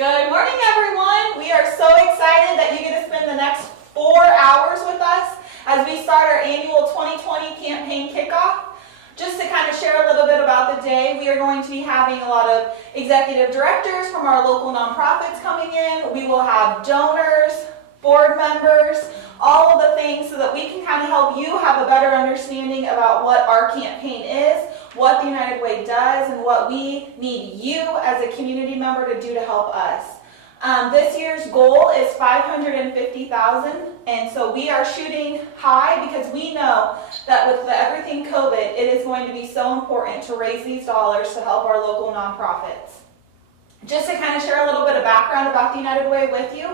Good morning, everyone. We are so excited that you get to spend the next 4 hours with us as we start our annual 2020 campaign kickoff. Just to kind of share a little bit about the day, we are going to be having a lot of executive directors from our local nonprofits coming in. We will have donors, board members, all of the things so that we can kind of help you have a better understanding about what our campaign is, what the United Way does, and what we need you as a community member to do to help us. This year's goal is $550,000, and so we are shooting high because we know that with everything COVID, it is going to be so important to raise these dollars to help our local nonprofits. Just to kind of share a little bit of background about the United Way with you,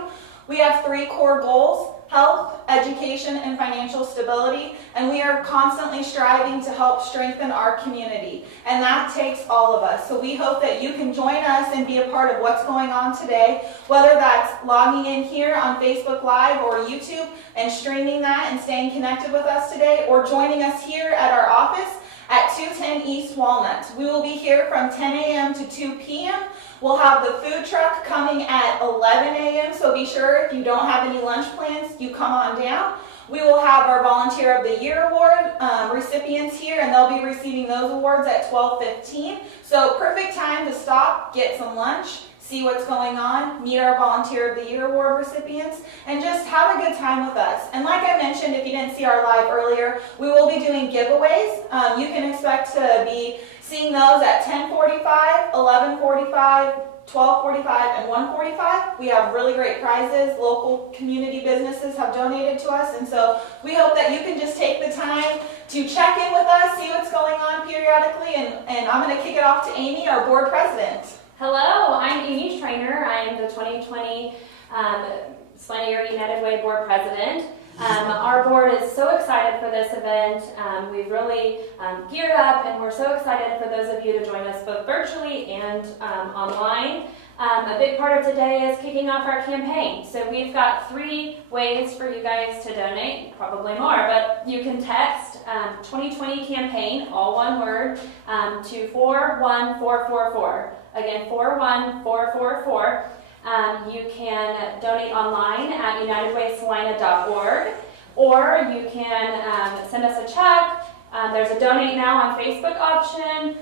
we have 3 core goals: health, education, and financial stability, and we are constantly striving to help strengthen our community, and that takes all of us. So we hope that you can join us and be a part of what's going on today, whether that's logging in here on Facebook Live or YouTube and streaming that and staying connected with us today, or joining us here at our office at 210 East Walnut. We will be here from 10 a.m. to 2 p.m. We'll have the food truck coming at 11 a.m., so be sure if you don't have any lunch plans, you come on down. We will have our Volunteer of the Year Award recipients here, and they'll be receiving those awards at 12:15. So perfect time to stop, get some lunch, see what's going on, meet our Volunteer of the Year Award recipients, and just have a good time with us. And like I mentioned, if you didn't see our live earlier, we will be doing giveaways. You can expect to be seeing those at 10:45, 11:45, 12:45, and 1:45. We have really great prizes. Local community businesses have donated to us, and so we hope that you can just take the time to check in with us, see what's going on periodically, and I'm going to kick it off to Amy, our board president. Hello, I'm Amy Trainer. I am the 2020 Saline Area United Way board president. Our board is so excited for this event. We've really geared up, and we're so excited for those of you to join us both virtually and online. A big part of today is kicking off our campaign. So we've got 3 ways for you guys to donate, probably more, but you can text 2020 campaign, all one word, to 41444. Again, 41444. You can donate online at unitedwaysalina.org, or you can send us a check. There's a donate now on Facebook option.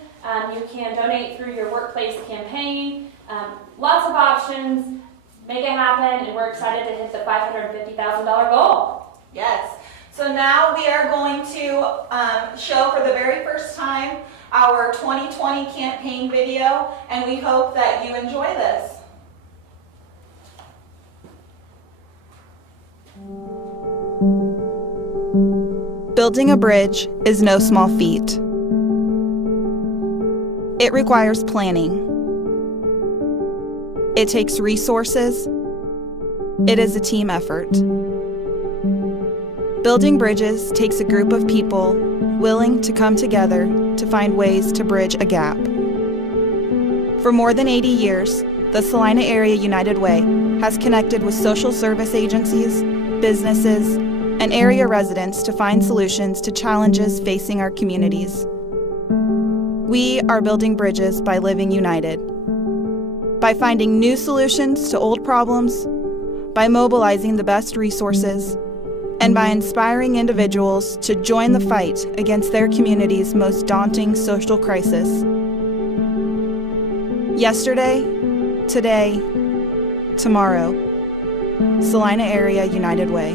You can donate through your workplace campaign. Lots of options. Make it happen, and we're excited to hit the $550,000 goal. Yes. So now we are going to show for the very first time our 2020 campaign video, and we hope that you enjoy this. Building a bridge is no small feat. It requires planning. It takes resources. It is a team effort. Building bridges takes a group of people willing to come together to find ways to bridge a gap. For more than 80 years, the Saline Area United Way has connected with social service agencies, businesses, and area residents to find solutions to challenges facing our communities. We are building bridges by living united, by finding new solutions to old problems, by mobilizing the best resources, and by inspiring individuals to join the fight against their community's most daunting social crisis. Yesterday, today, tomorrow. Saline Area United Way.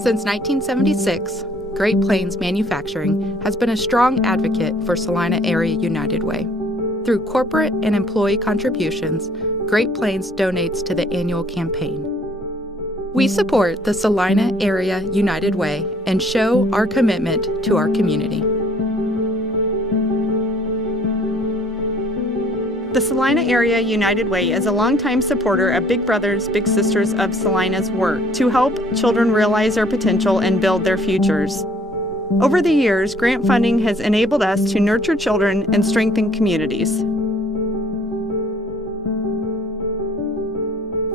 Since 1976, Great Plains Manufacturing has been a strong advocate for Saline Area United Way. Through corporate and employee contributions, Great Plains donates to the annual campaign. We support the Saline Area United Way and show our commitment to our community. The Saline Area United Way is a longtime supporter of Big Brothers Big Sisters of Salina's work to help children realize their potential and build their futures. Over the years, grant funding has enabled us to nurture children and strengthen communities.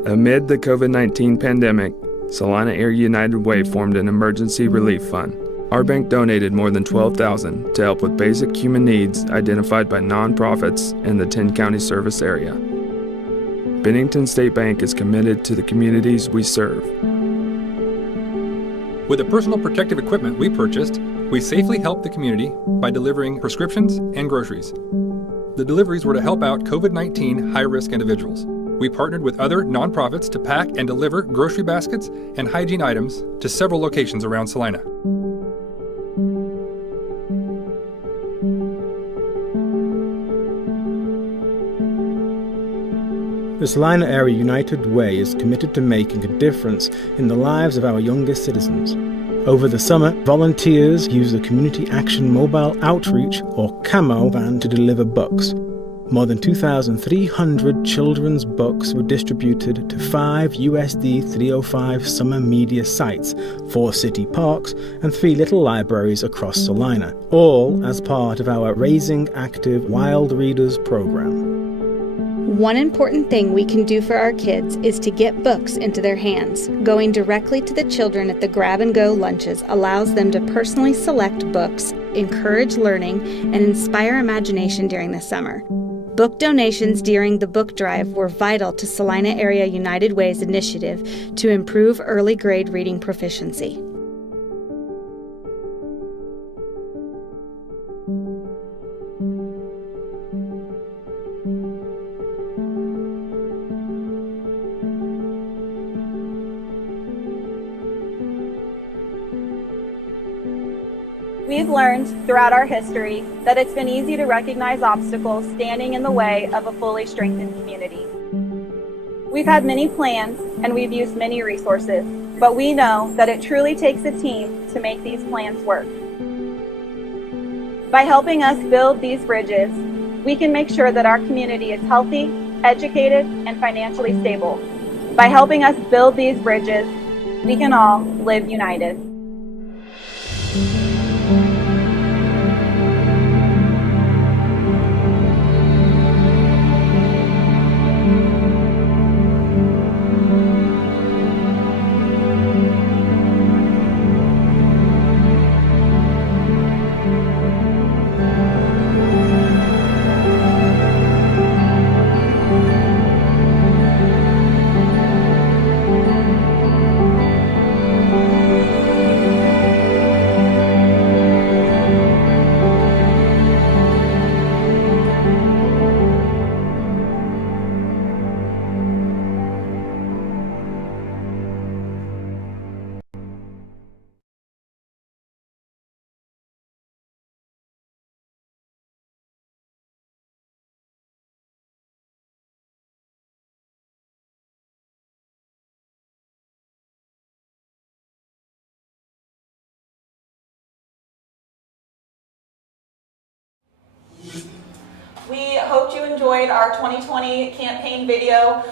Amid the COVID-19 pandemic, Saline Area United Way formed an emergency relief fund. Our bank donated more than $12,000 to help with basic human needs identified by nonprofits in the 10-county service area. Bennington State Bank is committed to the communities we serve. With the personal protective equipment we purchased, we safely helped the community by delivering prescriptions and groceries. The deliveries were to help out COVID-19 high-risk individuals. We partnered with other nonprofits to pack and deliver grocery baskets and hygiene items to several locations around Salina. The Saline Area United Way is committed to making a difference in the lives of our youngest citizens. Over the summer, volunteers use the Community Action Mobile Outreach, or CAMO, van to deliver books. More than 2,300 children's books were distributed to 5 USD 305 summer media sites, 4 city parks, and 3 little libraries across Salina, all as part of our Raising Active Wild Readers program. One important thing we can do for our kids is to get books into their hands. Going directly to the children at the grab-and-go lunches allows them to personally select books, encourage learning, and inspire imagination during the summer. Book donations during the book drive were vital to Salina Area United Way's initiative to improve early grade reading proficiency. We've learned throughout our history that it's been easy to recognize obstacles standing in the way of a fully strengthened community. We've had many plans and we've used many resources, but we know that it truly takes a team to make these plans work. By helping us build these bridges, we can make sure that our community is healthy, educated, and financially stable. By helping us build these bridges, we can all live united. We hope you enjoyed our 2020 campaign video.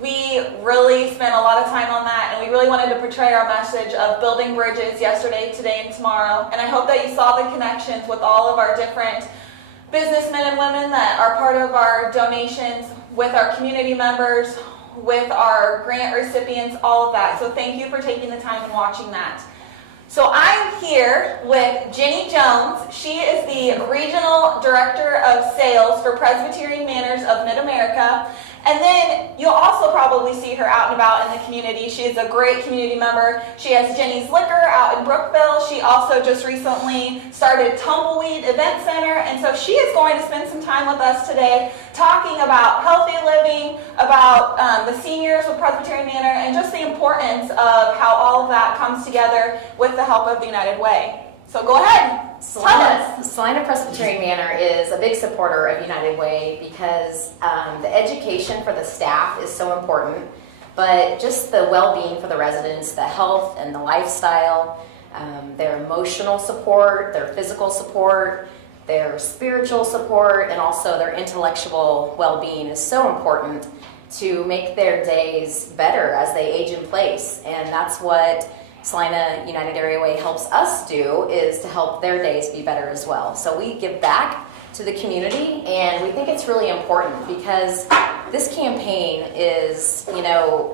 We really spent a lot of time on that, and we really wanted to portray our message of building bridges yesterday, today, and tomorrow. And I hope that you saw the connections with all of our different businessmen and women that are part of our donations, with our community members, with our grant recipients, all of that. So thank you for taking the time and watching that. So I'm here with Jenny Jones. She is the Regional Director of Sales for Presbyterian Manors of Mid-America. And then you'll also probably see her out and about in the community. She is a great community member. She has Jenny's Liquor out in Brookville. She also just recently started Tumbleweed Event Center. And so she is going to spend some time with us today talking about healthy living, about the seniors with Presbyterian Manor, and just the importance of how all of that comes together with the help of the United Way. So go ahead. Salina Presbyterian Manor is a big supporter of United Way because the education for the staff is so important, but just the well-being for the residents, the health and the lifestyle, their emotional support, their physical support, their spiritual support, and also their intellectual well-being is so important to make their days better as they age in place. And that's what Salina United Area Way helps us do, is to help their days be better as well. So we give back to the community, and we think it's really important because this campaign is,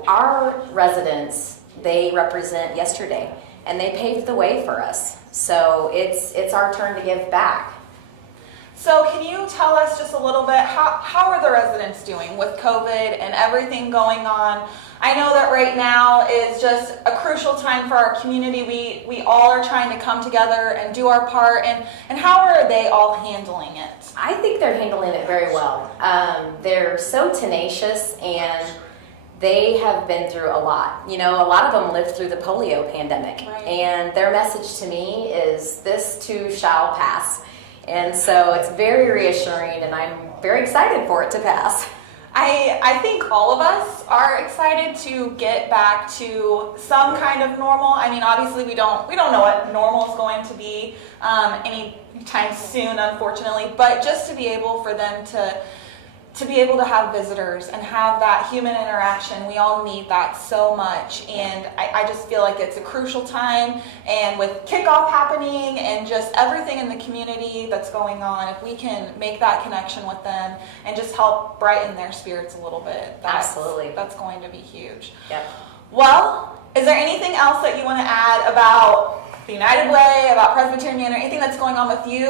our residents, they represent yesterday, and they paved the way for us. So it's our turn to give back. So can you tell us just a little bit, how are the residents doing with COVID and everything going on? I know that right now is just a crucial time for our community. We all are trying to come together and do our part, and how are they all handling it? I think they're handling it very well. They're so tenacious, and they have been through a lot. You know, a lot of them lived through the polio pandemic, right. And their message to me is, this too shall pass. And so it's very reassuring, and I'm very excited for it to pass. I think all of us are excited to get back to some kind of normal. I mean, obviously we don't know what normal is going to be anytime soon, unfortunately, but just to be able for them to be able to have visitors and have that human interaction, we all need that so much. And I just feel like it's a crucial time, and with Kickoff happening and just everything in the community that's going on, if we can make that connection with them and just help brighten their spirits a little bit, Absolutely. That's going to be huge. Yep. Well, is there anything else that you want to add about the United Way, about Presbyterian Manor, anything that's going on with you?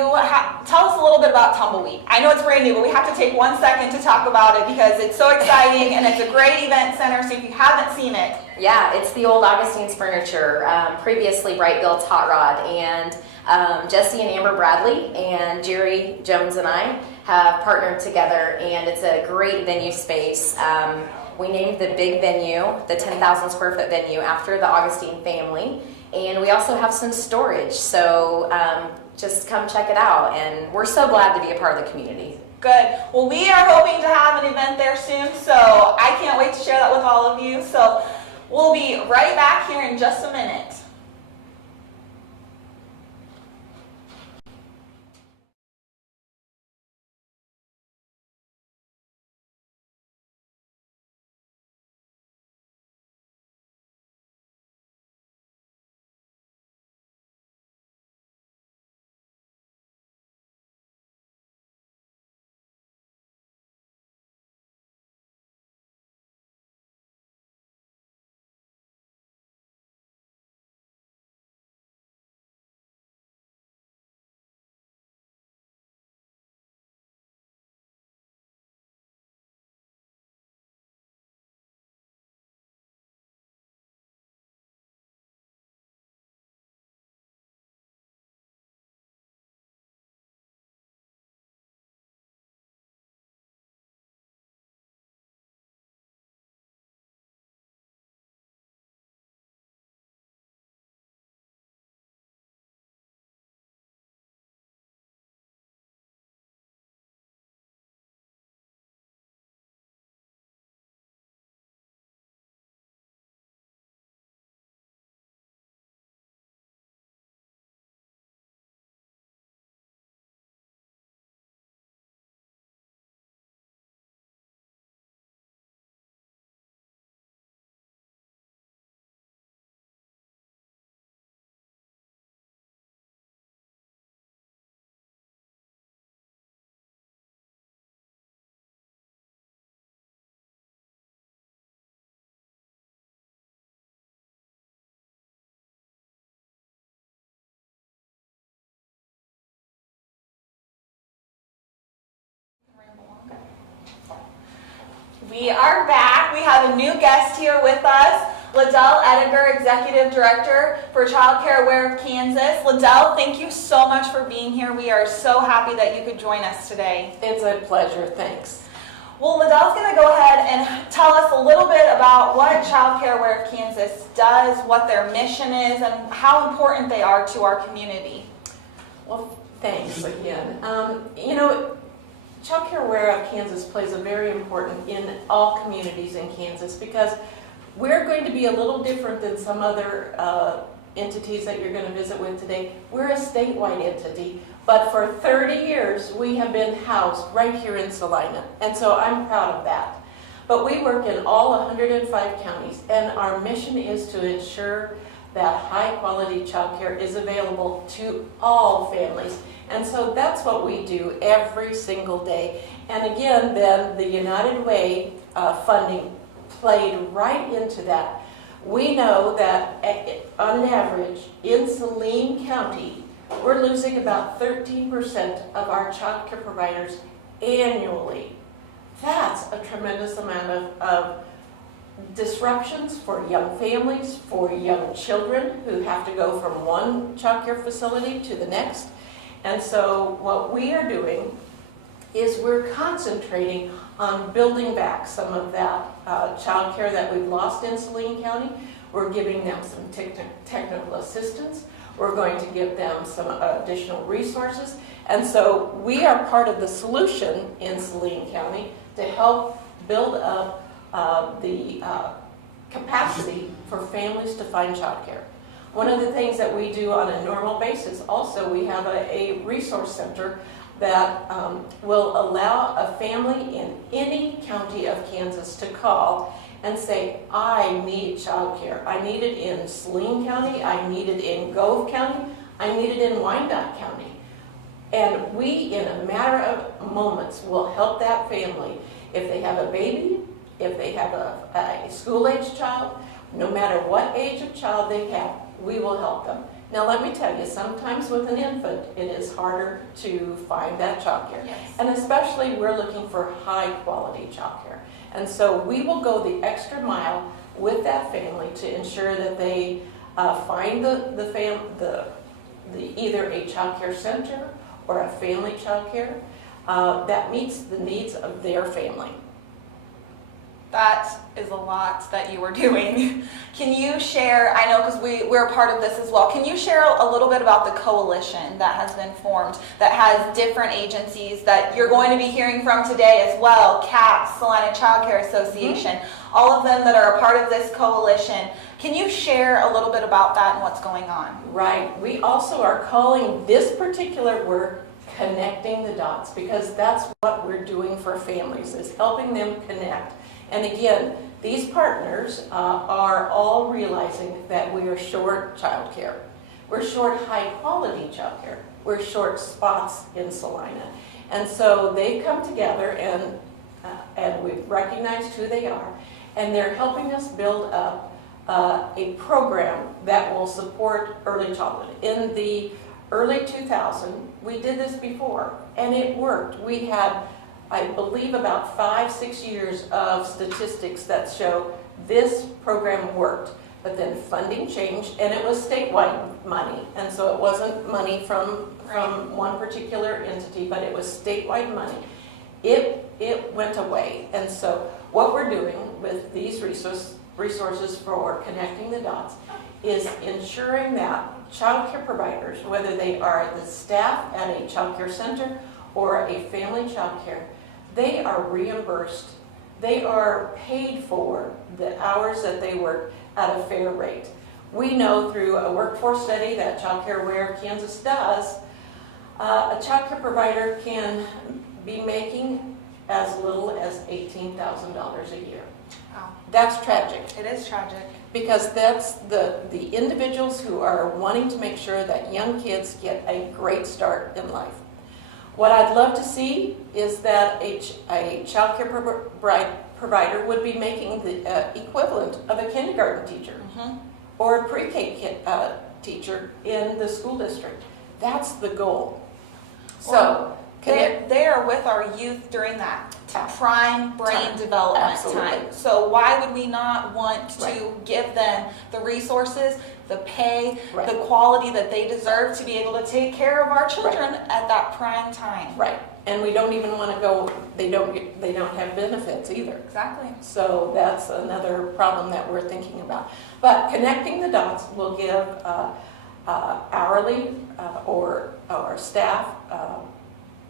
Tell us a little bit about Tumbleweed. I know it's brand new, but we have to take 1 second to talk about it because it's so exciting and it's a great event center, so if you haven't seen it. Yeah, it's the old Augustine's Furniture, previously Bright Bill's Hot Rod, and Jesse and Amber Bradley and Jerry Jones and I have partnered together, and it's a great venue space. We named the big venue, the 10,000 square foot venue, after the Augustine family. And we also have some storage, so just come check it out. And we're so glad to be a part of the community. Good. Well, we are hoping to have an event there soon, so I can't wait to share that with all of you. So we'll be right back here in just a minute. We are back. We have a new guest here with us, Liddell Ediger, Executive Director for Child Care Aware of Kansas. Liddell, thank you so much for being here. We are so happy that you could join us today. It's a pleasure, thanks. Well, Liddell's going to go ahead and tell us a little bit about what Child Care Aware of Kansas does, what their mission is, and how important they are to our community. Well, thanks again. You know, Child Care Aware of Kansas plays a very important in all communities in Kansas because we're going to be a little different than some other entities that you're going to visit with today. We're a statewide entity, but for 30 years we have been housed right here in Salina, and so I'm proud of that. But we work in all 105 counties, and our mission is to ensure that high-quality child care is available to all families. And so that's what we do every single day. And again, then the United Way funding played right into that. We know that on average in Saline County, we're losing about 13% of our child care providers annually. That's a tremendous amount of disruptions for young families, for young children who have to go from one child care facility to the next. And so what we are doing is we're concentrating on building back some of that child care that we've lost in Saline County. We're giving them some technical assistance. We're going to give them some additional resources. And so we are part of the solution in Saline County to help build up the capacity for families to find child care. One of the things that we do on a normal basis also, we have a resource center that will allow a family in any county of Kansas to call and say, I need child care. I need it in Saline County, I need it in Gove County, I need it in Wyandotte County. And we, in a matter of moments, will help that family. If they have a baby, if they have a school-age child, no matter what age of child they have, we will help them. Now let me tell you, sometimes with an infant, it is harder to find that child care. Yes. And especially we're looking for high quality child care. And so we will go the extra mile with that family to ensure that they find either a child care center or a family child care that meets the needs of their family. That is a lot that you are doing. Can you share, I know because we're a part of this as well, can you share a little bit about the coalition that has been formed that has different agencies that you're going to be hearing from today as well, CAPS, Salina Child Care Association, all of them that are a part of this coalition. Can you share a little bit about that and what's going on? Right. We also are calling this particular work Connecting the Dots, because that's what we're doing for families, is helping them connect. And again, these partners are all realizing that we are short childcare. We're short high quality childcare. We're short spots in Salina. And so they come together and we've recognized who they are, and they're helping us build up a program that will support early childhood. In the early 2000s, we did this before, and it worked. We had, I believe, about 5-6 years of statistics that show this program worked. But then funding changed, and it was statewide money. And so it wasn't money from one particular entity, but it was statewide money. It went away. And so what we're doing with these resources for Connecting the Dots is ensuring that child care providers, whether they are the staff at a child care center or a family child care, they are reimbursed. They are paid for the hours that they work at a fair rate. We know through a workforce study that Child Care Aware Kansas does, a child care provider can be making as little as $18,000 a year. Wow. That's tragic. It is tragic. Because that's the individuals who are wanting to make sure that young kids get a great start in life. What I'd love to see is that a child care provider would be making the equivalent of a kindergarten teacher or a pre-K teacher in the school district. That's the goal. So they are with our youth during that prime brain development time. So why would we not want to give them the resources, the pay, the quality that they deserve to be able to take care of our children at that prime time? Right. And we don't even want to go, they don't have benefits either. Exactly. So that's another problem that we're thinking about. But Connecting the Dots will give hourly or staff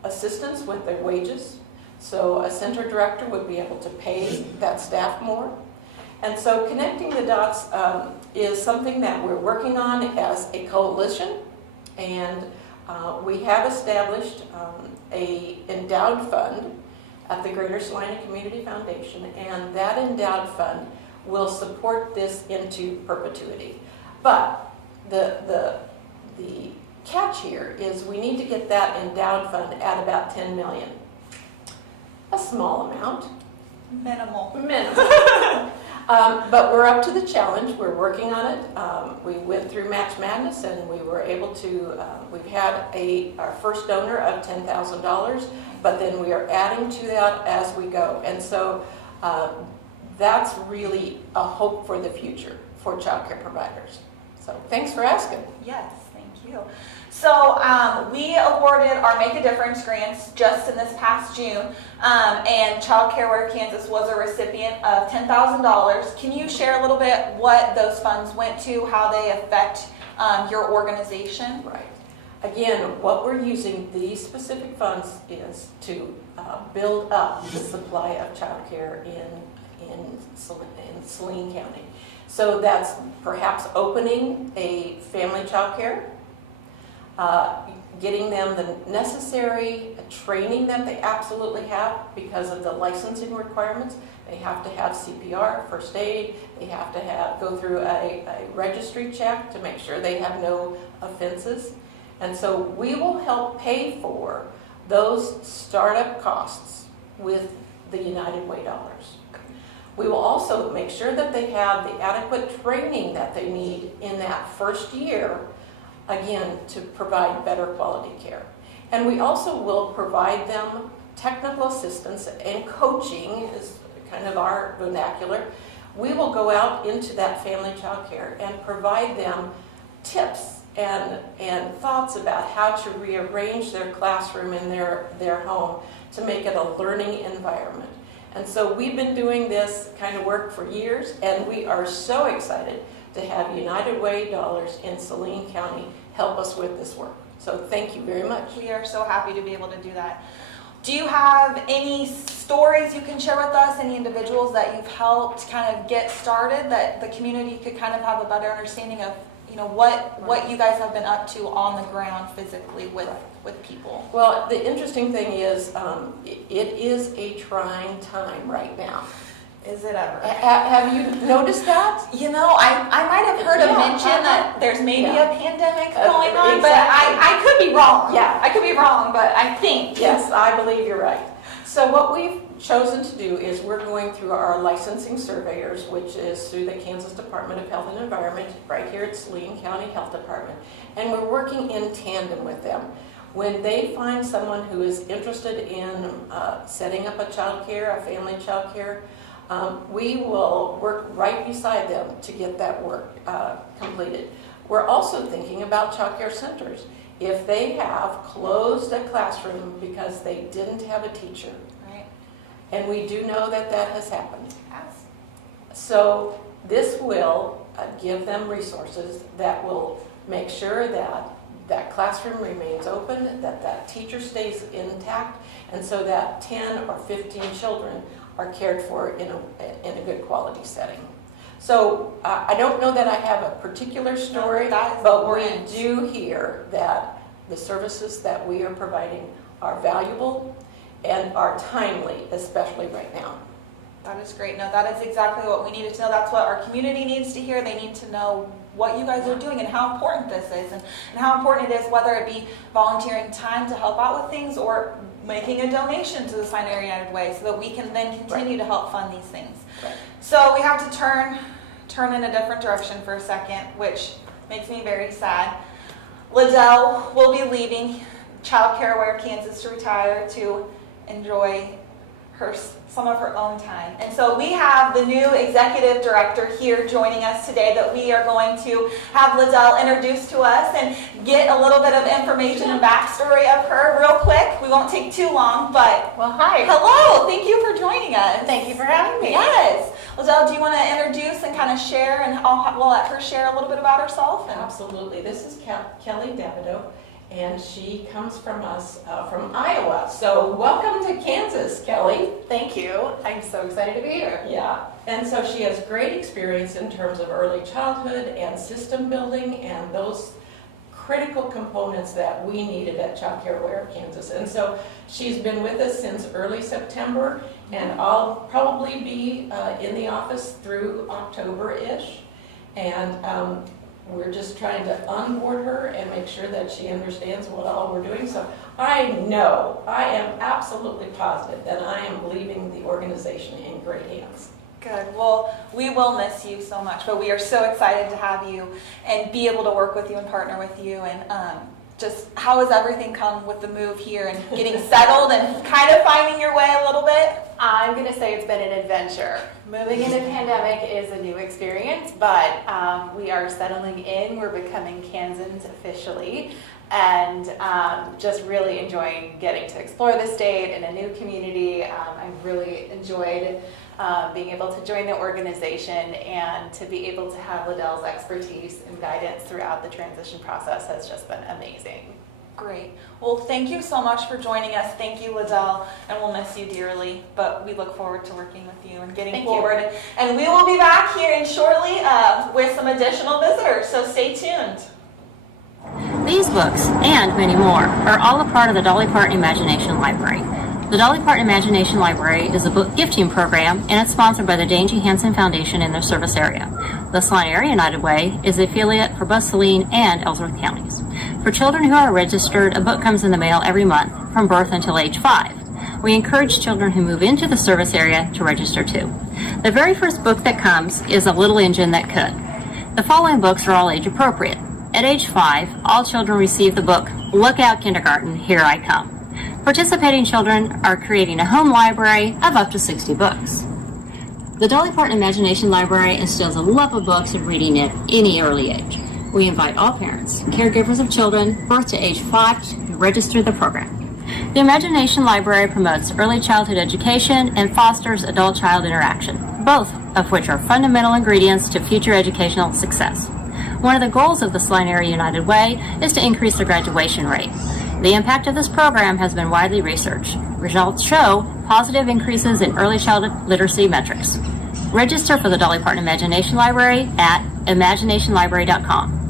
assistance with their wages. So a center director would be able to pay that staff more. And so Connecting the Dots is something that we're working on as a coalition. And we have established a endowed fund at the Greater Salina Community Foundation, and that endowed fund will support this into perpetuity. But the catch here is we need to get that endowed fund at about $10 million. A small amount, Minimal. But we're up to the challenge. We're working on it. We went through Match Madness, and we were able to. We've had our first donor of $10,000, but then we are adding to that as we go. And so that's really a hope for the future for child care providers. So thanks for asking. Yes, thank you. So we awarded our Make a Difference grants just in this past June, and Child Care Aware Kansas was a recipient of $10,000. Can you share a little bit what those funds went to, how they affect your organization? Right. Again, what we're using these specific funds is to build up the supply of child care in Saline County. So that's perhaps opening a family child care, getting them the necessary training that they absolutely have because of the licensing requirements. They have to have CPR, first aid, they have to go through a registry check to make sure they have no offenses. And so we will help pay for those startup costs with the United Way dollars. We will also make sure that they have the adequate training that they need in that first year, again, to provide better quality care. And we also will provide them technical assistance and coaching is kind of our vernacular. We will go out into that family child care and provide them tips and thoughts about how to rearrange their classroom in their home to make it a learning environment. And so we've been doing this kind of work for years, and we are so excited to have United Way dollars in Saline County help us with this work. So thank you very much. We are so happy to be able to do that. Do you have any stories you can share with us, any individuals that you've helped kind of get started that the community could kind of have a better understanding of, you know, what you guys have been up to on the ground physically with people? Well, the interesting thing is it is a trying time right now. Is it ever? Have you noticed that? You know, I might have heard a mention that there's maybe a pandemic going on, exactly. but I could be wrong. Yeah. I could be wrong, but I think. Yes, I believe you're right. So what we've chosen to do is we're going through our licensing surveyors, which is through the Kansas Department of Health and Environment, right here at Saline County Health Department, and we're working in tandem with them. When they find someone who is interested in setting up a child care, a family child care, we will work right beside them to get that work completed. We're also thinking about child care centers. If they have closed a classroom because they didn't have a teacher, Right. and we do know that that has happened. Yes. So this will give them resources that will make sure that that classroom remains open, that that teacher stays intact, and so that 10 or 15 children are cared for in a good quality setting. So I don't know that I have a particular story, but we do hear that the services that we are providing are valuable and are timely, especially right now. That is great. No, that is exactly what we needed to know. That's what our community needs to hear. They need to know what you guys are doing and how important this is and how important it is, whether it be volunteering time to help out with things or making a donation to the Saline Area United Way so that we can then continue to help fund these things. Right. So we have to turn in a different direction for a second, which makes me very sad. Liddell will be leaving Child Care Aware Kansas to retire to enjoy some of her own time. And so we have the new executive director here joining us today that we are going to have Liddell introduce to us and get a little bit of information and backstory of her real quick. We won't take too long, but Well, hi. hello, thank you for joining us. Thank you for having me. Yes. Liddell, do you want to introduce and kind of share, and we'll let her share a little bit about herself? And Absolutely. This is Kelly Davido, and she comes from us from Iowa. So welcome to Kansas, Kelly. Thank you. I'm so excited to be here. Yeah, and so she has great experience in terms of early childhood and system building and those critical components that we needed at Child Care Aware Kansas. And so she's been with us since early September, and I'll probably be in the office through October-ish. And we're just trying to onboard her and make sure that she understands what all we're doing. So I am absolutely positive that I am leaving the organization in great hands. Good. Well, we will miss you so much, but we are so excited to have you and be able to work with you and partner with you. And just how has everything come with the move here and getting settled and kind of finding your way a little bit? I'm going to say it's been an adventure. Moving in a pandemic is a new experience, but we are settling in. We're becoming Kansans officially, and just really enjoying getting to explore the state in a new community. I really enjoyed being able to join the organization, and to be able to have Liddell's expertise and guidance throughout the transition process has just been amazing. Great. Well, thank you so much for joining us. Thank you, Liddell, and we'll miss you dearly, but we look forward to working with you and getting forward. And we will be back here in shortly with some additional visitors, so stay tuned. These books, and many more, are all a part of the Dolly Parton Imagination Library. The Dolly Parton Imagination Library is a book gifting program, and it's sponsored by the Dane G. Hansen Foundation in their service area. The Saline Area United Way is the affiliate for both Saline and Ellsworth counties. For children who are registered, a book comes in the mail every month from birth until age 5. We encourage children who move into the service area to register too. The very first book that comes is A Little Engine That Could. The following books are all age appropriate. At age 5, all children receive the book Look Out Kindergarten, Here I Come. Participating children are creating a home library of up to 60 books. The Dolly Parton Imagination Library instills a love of books and reading at any early age. We invite all parents, caregivers of children birth to age 5 to register the program. The Imagination Library promotes early childhood education and fosters adult-child interaction, both of which are fundamental ingredients to future educational success. One of the goals of the Saline Area United Way is to increase the graduation rate. The impact of this program has been widely researched. Results show positive increases in early childhood literacy metrics. Register for the Dolly Parton Imagination Library at imaginationlibrary.com.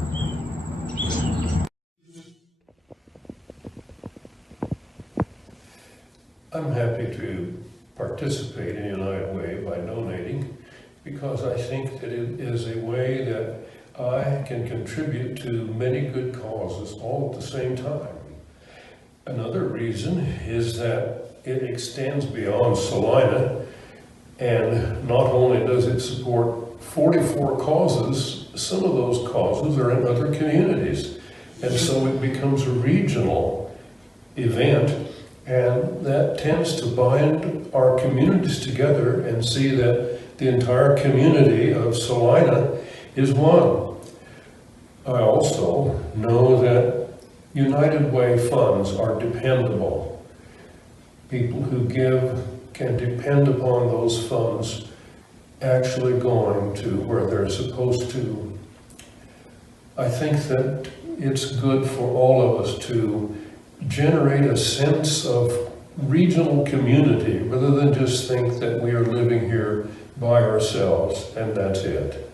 I'm happy to participate in United Way by donating, because I think that it is a way that I can contribute to many good causes all at the same time. Another reason is that it extends beyond Salina, and not only does it support 44 causes, some of those causes are in other communities, and so it becomes a regional event, and that tends to bind our communities together and see that the entire community of Salina is one. I also know that United Way funds are dependable. People who give can depend upon those funds actually going to where they're supposed to. I think that it's good for all of us to generate a sense of regional community rather than just think that we are living here by ourselves and that's it.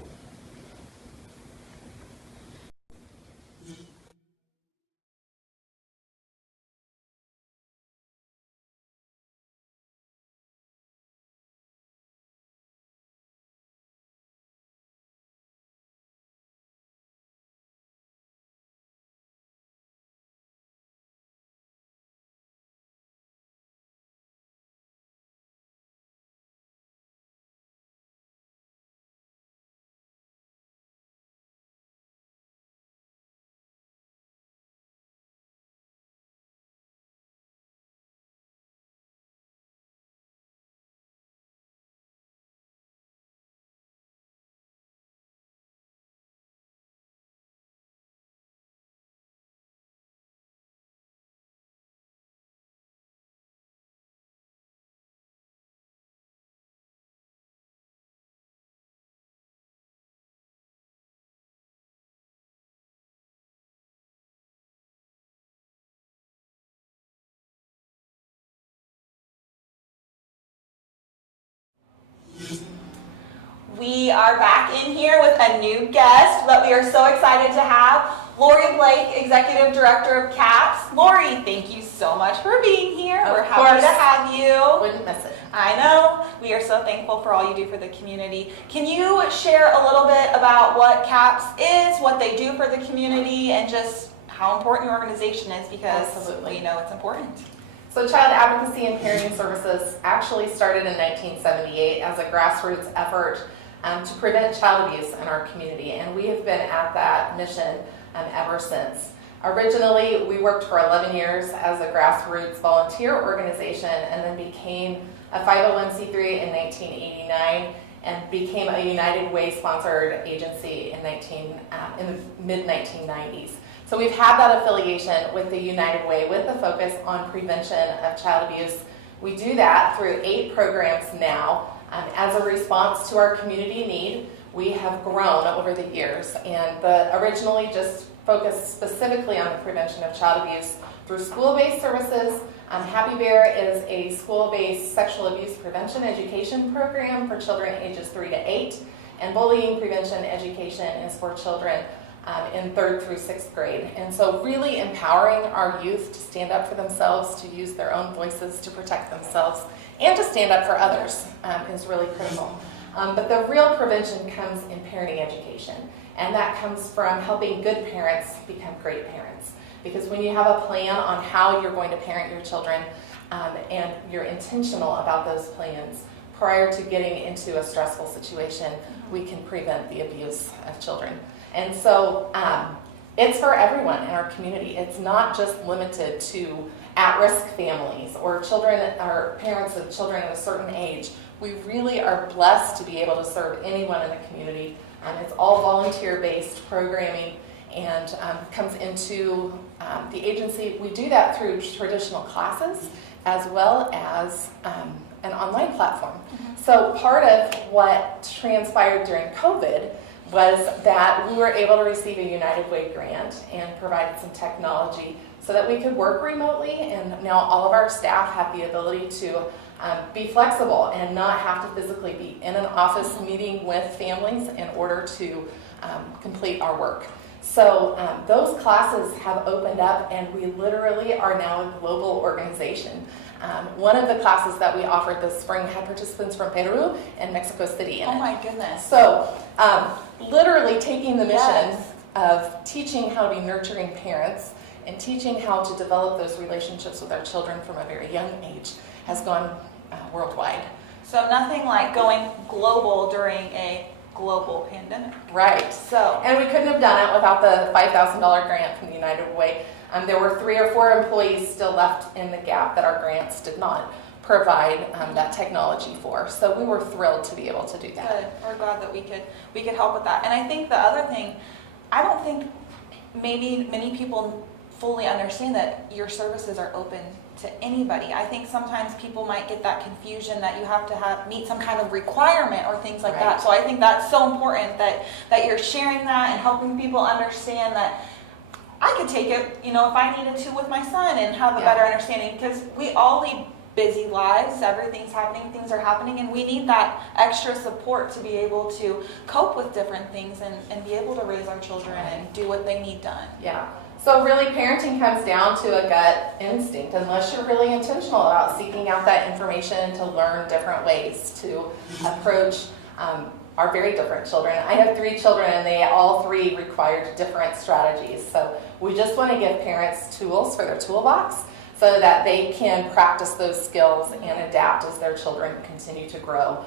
We are back in here with a new guest that we are so excited to have, Lori Blake, Executive Director of CAPS. Lori, thank you so much for being here. We're happy to have you. Wouldn't miss it. I know. We are so thankful for all you do for the community. Can you share a little bit about what CAPS is, what they do for the community, and just how important your organization is, because Absolutely. we know it's important. So Child Advocacy and Parenting Services actually started in 1978 as a grassroots effort to prevent child abuse in our community, and we have been at that mission ever since. Originally, we worked for 11 years as a grassroots volunteer organization and then became a 501c3 in 1989 and became a United Way sponsored agency in the mid-1990s. So we've had that affiliation with the United Way with the focus on prevention of child abuse. We do that through 8 programs now. As a response to our community need, we have grown over the years, and originally just focused specifically on the prevention of child abuse through school-based services. Happy Bear is a school-based sexual abuse prevention education program for children ages 3 to 8, and bullying prevention education is for children in 3rd through 6th grade. And so really empowering our youth to stand up for themselves, to use their own voices to protect themselves, and to stand up for others is really critical. But the real prevention comes in parenting education, and that comes from helping good parents become great parents. Because when you have a plan on how you're going to parent your children and you're intentional about those plans prior to getting into a stressful situation, we can prevent the abuse of children. And so it's for everyone in our community. It's not just limited to at-risk families or children or parents of children at a certain age. We really are blessed to be able to serve anyone in the community. It's all volunteer-based programming and comes into the agency. We do that through traditional classes as well as an online platform. So part of what transpired during COVID was that we were able to receive a United Way grant and provided some technology so that we could work remotely, and now all of our staff have the ability to be flexible and not have to physically be in an office meeting with families in order to complete our work. So those classes have opened up, and we literally are now a global organization. One of the classes that we offered this spring had participants from Peru and Mexico City in it. Oh my goodness. So literally taking the mission of teaching how to be nurturing parents and teaching how to develop those relationships with our children from a very young age has gone worldwide. So nothing like going global during a global pandemic. Right. So, and we couldn't have done it without the $5,000 grant from the United Way. There were 3 or 4 employees still left in the gap that our grants did not provide that technology for. So we were thrilled to be able to do that. Good. We're glad that we could help with that. And I think the other thing, I don't think maybe many people fully understand that your services are open to anybody. I think sometimes people might get that confusion that you have to meet some kind of requirement or things like that. So I think that's so important that you're sharing that and helping people understand that I could take it, if I needed to with my son and have a better understanding, because we all lead busy lives, everything's happening, things are happening, and we need that extra support to be able to cope with different things and be able to raise our children and do what they need done. Yeah. So really parenting comes down to a gut instinct, unless you're really intentional about seeking out that information to learn different ways to approach our very different children. I have 3 children, and they all 3 required different strategies. So we just want to give parents tools for their toolbox so that they can practice those skills and adapt as their children continue to grow.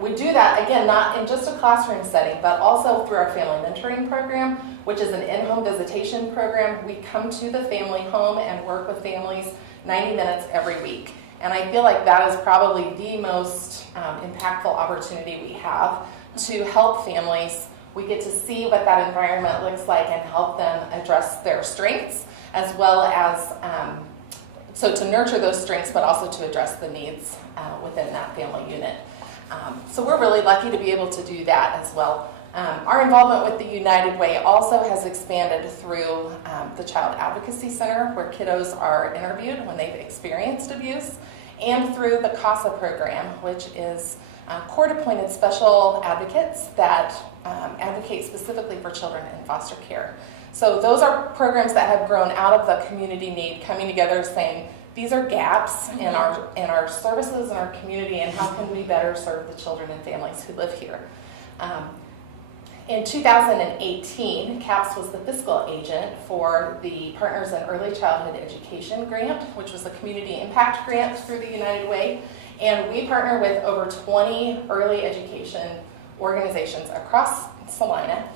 We do that, again, not in just a classroom setting, but also through our family mentoring program, which is an in-home visitation program. We come to the family home and work with families 90 minutes every week. And I feel like that is probably the most impactful opportunity we have to help families. We get to see what that environment looks like and help them address their strengths, as well as so to nurture those strengths, but also to address the needs within that family unit. So we're really lucky to be able to do that as well. Our involvement with the United Way also has expanded through the Child Advocacy Center, where kiddos are interviewed when they've experienced abuse, and through the CASA program, which is court-appointed special advocates that advocate specifically for children in foster care. So those are programs that have grown out of the community need, coming together saying, these are gaps in our services in our community, and how can we better serve the children and families who live here. In 2018, CAPS was the fiscal agent for the Partners in Early Childhood Education grant, which was a community impact grant through the United Way. And we partner with over 20 early education organizations across Salina,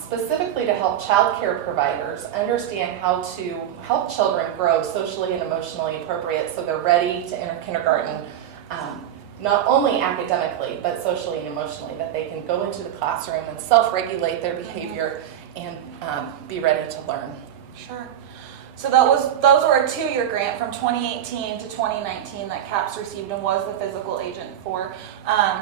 specifically to help child care providers understand how to help children grow socially and emotionally appropriate so they're ready to enter kindergarten, not only academically, but socially and emotionally, that they can go into the classroom and self-regulate their behavior and be ready to learn. Sure. So those were a 2-year grant from 2018 to 2019 that CAPS received and was the physical agent for.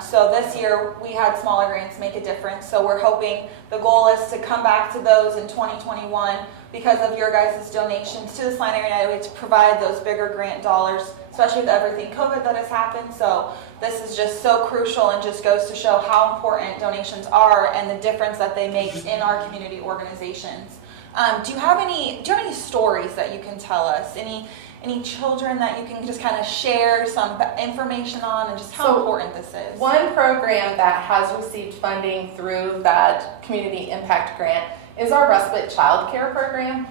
So this year we had smaller grants make a difference. So we're hoping the goal is to come back to those in 2021 because of your guys' donations to the Saline Area United Way to provide those bigger grant dollars, especially with everything COVID that has happened. So this is just so crucial and just goes to show how important donations are and the difference that they make in our community organizations. Do you have any stories that you can tell us? Any children that you can just kind of share some information on and just how important this is? One program that has received funding through that community impact grant is our respite child care program.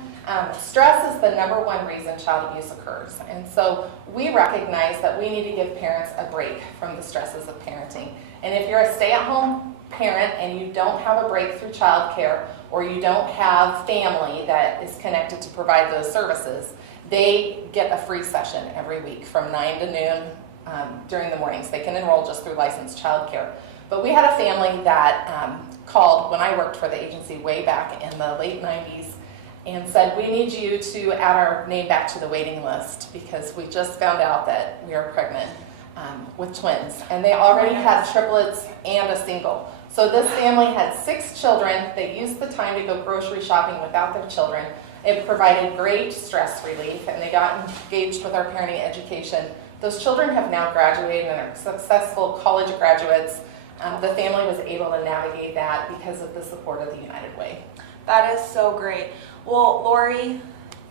Stress is the #1 reason child abuse occurs. And so we recognize that we need to give parents a break from the stresses of parenting. And if you're a stay-at-home parent and you don't have a break through child care, or you don't have family that is connected to provide those services, they get a free session every week from 9 to noon during the mornings. They can enroll just through licensed childcare. But we had a family that called when I worked for the agency way back in the late 90s and said, we need you to add our name back to the waiting list because we just found out that we are pregnant with twins. And they already had triplets and a single. So this family had 6 children. They used the time to go grocery shopping without their children. It provided great stress relief, and they got engaged with our parenting education. Those children have now graduated and are successful college graduates. The family was able to navigate that because of the support of the United Way. That is so great. Well, Lori,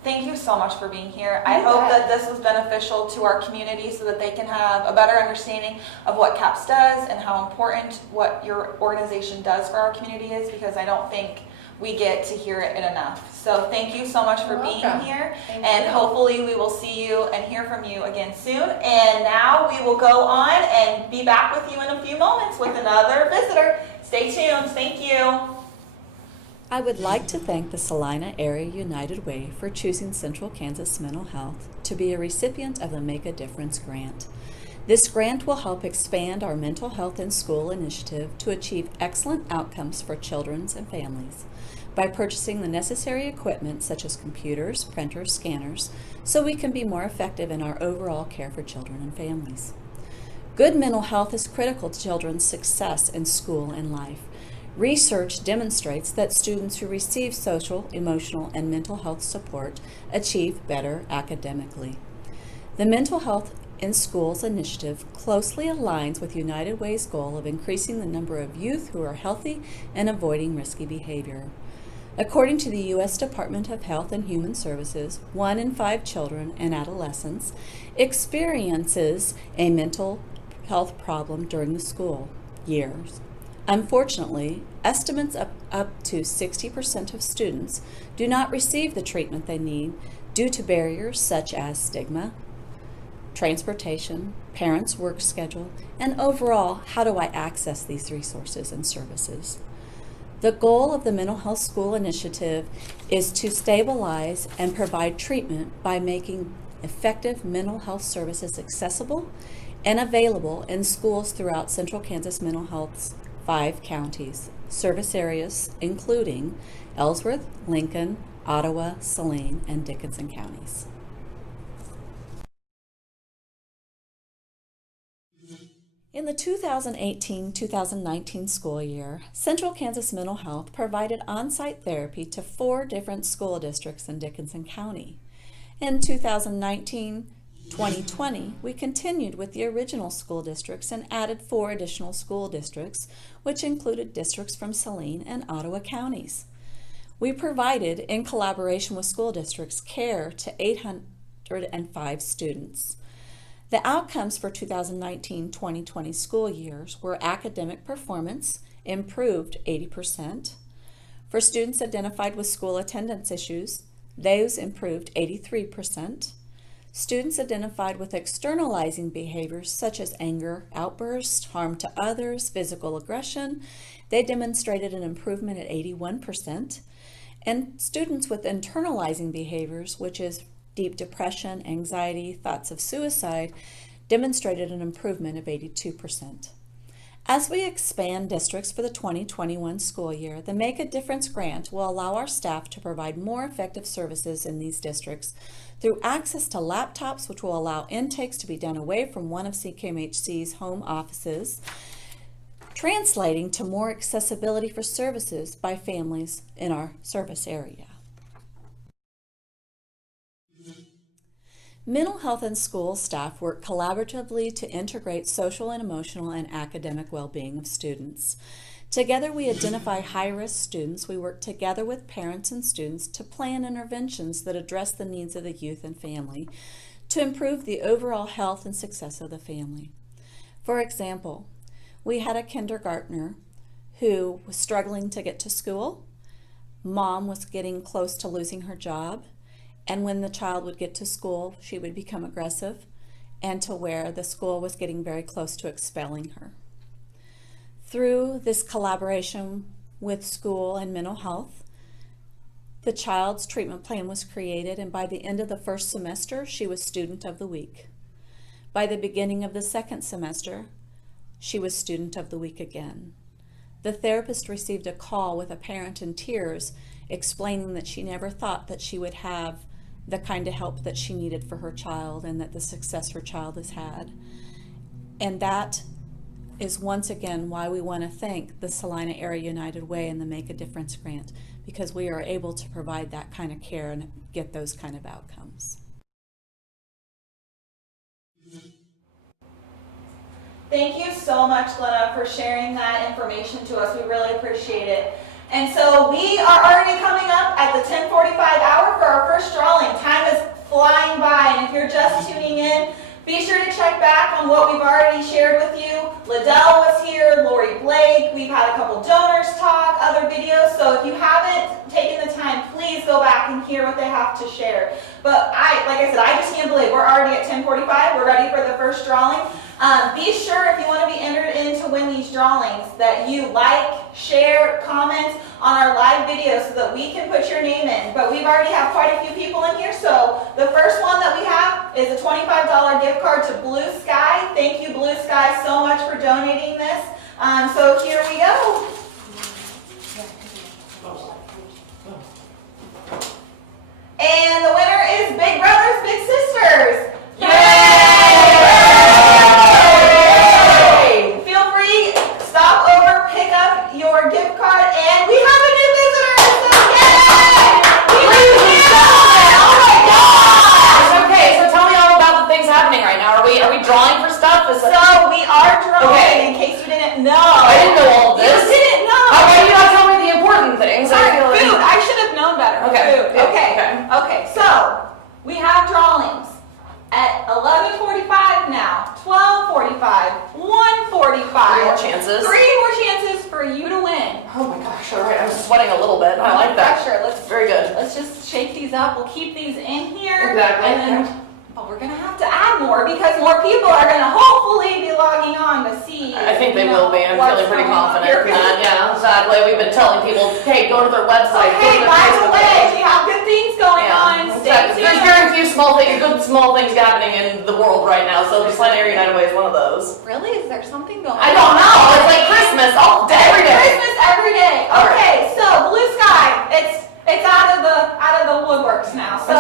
thank you so much for being here. I hope that this was beneficial to our community so that they can have a better understanding of what CAPS does and how important what your organization does for our community is, because I don't think we get to hear it enough. So thank you so much for being here. And hopefully we will see you and hear from you again soon. And now we will go on and be back with you in a few moments with another visitor. Stay tuned. Thank you. I would like to thank the Salina Area United Way for choosing Central Kansas Mental Health to be a recipient of the Make a Difference grant. This grant will help expand our mental health in school initiative to achieve excellent outcomes for children and families by purchasing the necessary equipment such as computers, printers, scanners, so we can be more effective in our overall care for children and families. Good mental health is critical to children's success in school and life. Research demonstrates that students who receive social, emotional, and mental health support achieve better academically. The Mental Health in Schools initiative closely aligns with United Way's goal of increasing the number of youth who are healthy and avoiding risky behavior. According to the U.S. Department of Health and Human Services, 1 in 5 children and adolescents experiences a mental health problem during the school years. Unfortunately, estimates up to 60% of students do not receive the treatment they need due to barriers such as stigma, transportation, parents' work schedule, and overall, how do I access these resources and services? The goal of the Mental Health School Initiative is to stabilize and provide treatment by making effective mental health services accessible and available in schools throughout Central Kansas Mental Health's 5 counties, service areas including Ellsworth, Lincoln, Ottawa, Saline, and Dickinson counties. In the 2018-2019 school year, Central Kansas Mental Health provided on-site therapy to 4 different school districts in Dickinson County. In 2019-2020, we continued with the original school districts and added 4 additional school districts, which included districts from Saline and Ottawa counties. We provided, in collaboration with school districts, care to 805 students. The outcomes for 2019-2020 school years were academic performance improved 80%. For students identified with school attendance issues, those improved 83%. Students identified with externalizing behaviors such as anger, outbursts, harm to others, physical aggression, they demonstrated an improvement at 81%. And students with internalizing behaviors, which is deep depression, anxiety, thoughts of suicide, demonstrated an improvement of 82%. As we expand districts for the 2021 school year, the Make a Difference grant will allow our staff to provide more effective services in these districts through access to laptops, which will allow intakes to be done away from one of CKMHC's home offices, translating to more accessibility for services by families in our service area. Mental health and school staff work collaboratively to integrate social and emotional and academic well-being of students. Together we identify high-risk students. We work together with parents and students to plan interventions that address the needs of the youth and family to improve the overall health and success of the family. For example, we had a kindergartner who was struggling to get to school. Mom was getting close to losing her job. And when the child would get to school, she would become aggressive, and to where the school was getting very close to expelling her. Through this collaboration with school and mental health, the child's treatment plan was created, and by the end of the first semester, she was Student of the Week. By the beginning of the second semester, she was Student of the Week again. The therapist received a call with a parent in tears explaining that she never thought that she would have the kind of help that she needed for her child and that the success her child has had. And that is once again why we want to thank the Salina Area United Way and the Make a Difference grant, because we are able to provide that kind of care and get those kind of outcomes. Thank you so much, Glenna, for sharing that information to us. We really appreciate it. And so we are already coming up at the 10:45 hour for our first drawing. Time is flying by, and if you're just tuning in, be sure to check back on what we've already shared with you. Liddell was here, Lori Blake, we've had a couple donors talk, other videos, so if you haven't taken the time, please go back and hear what they have to share. But like I said, I just can't believe we're already at 10:45, we're ready for the first drawing. Be sure if you want to be entered in to win these drawings that you like, share, comment on our live video so that we can put your name in. But we've already have quite a few people in here, so the first one that we have is a $25 gift card to Blue Sky. Thank you, Blue Sky, so much for donating this. So here we go. And the winner is Big Brothers Big Sisters. Yay! Feel free, stop over, pick up your gift card, and we have a new visitor. So yay! Oh my gosh! Okay, so tell me all about the things happening right now. Are we drawing for stuff? So we are drawing, okay. In case you didn't know. I didn't know all of this. You didn't know. How about you not tell me the important things? Sorry, food. I should have known better. Okay. Food. Okay. So we have drawings at 11:45 now, 12:45, 1:45. 3 more chances. 3 more chances for you to win. Oh my gosh! All right, I'm sweating a little bit. I like that. Pressure. Very good. Let's just shake these up. We'll keep these in here. Exactly. And then, but we're gonna have to add more because more people are gonna hopefully be logging on to see. I think they will be. I'm feeling pretty confident in that. Yeah, exactly. We've been telling people, hey, go to their website. Okay, by the way, we have good things going on. Stay tuned. There's very few small things, good small things happening in the world right now. So the Salina Area United Way is one of those. Really? Is there something going on? I don't know. It's like Christmas all day, every day. Christmas every day. Okay, so Blue Sky, it's out of the woodworks now. So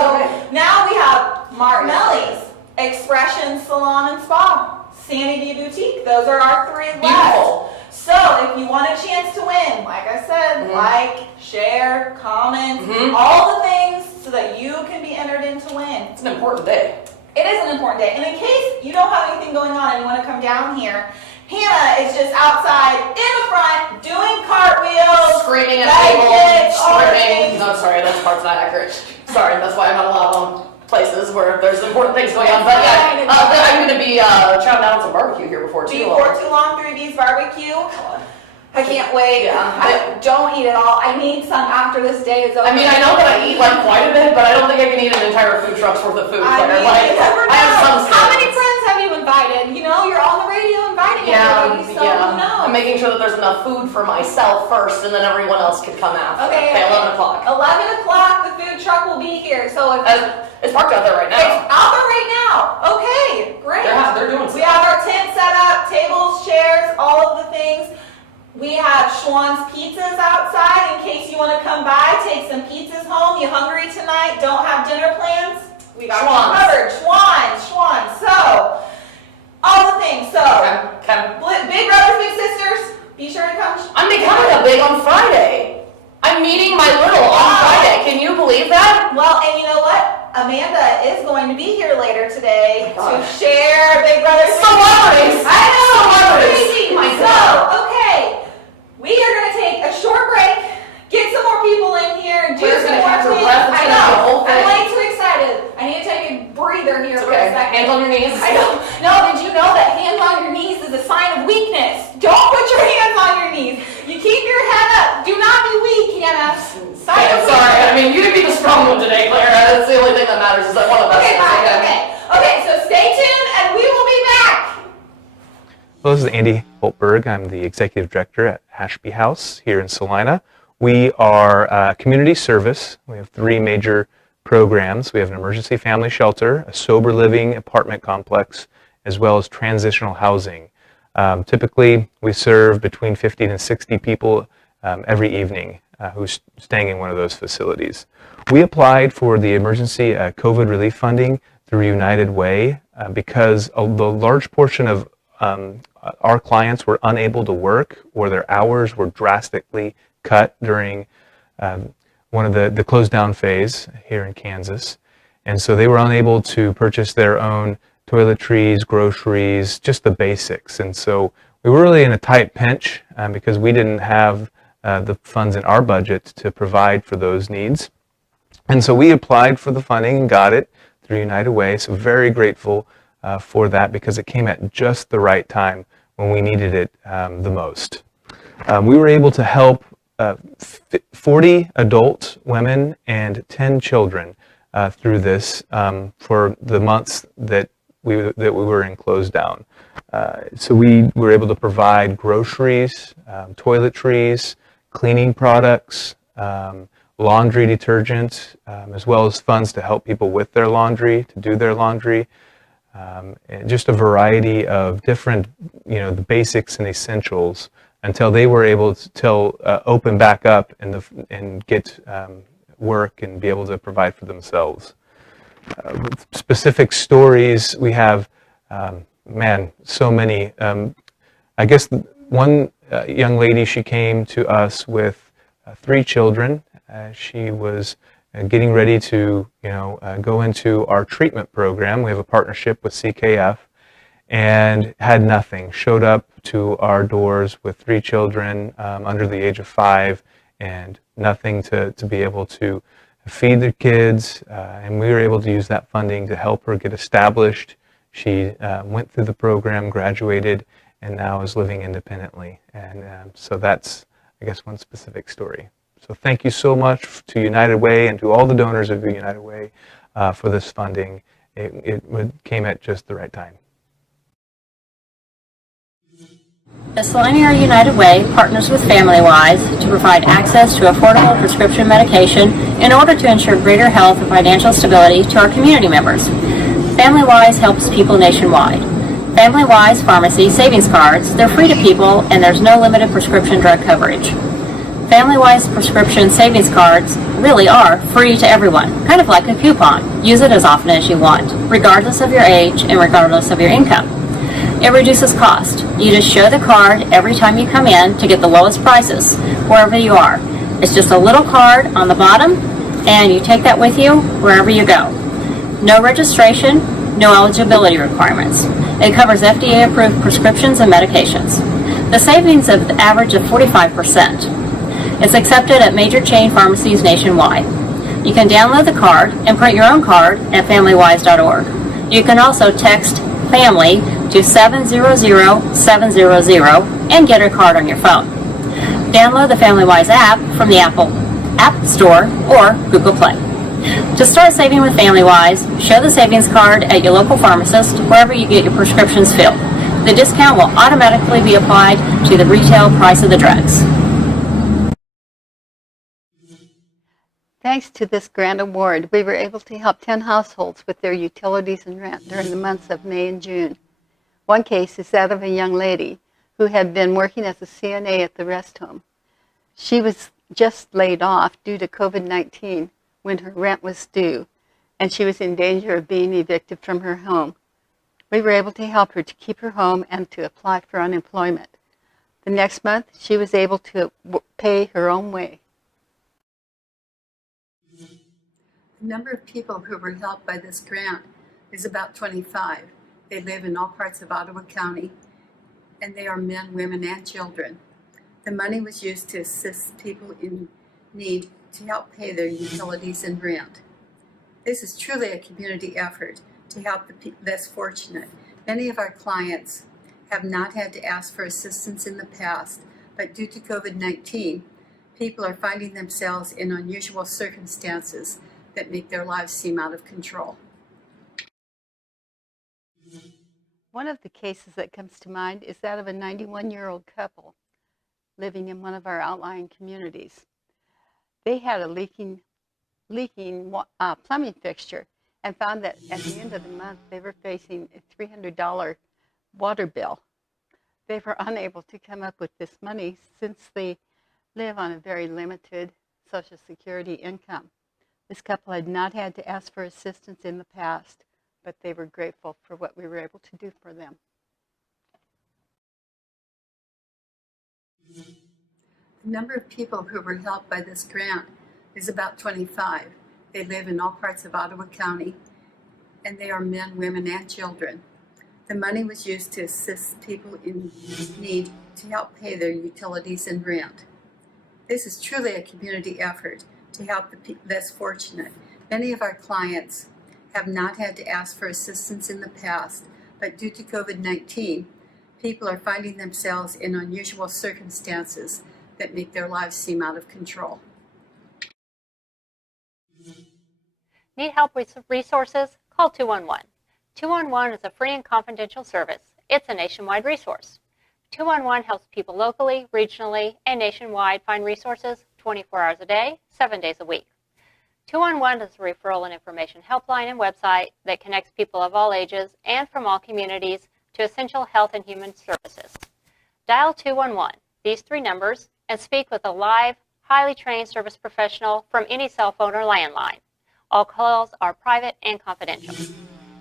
now we have Martinelli's, Expression Salon and Spa, Sanity Boutique. Those are our 3 left. Beautiful. So if you want a chance to win, like I said, like, share, comment, all the things so that you can be entered in to win. It's an important day. It is an important day. And in case you don't have anything going on and you want to come down here, Hannah is just outside in the front doing cartwheels, screaming at people, screaming. No, sorry, that part's not accurate. Sorry, that's why I'm not allowed on places where there's important things going on. But yeah, I'm going to be chowing down on some barbecue here before too long. Before too long, 3B's barbecue. I can't wait. Yeah. Don't eat it all. I need some after this day is over. I mean, I know that I eat like quite a bit, but I don't think I can eat an entire food truck's worth of food. I have some How many friends have you invited? You know, you're on the radio inviting everybody, so who knows? I'm making sure that there's enough food for myself first, and then everyone else can come after. Okay, 11 o'clock. 11 o'clock, the food truck will be here. So if it's parked out there right now. It's out there right now. Okay, great. They're doing We have our tent set up, tables, chairs, all of the things. We have Schwann's Pizzas outside in case you want to come by, take some pizzas home. You hungry tonight? Don't have dinner plans? We got you covered. Schwann's. So, all the things. So, big brothers, big sisters, be sure to come. I'm becoming a big on Friday. I'm meeting my little on Friday. Can you believe that? Well, and you know what? Amanda is going to be here later today to share Big Brother. Celebrities! I know! Celebrities! My God. Okay. We are going to take a short break, get some more people in here, and do some more things. I know. I'm way too excited. I need to take a breather here for a second. Hands on your knees. I know. No, did you know that hands on your knees is a sign of weakness? Don't put your hands on your knees. You keep your head up. Do not be weak, Hannah. Sorry. I mean, you can be the strong one today, Claire. That's the only thing that matters is that one of us. Okay, fine. Okay, so stay tuned, and we will be back. Well, this is Andy Holtberg. I'm the Executive Director at Ashby House here in Salina. We are a community service. We have 3 major programs. We have an emergency family shelter, a sober living apartment complex, as well as transitional housing. Typically, we serve between 50 and 60 people every evening who's staying in one of those facilities. We applied for the emergency COVID relief funding through United Way because the large portion of our clients were unable to work, or their hours were drastically cut during one of the closed down phase here in Kansas. And so they were unable to purchase their own toiletries, groceries, just the basics. And so we were really in a tight pinch because we didn't have the funds in our budget to provide for those needs. And so we applied for the funding and got it through United Way. So very grateful for that because it came at just the right time when we needed it the most. We were able to help 40 adult women and 10 children through this for the months that we were in closed down. So we were able to provide groceries, toiletries, cleaning products, laundry detergent, as well as funds to help people with their laundry, to do their laundry. And just a variety of different, the basics and essentials until they were able to open back up and get work and be able to provide for themselves. With specific stories, we have, so many. I guess one young lady, she came to us with 3 children. She was getting ready to, go into our treatment program. We have a partnership with CKF, and had nothing. Showed up to our doors with 3 children under the age of 5, and nothing to be able to feed the kids. And we were able to use that funding to help her get established. She went through the program, graduated, and now is living independently. And so that's, I guess, one specific story. So thank you so much to United Way and to all the donors of United Way for this funding. It came at just the right time. The Saline Area United Way partners with FamilyWise to provide access to affordable prescription medication in order to ensure greater health and financial stability to our community members. FamilyWise helps people nationwide. FamilyWise Pharmacy Savings Cards, they're free to people and there's no limited prescription drug coverage. FamilyWise prescription savings cards really are free to everyone, kind of like a coupon. Use it as often as you want, regardless of your age and regardless of your income. It reduces cost. You just show the card every time you come in to get the lowest prices, wherever you are. It's just a little card on the bottom, and you take that with you wherever you go. No registration, no eligibility requirements. It covers FDA-approved prescriptions and medications. The savings of the average of 45%. It's accepted at major chain pharmacies nationwide. You can download the card and print your own card at familywise.org. You can also text FAMILY to 700-700 and get a card on your phone. Download the FamilyWise app from the Apple App Store or Google Play. To start saving with FamilyWise, show the savings card at your local pharmacist wherever you get your prescriptions filled. The discount will automatically be applied to the retail price of the drugs. Thanks to this grant award, we were able to help 10 households with their utilities and rent during the months of May and June. One case is that of a young lady who had been working as a CNA at the rest home. She was just laid off due to COVID-19 when her rent was due, and she was in danger of being evicted from her home. We were able to help her to keep her home and to apply for unemployment. The next month, she was able to pay her own way. The number of people who were helped by this grant is about 25. They live in all parts of Ottawa County, and they are men, women, and children. The money was used to assist people in need to help pay their utilities and rent. This is truly a community effort to help the less fortunate. Many of our clients have not had to ask for assistance in the past, but due to COVID-19, people are finding themselves in unusual circumstances that make their lives seem out of control. One of the cases that comes to mind is that of a 91-year-old couple living in one of our outlying communities. They had a leaking plumbing fixture and found that at the end of the month they were facing a $300 water bill. They were unable to come up with this money since they live on a very limited Social Security income. This couple had not had to ask for assistance in the past, but they were grateful for what we were able to do for them. The number of people who were helped by this grant is about 25. They live in all parts of Ottawa County, and they are men, women, and children. The money was used to assist people in need to help pay their utilities and rent. This is truly a community effort to help the less fortunate. Many of our clients have not had to ask for assistance in the past, but due to COVID-19, people are finding themselves in unusual circumstances that make their lives seem out of control. Need help with resources? Call 211. 211 is a free and confidential service. It's a nationwide resource. 211 helps people locally, regionally, and nationwide find resources 24 hours a day, 7 days a week. 211 is a referral and information helpline and website that connects people of all ages and from all communities to essential health and human services. Dial 211, these three numbers, and speak with a live, highly trained service professional from any cell phone or landline. All calls are private and confidential.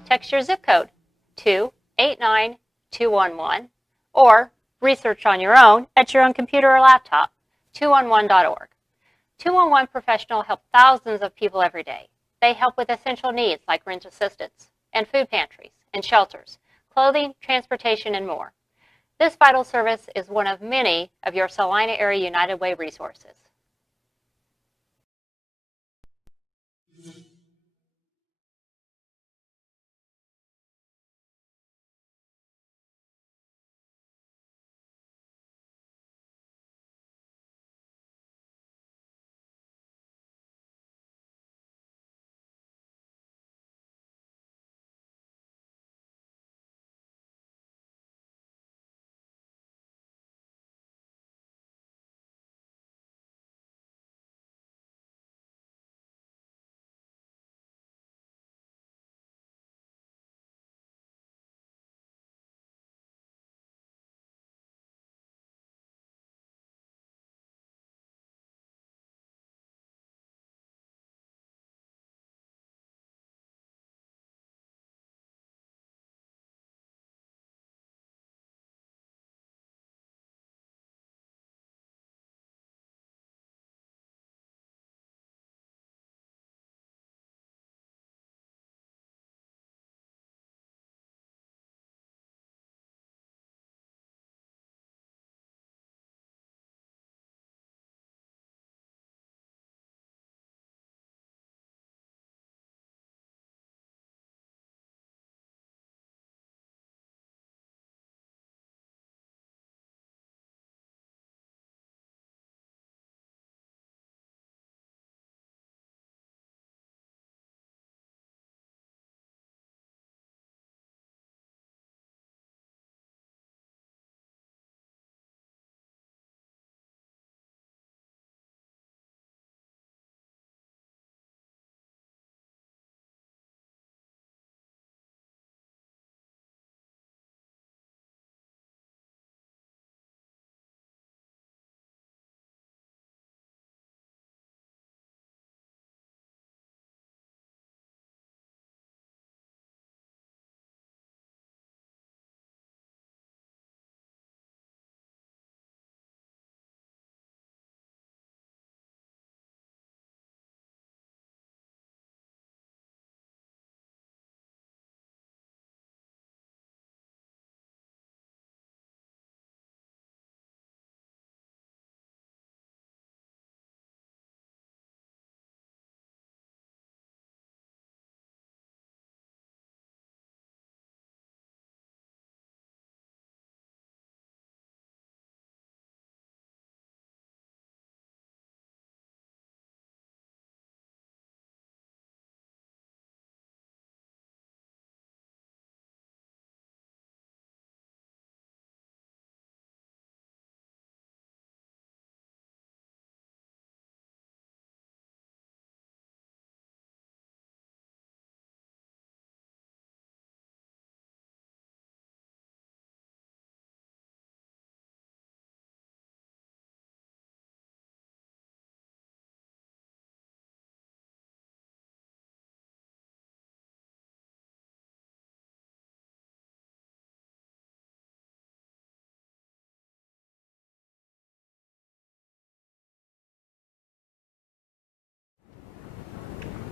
Text your zip code to 89211 or research on your own at your own computer or laptop, 211.org. 211 professional help thousands of people every day. They help with essential needs like rent assistance and food pantries and shelters, clothing, transportation, and more. This vital service is one of many of your Salina Area United Way resources.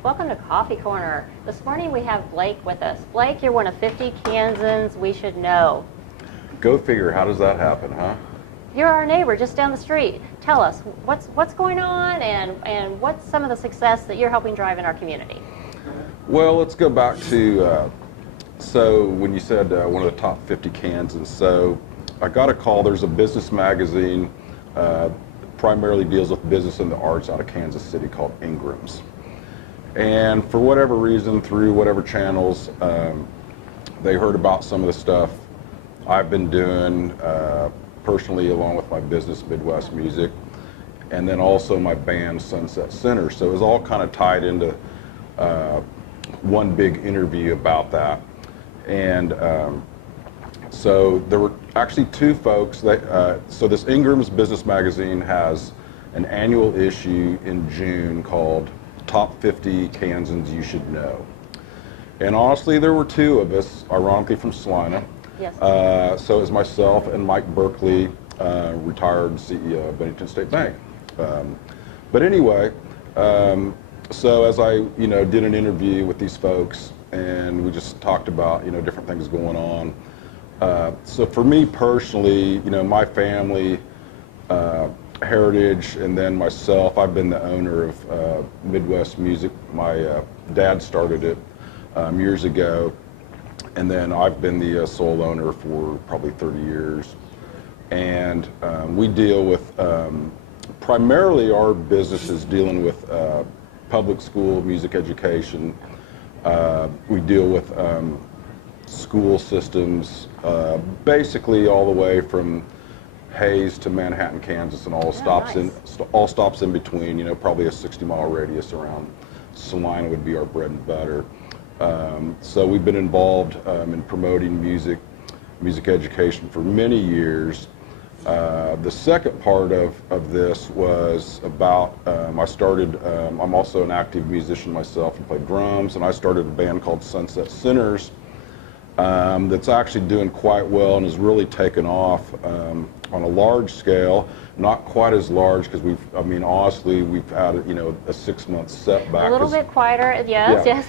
Welcome to Coffee Corner. This morning we have Blake with us. Blake, you're one of 50 Kansans we should know. Go figure, how does that happen, huh? You're our neighbor just down the street. Tell us, what's going on and what's some of the success that you're helping drive in our community? Well, let's go back to, so when you said one of the top 50 Kansans, so I got a call. There's a business magazine, primarily deals with business and the arts out of Kansas City called Ingram's. And for whatever reason, through whatever channels, they heard about some of the stuff I've been doing personally, along with my business, Midwest Music, and then also my band, Sunset Center. So it was all kind of tied into one big interview about that. And so there were actually two folks that, so this Ingram's Business Magazine has an annual issue in June called Top 50 Kansans You Should Know. And honestly, there were two of us, ironically from Salina. Yes. So it was myself and Mike Berkeley, retired CEO of Bennington State Bank. But anyway, so as I, did an interview with these folks, and we just talked about, different things going on. So for me personally, my family, heritage, and then myself, I've been the owner of Midwest Music. My dad started it years ago, and then I've been the sole owner for probably 30 years. And we deal with, primarily our business is dealing with public school music education. We deal with school systems, basically all the way from Hayes to Manhattan, Kansas, and all stops in between. Probably a 60-mile radius around Salina would be our bread and butter. So we've been involved in promoting music education for many years. The second part of this was about, I started, I'm also an active musician myself and play drums, and I started a band called Sunset Sinners that's actually doing quite well and has really taken off on a large scale. Not quite as large because honestly, we've had a 6-month setback. A little bit quieter, yes.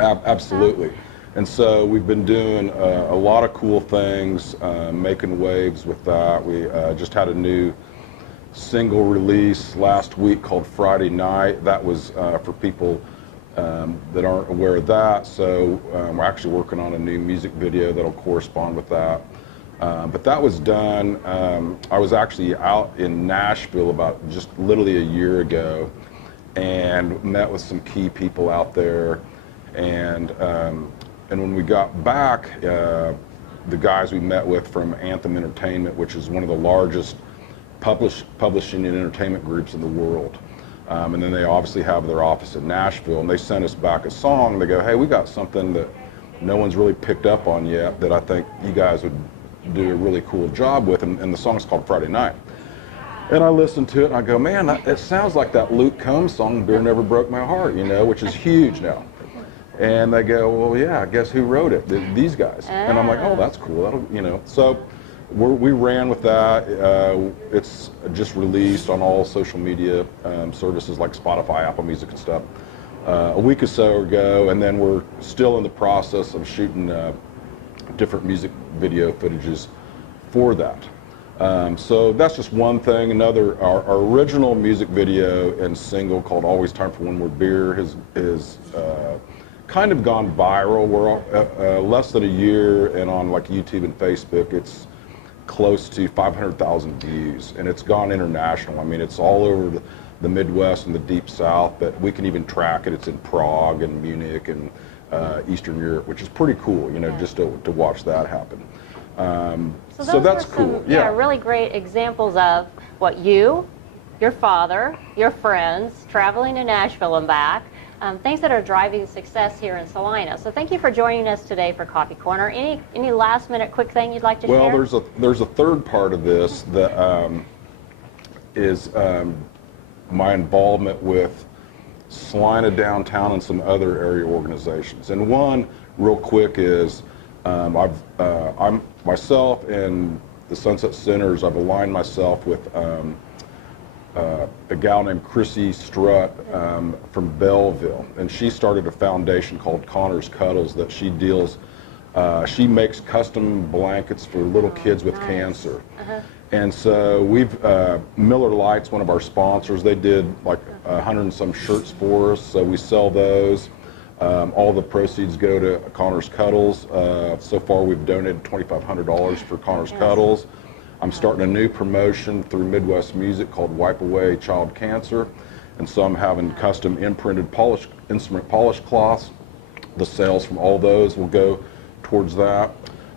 Absolutely. And so we've been doing a lot of cool things, making waves with that. We just had a new single release last week called Friday Night. That was for people that aren't aware of that. So we're actually working on a new music video that'll correspond with that. But that was done. I was actually out in Nashville about just literally a year ago and met with some key people out there. And when we got back, the guys we met with from Anthem Entertainment, which is one of the largest publishing and entertainment groups in the world. And then they obviously have their office in Nashville, and they sent us back a song. They go, hey, we got something that no one's really picked up on yet that I think you guys would do a really cool job with, and the song's called Friday Night. And I listened to it and I go, man, it sounds like that Luke Combs song, Beer Never Broke My Heart, which is huge now. And they go, well, yeah, guess who wrote it? These guys. And I'm like, oh, that's cool. That'll, So we ran with that. It's just released on all social media services like Spotify, Apple Music and stuff a week or so ago. And then we're still in the process of shooting different music video footages for that. So that's just one thing. Our original music video and single called Always Time for One More Beer is kind of gone viral. We're less than a year, and on like YouTube and Facebook, it's close to 500,000 views, and it's gone international. It's all over the Midwest and the Deep South, but we can even track it. It's in Prague and Munich and Eastern Europe, which is pretty cool, just to watch that happen. So that's cool. Yeah, really great examples of what you, your father, your friends, traveling to Nashville and back, things that are driving success here in Salina. So thank you for joining us today for Coffee Corner. Any last minute quick thing you'd like to share? Well, there's a third part of this that is my involvement with Salina Downtown and some other area organizations. And one, real quick, is I'm myself and the Sunset Centers. I've aligned myself with a gal named Chrissy Strutt from Belleville, and she started a foundation called Connor's Cuddles that she deals. She makes custom blankets for little kids with cancer. And so Miller Lite's one of our sponsors. They did like 100 and some shirts for us, so we sell those. All the proceeds go to Connor's Cuddles. So far we've donated $2,500 for Connor's Cuddles. I'm starting a new promotion through Midwest Music called Wipe Away Child Cancer. And so I'm having custom imprinted instrument polish cloths. The sales from all those will go towards that.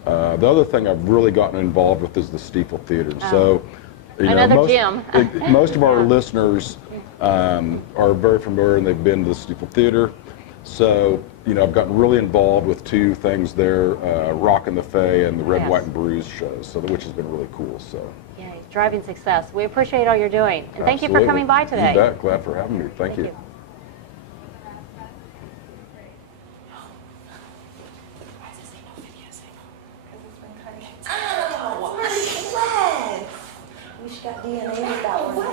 The other thing I've really gotten involved with is the Stiefel Theater. So, most of our listeners are very familiar and they've been to the Stiefel Theater. So, I've gotten really involved with two things there, Rockin' the Fae and the Red, White, and Bruised shows, which has been really cool. So. Yeah, driving success. We appreciate all you're doing. And thank you for coming by today. You bet. Glad for having me. Thank you. We should got DNA with that one.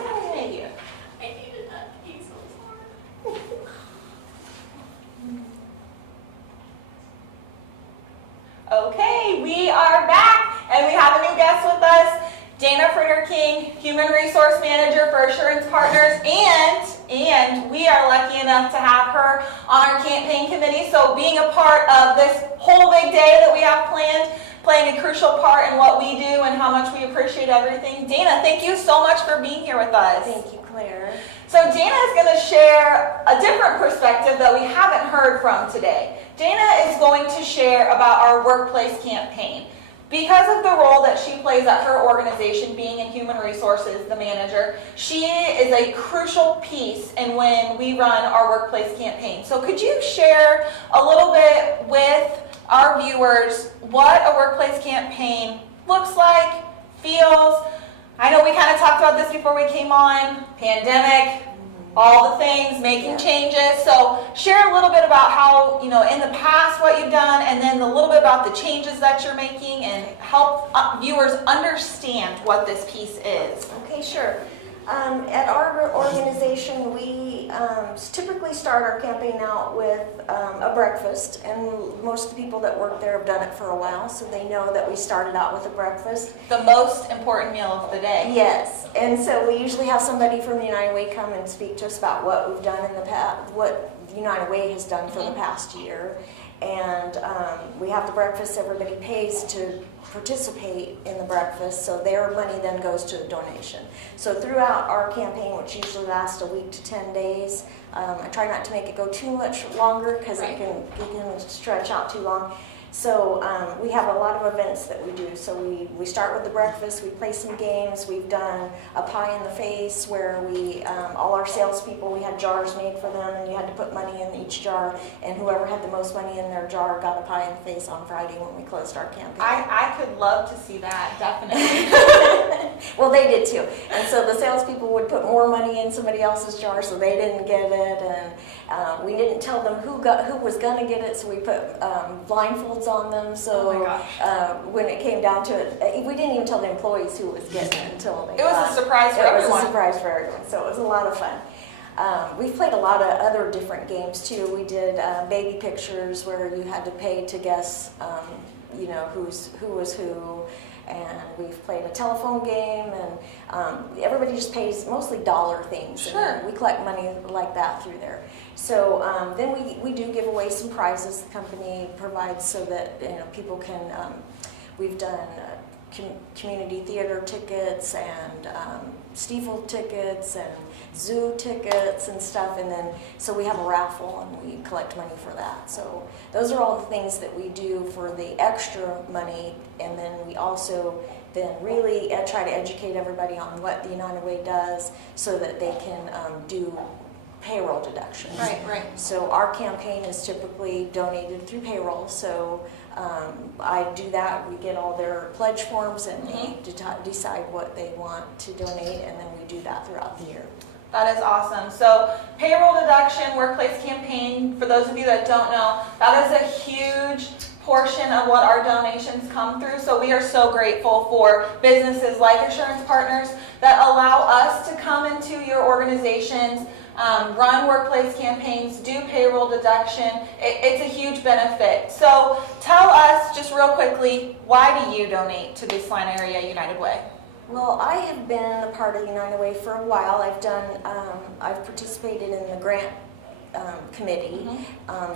Okay, we are back, and we have a new guest with us, Dana Fritter-King, Human Resource Manager for Assurance Partners, and we are lucky enough to have her on our campaign committee, so being a part of this whole big day that we have planned, playing a crucial part in what we do and how much we appreciate everything. Dana, thank you so much for being here with us. Thank you, Claire. So Dana is going to share a different perspective that we haven't heard from today. Dana is going to share about our workplace campaign. Because of the role that she plays at her organization, being in human resources, the manager, she is a crucial piece in when we run our workplace campaign. So could you share a little bit with our viewers what a workplace campaign looks like, feels? I know we kind of talked about this before we came on, pandemic, all the things, making changes. So share a little bit about how, in the past what you've done, and then a little bit about the changes that you're making, and help viewers understand what this piece is. Okay, sure. At our organization, we typically start our campaign out with a breakfast, and most of the people that work there have done it for a while, so they know that we started out with a breakfast. The most important meal of the day. Yes, and so we usually have somebody from the United Way come and speak to us about what we've done in the past, what the United Way has done for the past year. And we have the breakfast, everybody pays to participate in the breakfast, so their money then goes to a donation. So throughout our campaign, which usually lasts a week to 10 days, I try not to make it go too much longer because it can stretch out too long. So we have a lot of events that we do. So we start with the breakfast, we play some games, we've done a pie in the face where we, all our salespeople, we had jars made for them, and you had to put money in each jar, and whoever had the most money in their jar got a pie in the face on Friday when we closed our campaign. I could love to see that, definitely. Well, they did too. And so the salespeople would put more money in somebody else's jar, so they didn't get it, and we didn't tell them who was going to get it, so we put blindfolds on them, so when it came down to it, we didn't even tell the employees who was getting it until they It was a surprise for everyone. It was a surprise for everyone, so it was a lot of fun. We've played a lot of other different games too. We did baby pictures where you had to pay to guess, who was who. And we've played a telephone game, and everybody just pays mostly dollar things. Sure. And we collect money like that through there. So then we do give away some prizes the company provides so that people can. We've done community theater tickets and Stiefel tickets and zoo tickets and stuff, and then so we have a raffle and we collect money for that. So those are all the things that we do for the extra money, and then we also then really try to educate everybody on what the United Way does so that they can do payroll deductions. Right. So our campaign is typically donated through payroll, so I do that. We get all their pledge forms, and they decide what they want to donate, and then we do that throughout the year. That is awesome. So payroll deduction, workplace campaign, for those of you that don't know, that is a huge portion of what our donations come through. So we are so grateful for businesses like Assurance Partners that that allow us to come into your organizations, run workplace campaigns, do payroll deduction. It's a huge benefit. So tell us just real quickly, why do you donate to the Salina Area United Way? Well, I have been a part of United Way for a while. I've participated in the grant committee.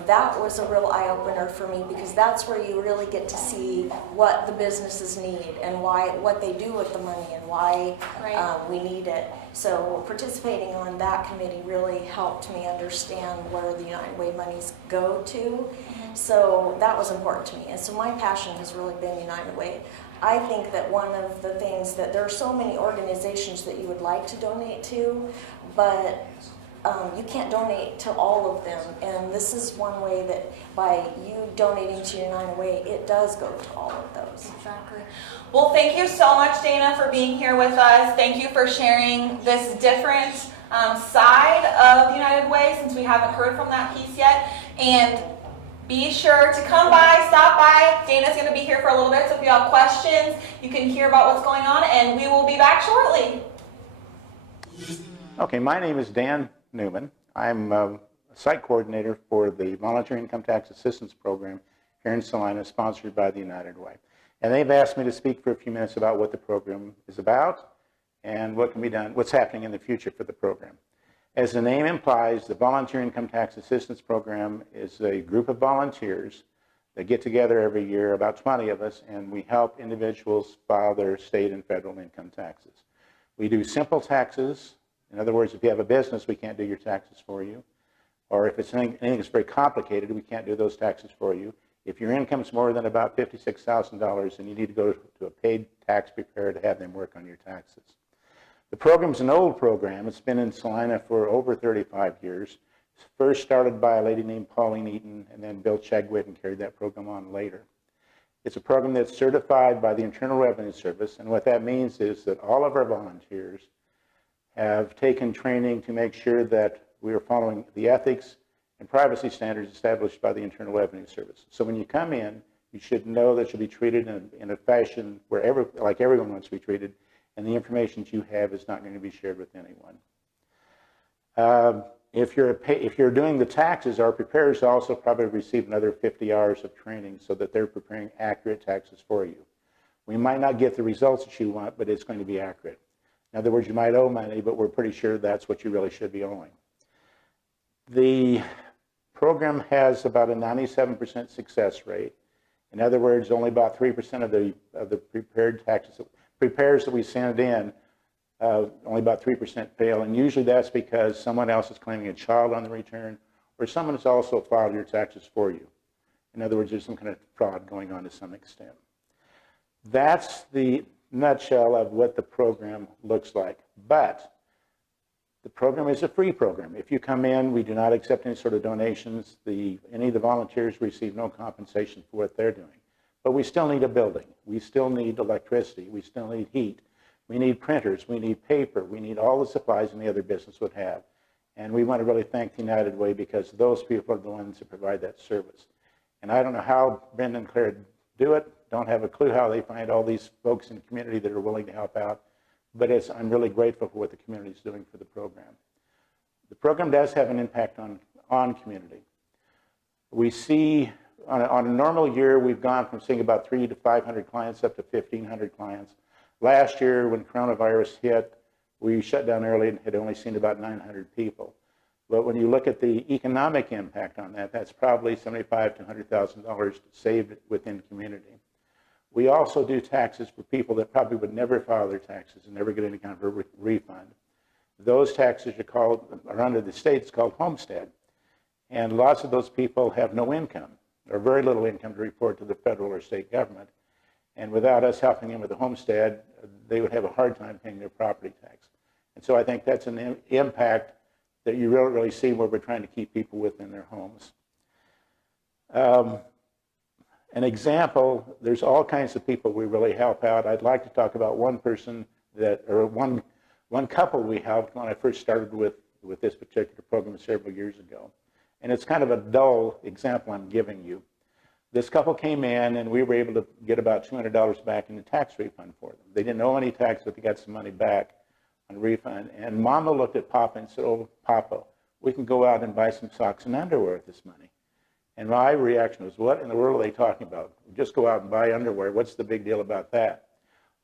That was a real eye-opener for me because that's where you really get to see what the businesses need and what they do with the money and why we need it. So participating on that committee really helped me understand where the United Way monies go to. So that was important to me. And so my passion has really been United Way. I think that one of the things that there are so many organizations that you would like to donate to, but you can't donate to all of them, and this is one way that by you donating to United Way, it does go to all of those. Exactly. Well, thank you so much, Dana, for being here with us. Thank you for sharing this different side of United Way, since we haven't heard from that piece yet. And be sure to come by, stop by. Dana's going to be here for a little bit, so if you have questions, you can hear about what's going on, and we will be back shortly. Okay, my name is Dan Newman. I'm a site coordinator for the Volunteer Income Tax Assistance Program here in Salina, sponsored by the United Way. And they've asked me to speak for a few minutes about what the program is about and what can be done, what's happening in the future for the program. As the name implies, the Volunteer Income Tax Assistance Program is a group of volunteers that get together every year, about 20 of us, and we help individuals file their state and federal income taxes. We do simple taxes. In other words, if you have a business, we can't do your taxes for you. Or if it's anything that's very complicated, we can't do those taxes for you. If your income is more than about $56,000, then you need to go to a paid tax preparer to have them work on your taxes. The program's an old program. It's been in Salina for over 35 years. It's first started by a lady named Pauline Eaton, and then Bill Chegwit and carried that program on later. It's a program that's certified by the Internal Revenue Service, and what that means is that all of our volunteers have taken training to make sure that we are following the ethics and privacy standards established by the Internal Revenue Service. So when you come in, you should know that you'll be treated in a fashion where like everyone wants to be treated, and the information that you have is not going to be shared with anyone. If you're doing the taxes, our preparers also probably receive another 50 hours of training so that they're preparing accurate taxes for you. We might not get the results that you want, but it's going to be accurate. In other words, you might owe money, but we're pretty sure that's what you really should be owing. The program has about a 97% success rate. In other words, only about 3% of the prepares that we send in, only about 3% fail, and usually that's because someone else is claiming a child on the return, or someone has also filed your taxes for you. In other words, there's some kind of fraud going on to some extent. That's the nutshell of what the program looks like. But the program is a free program. If you come in, we do not accept any sort of donations. Any of the volunteers receive no compensation for what they're doing. But we still need a building. We still need electricity. We still need heat. We need printers. We need paper. We need all the supplies any other business would have. And we want to really thank the United Way because those people are the ones that provide that service. And I don't know how Brenda and Claire do it. Don't have a clue how they find all these folks in the community that are willing to help out. But I'm really grateful for what the community is doing for the program. The program does have an impact on community. We see on a normal year, we've gone from seeing about 300 to 500 clients up to 1,500 clients. Last year, when coronavirus hit, we shut down early and had only seen about 900 people. But when you look at the economic impact on that, that's probably $75,000 to $100,000 saved within community. We also do taxes for people that probably would never file their taxes and never get any kind of a refund. Those taxes are under the state, it's called homestead. And lots of those people have no income or very little income to report to the federal or state government. And without us helping them with the homestead, they would have a hard time paying their property tax. And so I think that's an impact that you really see where we're trying to keep people within their homes. An example, there's all kinds of people we really help out. I'd like to talk about one person one couple we helped when I first started with this particular program several years ago. And it's kind of a dull example I'm giving you. This couple came in and we were able to get about $200 back in the tax refund for them. They didn't owe any tax, but they got some money back on refund. And Mama looked at Papa and said, "Oh, Papa, we can go out and buy some socks and underwear with this money." And my reaction was, what in the world are they talking about? Just go out and buy underwear. What's the big deal about that?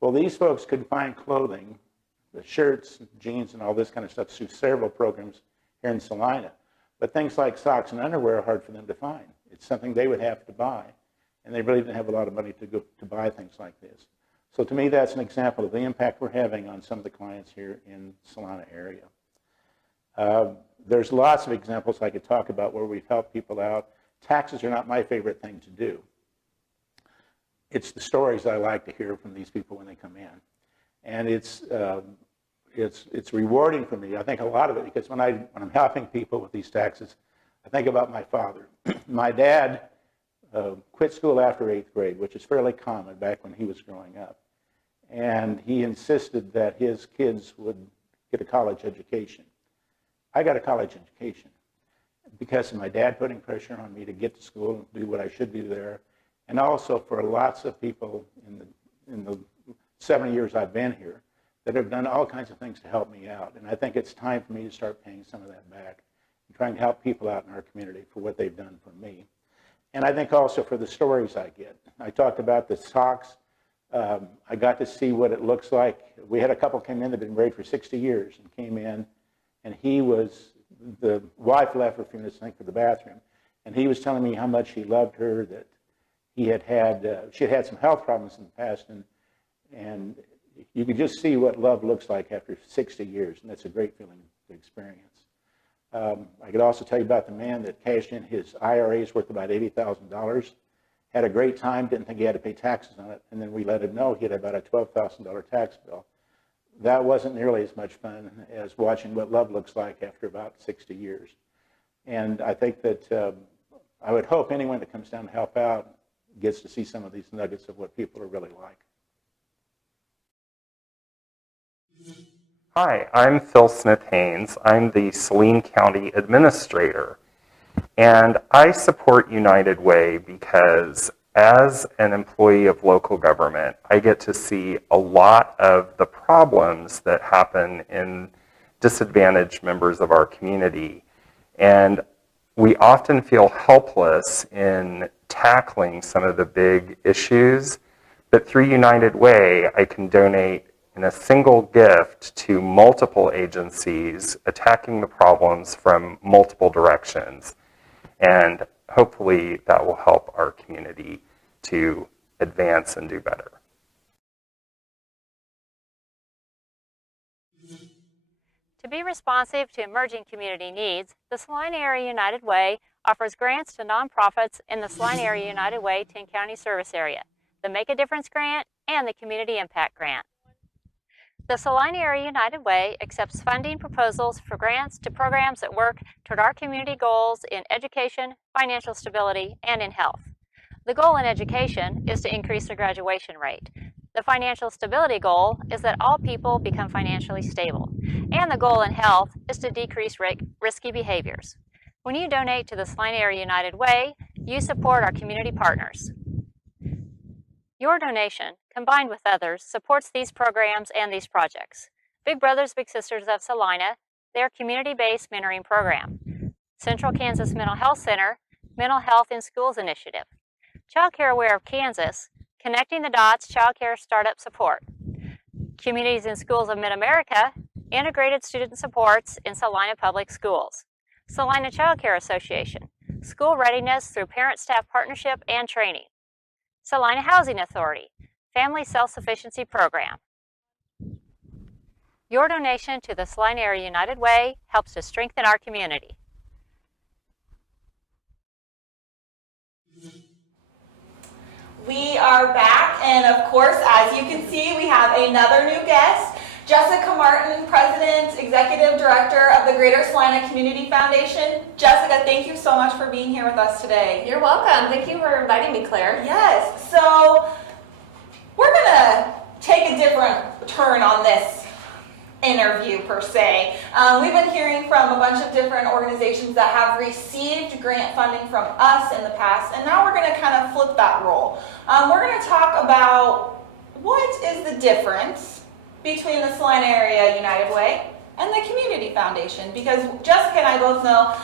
Well, these folks could find clothing, the shirts, jeans, and all this kind of stuff through several programs here in Salina. But things like socks and underwear are hard for them to find. It's something they would have to buy. And they really didn't have a lot of money to buy things like this. So to me, that's an example of the impact we're having on some of the clients here in Salina area. There's lots of examples I could talk about where we've helped people out. Taxes are not my favorite thing to do. It's the stories I like to hear from these people when they come in. And it's rewarding for me. I think a lot of it, because when I'm helping people with these taxes, I think about my father. My dad quit school after 8th grade, which is fairly common back when he was growing up. And he insisted that his kids would get a college education. I got a college education because of my dad putting pressure on me to get to school and do what I should do there. And also for lots of people in the 70 years I've been here that have done all kinds of things to help me out. And I think it's time for me to start paying some of that back and trying to help people out in our community for what they've done for me. And I think also for the stories I get. I talked about the socks. I got to see what it looks like. We had a couple come in that had been married for 60 years and came in, and the wife left for a few minutes, I think, for the bathroom. And he was telling me how much he loved her, that she had had some health problems in the past, and you could just see what love looks like after 60 years, and that's a great feeling to experience. I could also tell you about the man that cashed in his IRAs worth about $80,000, had a great time, didn't think he had to pay taxes on it, and then we let him know he had about a $12,000 tax bill. That wasn't nearly as much fun as watching what love looks like after about 60 years. And I think that I would hope anyone that comes down to help out gets to see some of these nuggets of what people are really like. Hi, I'm Phil Smith-Haynes. I'm the Saline County Administrator. And I support United Way because as an employee of local government, I get to see a lot of the problems that happen in disadvantaged members of our community. And we often feel helpless in tackling some of the big issues, but through United Way, I can donate in a single gift to multiple agencies attacking the problems from multiple directions. And hopefully that will help our community to advance and do better. To be responsive to emerging community needs, the Saline Area United Way offers grants to nonprofits in the Saline Area United Way 10-county service area, the Make a Difference Grant and the Community Impact Grant. The Saline Area United Way accepts funding proposals for grants to programs that work toward our community goals in education, financial stability, and in health. The goal in education is to increase the graduation rate. The financial stability goal is that all people become financially stable. And the goal in health is to decrease risky behaviors. When you donate to the Saline Area United Way, you support our community partners. Your donation, combined with others, supports these programs and these projects. Big Brothers Big Sisters of Salina, their community-based mentoring program. Central Kansas Mental Health Center, Mental Health in Schools Initiative. Child Care Aware of Kansas, Connecting the Dots Child Care Startup Support. Communities in Schools of Mid-America, Integrated Student Supports in Salina Public Schools. Salina Child Care Association, School Readiness through Parent-Staff Partnership and Training. Salina Housing Authority, Family Self-Sufficiency Program. Your donation to the Saline Area United Way helps to strengthen our community. We are back, and of course, as you can see, we have another new guest, Jessica Martin, President, Executive Director of the Greater Salina Community Foundation. Jessica, thank you so much for being here with us today. You're welcome. Thank you for inviting me, Claire. Yes, so we're going to take a different turn on this interview per se. We've been hearing from a bunch of different organizations that have received grant funding from us in the past, and now we're going to kind of flip that role. We're going to talk about what is the difference between the Saline Area United Way and the Community Foundation, because Jessica and I both know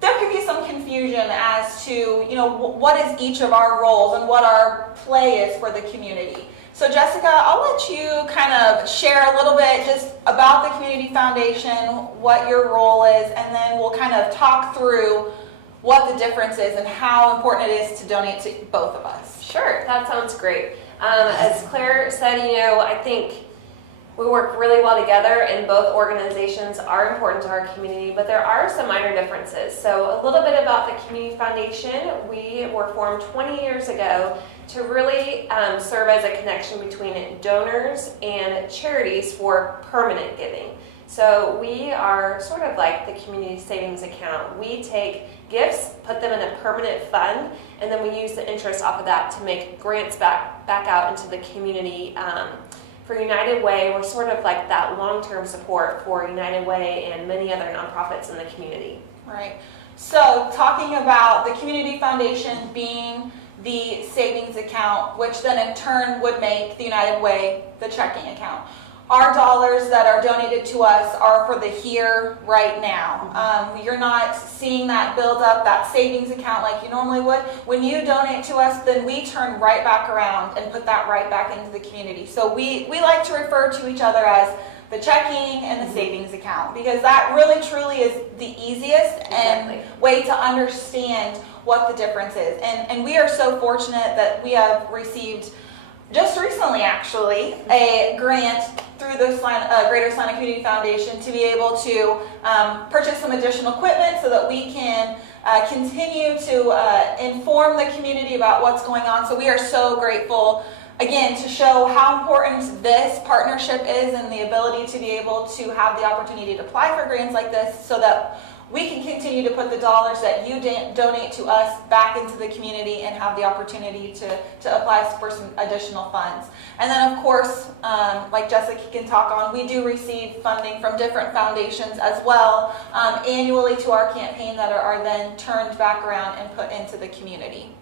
there could be some confusion as to, what is each of our roles and what our play is for the community. So Jessica, I'll let you kind of share a little bit just about the Community Foundation, what your role is, and then we'll kind of talk through what the difference is and how important it is to donate to both of us. Sure, that sounds great. As Claire said, I think we work really well together, and both organizations are important to our community, but there are some minor differences. So a little bit about the Community Foundation. We were formed 20 years ago to really serve as a connection between donors and charities for permanent giving. So we are sort of like the community savings account. We take gifts, put them in a permanent fund, and then we use the interest off of that to make grants back out into the community. For United Way, we're sort of like that long-term support for United Way and many other nonprofits in the community. Right. So talking about the Community Foundation being the savings account, which then in turn would make the United Way the checking account. Our dollars that are donated to us are for the here, right now. You're not seeing that build up, that savings account like you normally would. When you donate to us, then we turn right back around and put that right back into the community. So we like to refer to each other as the checking and the savings account, because that really truly is the easiest and way to understand what the difference is. And we are so fortunate that we have received just recently, actually, a grant through the Greater Salina Community Foundation to be able to purchase some additional equipment so that we can continue to inform the community about what's going on. So we are so grateful, again, to show how important this partnership is and the ability to be able to have the opportunity to apply for grants like this so that we can continue to put the dollars that you donate to us back into the community and have the opportunity to apply for some additional funds. And then, of course, like Jessica can talk on, we do receive funding from different foundations as well annually to our campaign that are then turned back around and put into the community.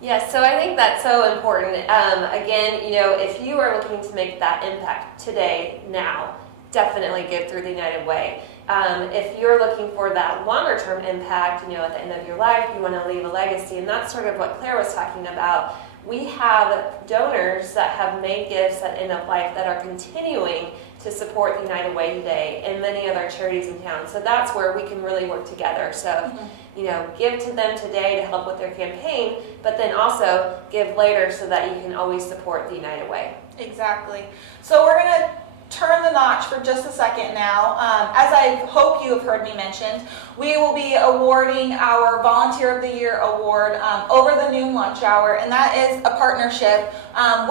Yes, so I think that's so important. Again, if you are looking to make that impact today, now, definitely give through the United Way. If you're looking for that longer term impact, at the end of your life, you want to leave a legacy, and that's sort of what Claire was talking about. We have donors that have made gifts at end of life that are continuing to support the United Way today and many other charities in town. So that's where we can really work together. So, give to them today to help with their campaign, but then also give later so that you can always support the United Way. Exactly. So we're going to turn the notch for just a second now. As I hope you have heard me mention, we will be awarding our Volunteer of the Year award over the noon lunch hour, and that is a partnership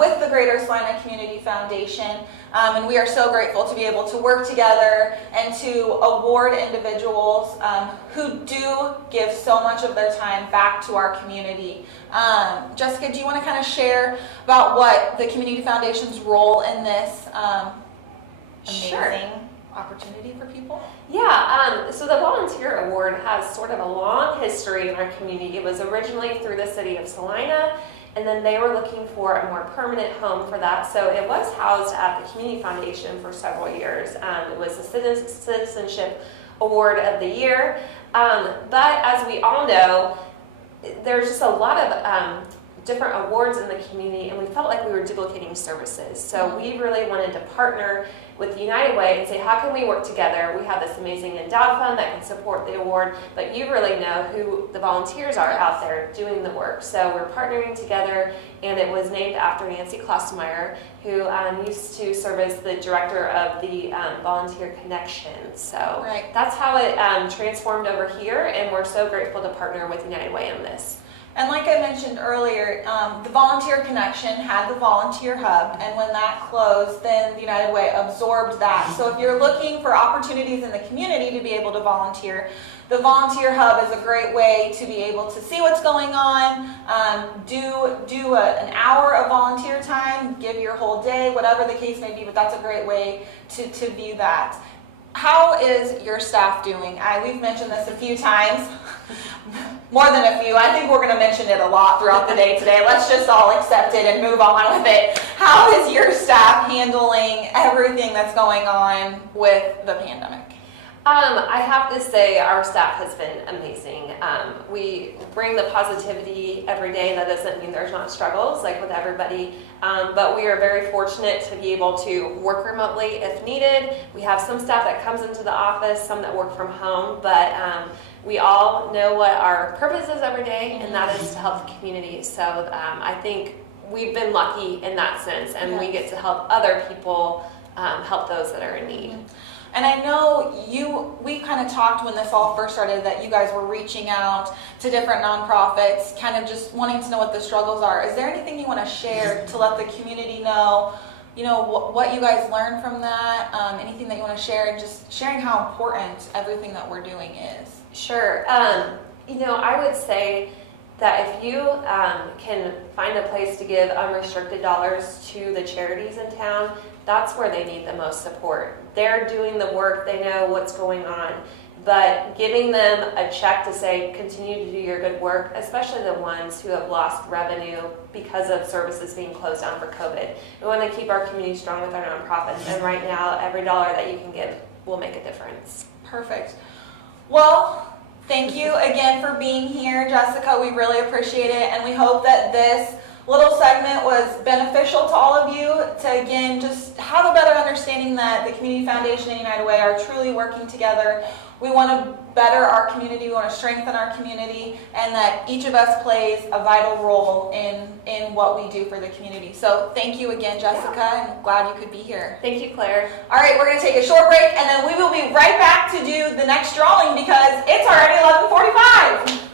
with the Greater Salina Community Foundation. And we are so grateful to be able to work together and to award individuals who do give so much of their time back to our community. Jessica, do you want to kind of share about what the Community Foundation's role in this amazing opportunity for people? Yeah, so the Volunteer Award has sort of a long history in our community. It was originally through the city of Salina, and then they were looking for a more permanent home for that. So it was housed at the Community Foundation for several years. It was the Citizenship Award of the Year. But as we all know, there's just a lot of different awards in the community, and we felt like we were duplicating services. So we really wanted to partner with the United Way and say, how can we work together? We have this amazing endowed fund that can support the award, but you really know who the volunteers are out there doing the work. So we're partnering together, and it was named after Nancy Klostermeyer, who used to serve as the director of the Volunteer Connection. So that's how it transformed over here, and we're so grateful to partner with United Way on this. And like I mentioned earlier, the Volunteer Connection had the Volunteer Hub, and when that closed, then the United Way absorbed that. So if you're looking for opportunities in the community to be able to volunteer, the Volunteer Hub is a great way to be able to see what's going on, do an hour of volunteer time, give your whole day, whatever the case may be, but that's a great way to view that. How is your staff doing? We've mentioned this a few times. more than a few. I think we're going to mention it a lot throughout the day today. Let's just all accept it and move on with it. How is your staff handling everything that's going on with the pandemic? I have to say our staff has been amazing. We bring the positivity every day. That doesn't mean there's not struggles like with everybody, but we are very fortunate to be able to work remotely if needed. We have some staff that comes into the office, some that work from home, but we all know what our purpose is every day, and that is to help the community. So I think we've been lucky in that sense, and we get to help other people help those that are in need. And I know we kind of talked when this all first started that you guys were reaching out to different nonprofits, kind of just wanting to know what the struggles are. Is there anything you want to share to let the community know, what you guys learned from that? Anything that you want to share, and just sharing how important everything that we're doing is? Sure. I would say that if you can find a place to give unrestricted dollars to the charities in town, that's where they need the most support. They're doing the work, they know what's going on, but giving them a check to say, continue to do your good work, especially the ones who have lost revenue because of services being closed down for COVID. We want to keep our community strong with our nonprofits, and right now, every dollar that you can give will make a difference. Perfect. Well, thank you again for being here, Jessica. We really appreciate it, and we hope that this little segment was beneficial to all of you to, again, just have a better understanding that the Community Foundation and United Way are truly working together. We want to better our community, we want to strengthen our community, and that each of us plays a vital role in what we do for the community. So thank you again, Jessica, and glad you could be here. Thank you, Claire. All right, we're going to take a short break, and then we will be right back to do the next drawing because it's already 11:45.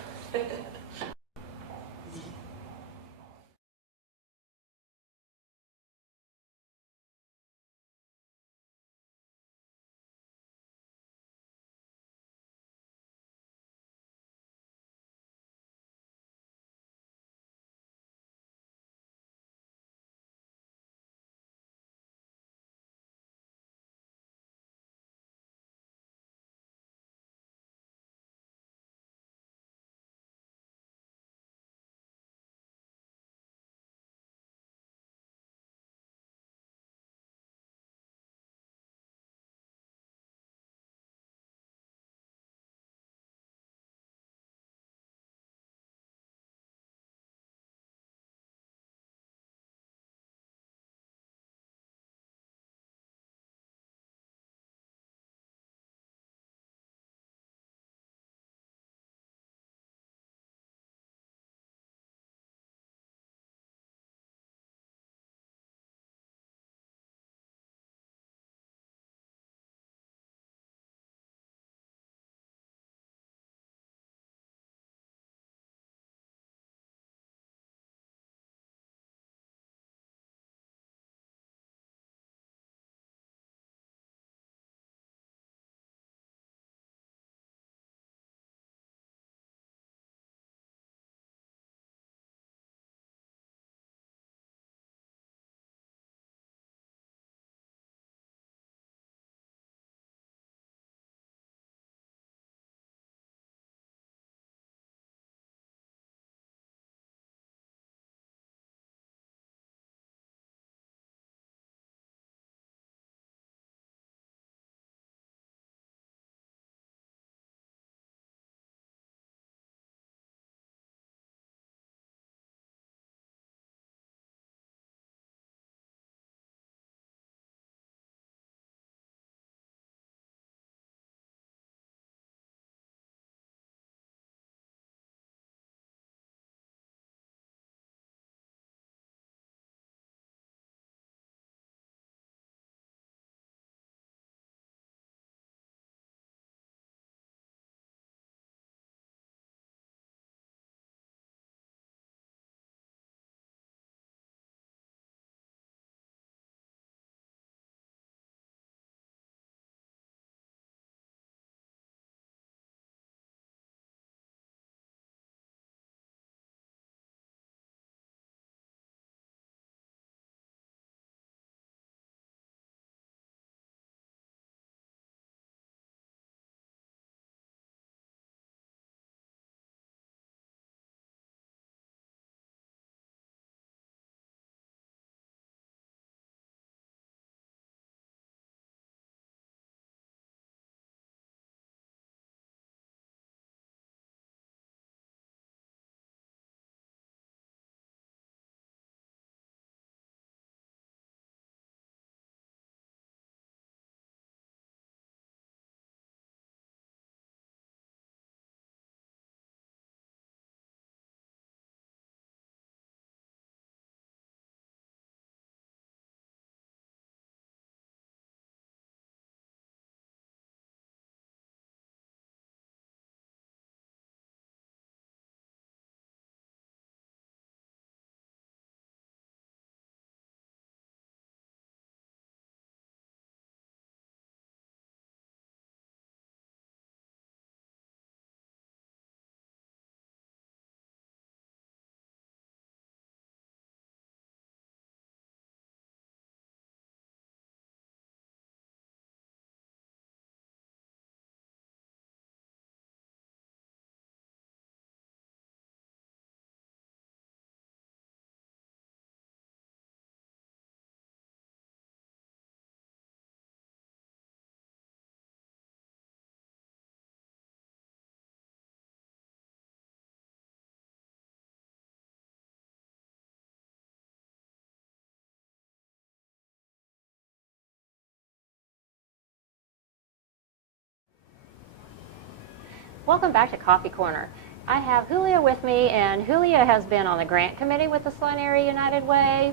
Welcome back to Coffee Corner. I have Julia with me, and Julia has been on the grant committee with the Saline Area United Way,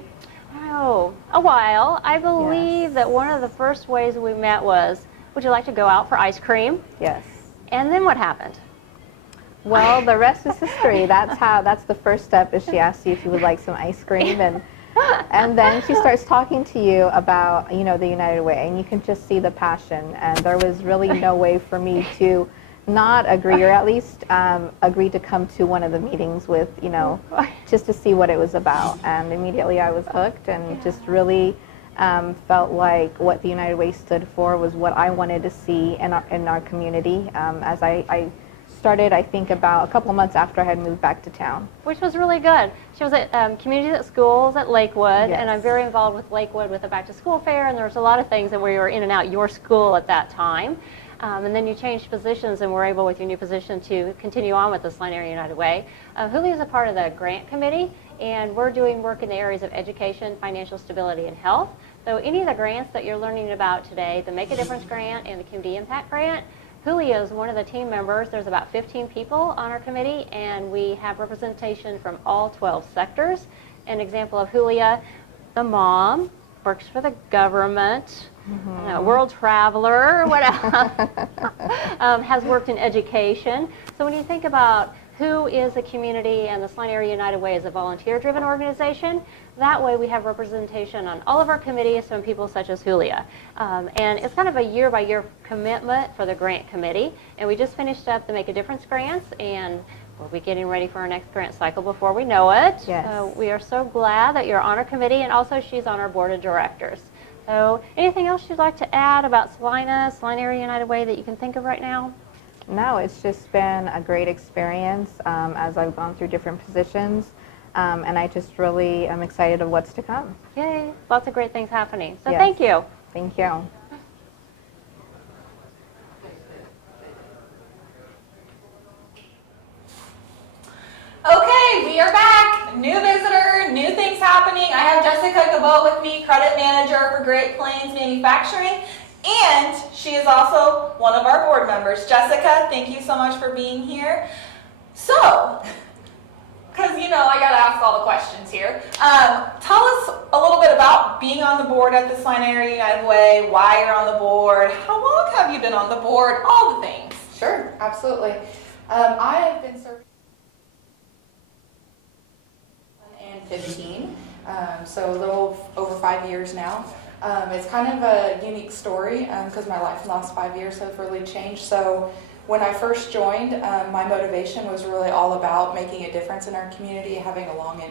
a while. I believe that one of the first ways we met was, would you like to go out for ice cream? Yes. And then what happened? Well, the rest is history. That's the first step, is she asks you if you would like some ice cream, and then she starts talking to you about, the United Way, and you can just see the passion. And there was really no way for me to not agree, or at least agree to come to one of the meetings with, just to see what it was about. And immediately I was hooked, and just really felt like what the United Way stood for was what I wanted to see in our community. As I started, I think, about a couple of months after I had moved back to town. Which was really good. She was at Communities at Schools at Lakewood, Yes. and I'm very involved with Lakewood with the Back to School Fair, and there was a lot of things that we were in and out your school at that time. And then you changed positions and were able, with your new position, to continue on with the Saline Area United Way. Julia is a part of the grant committee, and we're doing work in the areas of education, financial stability, and health. So any of the grants that you're learning about today, the Make a Difference grant and the Community Impact grant, Julia is one of the team members. There's about 15 people on our committee, and we have representation from all 12 sectors. An example of Julia, the mom, works for the government, world traveler, what else? Has worked in education. So when you think about who is a community, and the Saline Area United Way is a volunteer-driven organization, that way we have representation on all of our committees from people such as Julia. And it's kind of a year-by-year commitment for the grant committee. And we just finished up the Make a Difference grants, and we'll be getting ready for our next grant cycle before we know it. Yes. We are so glad that you're on our committee, and also she's on our board of directors. So anything else you'd like to add about Salina, Saline Area United Way, that you can think of right now? No, it's just been a great experience as I've gone through different positions, and I just really am excited of what's to come. Yay, lots of great things happening. So Yes. Thank you. Thank you. Okay, we are back. New visitor, new things happening. I have Jessica Cabot with me, credit manager for Great Plains Manufacturing, and she is also one of our board members. Jessica, thank you so much for being here. So, because I got to ask all the questions here. Tell us a little bit about being on the board at the Saline Area United Way, why you're on the board, how long have you been on the board, all the things. Sure, absolutely. I have been serving 2015, so a little over 5 years now. It's kind of a unique story because my life in the last 5 years have really changed. So when I first joined, my motivation was really all about making a difference in our community, having a long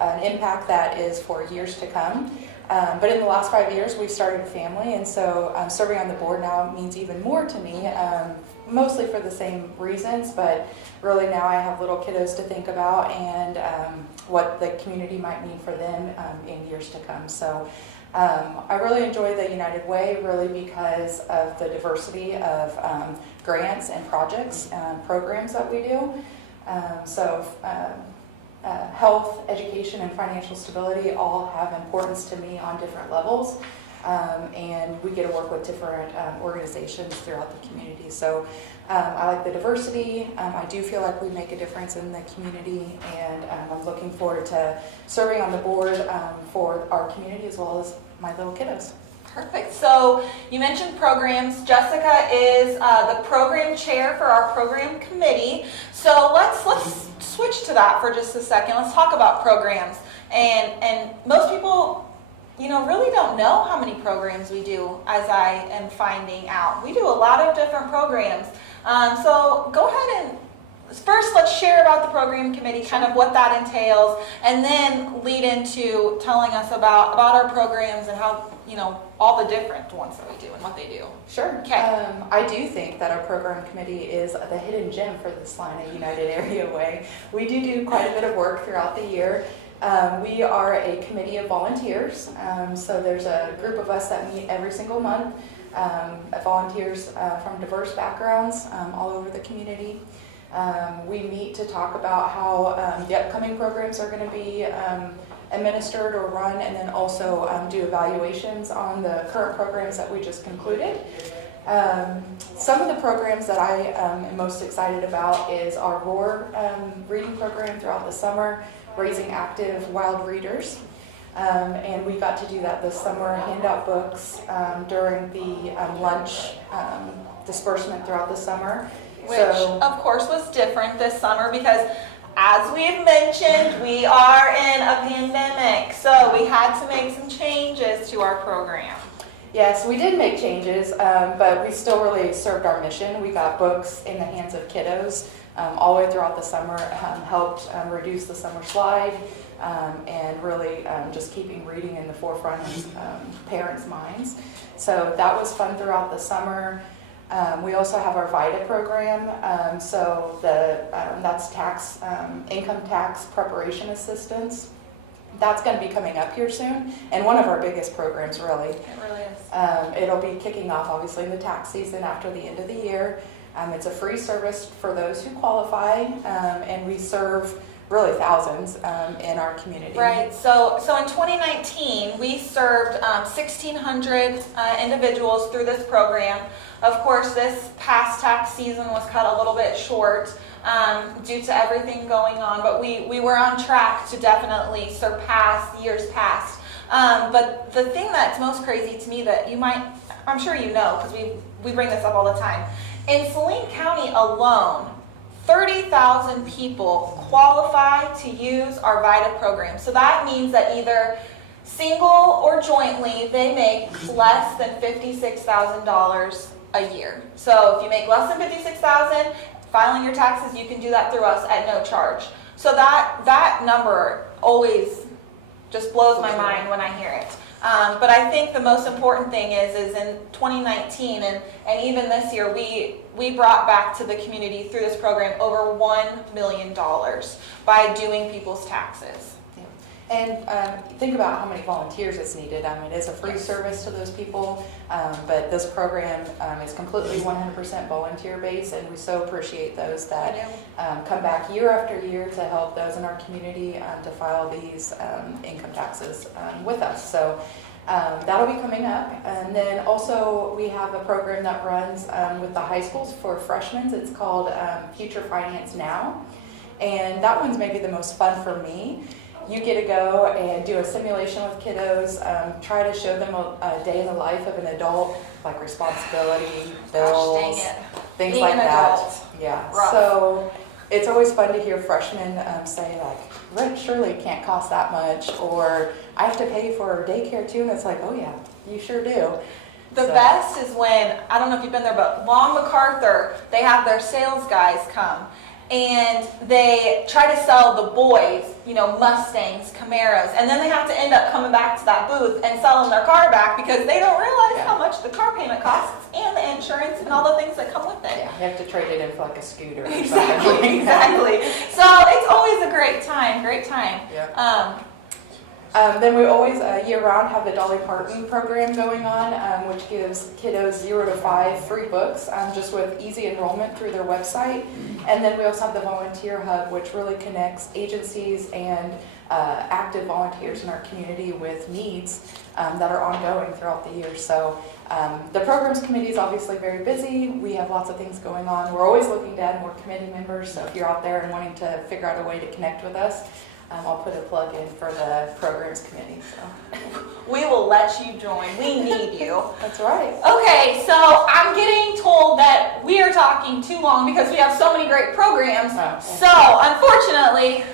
an impact that is for years to come. But in the last 5 years, we've started a family, and so serving on the board now means even more to me, mostly for the same reasons, but really now I have little kiddos to think about and what the community might mean for them in years to come. So I really enjoy the United Way, really because of the diversity of grants and projects, programs that we do. Health, education, and financial stability all have importance to me on different levels, and we get to work with different organizations throughout the community. So I like the diversity. I do feel like we make a difference in the community, and I'm looking forward to serving on the board for our community as well as my little kiddos. Perfect. So you mentioned programs. Jessica is the program chair for our program committee. So let's switch to that for just a second. Let's talk about programs. And most people, really don't know how many programs we do, as I am finding out. We do a lot of different programs. So go ahead and first let's share about the program committee, kind of what that entails, and then lead into telling us about our programs and how, all the different ones that we do and what they do. Sure. Okay. I do think that our program committee is the hidden gem for the Saline United Area Way. We do quite a bit of work throughout the year. We are a committee of volunteers, so there's a group of us that meet every single month, volunteers from diverse backgrounds all over the community. We meet to talk about how the upcoming programs are going to be administered or run, and then also do evaluations on the current programs that we just concluded. Some of the programs that I am most excited about is our Roar reading program throughout the summer, raising active wild readers. And we got to do that this summer, hand out books during the lunch disbursement throughout the summer. Which, of course, was different this summer because, as we've mentioned, we are in a pandemic, so we had to make some changes to our program. Yes, we did make changes, but we still really served our mission. We got books in the hands of kiddos all the way throughout the summer, helped reduce the summer slide, and really just keeping reading in the forefront of parents' minds. So that was fun throughout the summer. We also have our VITA program, that's income tax preparation assistance. That's going to be coming up here soon, and one of our biggest programs, really. It really is. It'll be kicking off, obviously, in the tax season after the end of the year. It's a free service for those who qualify, and we serve really thousands in our community. Right. So in 2019, we served 1,600 individuals through this program. Of course, this past tax season was cut a little bit short due to everything going on, but we were on track to definitely surpass years past. But the thing that's most crazy to me that I'm sure you know, because we bring this up all the time, in Saline County alone, 30,000 people qualify to use our VITA program. So that means that either single or jointly, they make less than $56,000 a year. So if you make less than $56,000, filing your taxes, you can do that through us at no charge. So that number always just blows my mind when I hear it. But I think the most important thing is in 2019 and even this year, we brought back to the community through this program over $1 million by doing people's taxes. And think about how many volunteers it's needed. I mean, it's a free service to those people, but this program is completely 100% volunteer-based, and we so appreciate those that come back year after year to help those in our community to file these income taxes with us. So that'll be coming up. And then also we have a program that runs with the high schools for freshmen. It's called Future Finance Now, and that one's maybe the most fun for me. You get to go and do a simulation with kiddos, try to show them a day in the life of an adult, like responsibility, bills, things Being like an that. adult. Yeah. Rough. So it's always fun to hear freshmen say like, rent surely can't cost that much, or I have to pay for daycare too, and it's like, oh yeah, you sure do. The best is when, I don't know if you've been there, but Long MacArthur, they have their sales guys come. And they try to sell the boys, Mustangs, Camaros, and then they have to end up coming back to that booth and selling their car back because they don't realize how much the car payment costs and the insurance and all the things that come with it. Yeah, you have to trade it in for like a scooter or Exactly, something. exactly. So it's always a great time, Yeah. Then we always, year-round, have the Dolly Parton program going on, which gives kiddos 0 to 5 free books, just with easy enrollment through their website. And then we also have the Volunteer Hub, which really connects agencies and active volunteers in our community with needs that are ongoing throughout the year. So the programs committee is obviously very busy. We have lots of things going on. We're always looking to add more committee members, so if you're out there and wanting to figure out a way to connect with us, I'll put a plug in for the programs committee. So. We will let you join. We need you. That's right. Okay, so I'm getting told that we are talking too long because we have so many great programs. So unfortunately,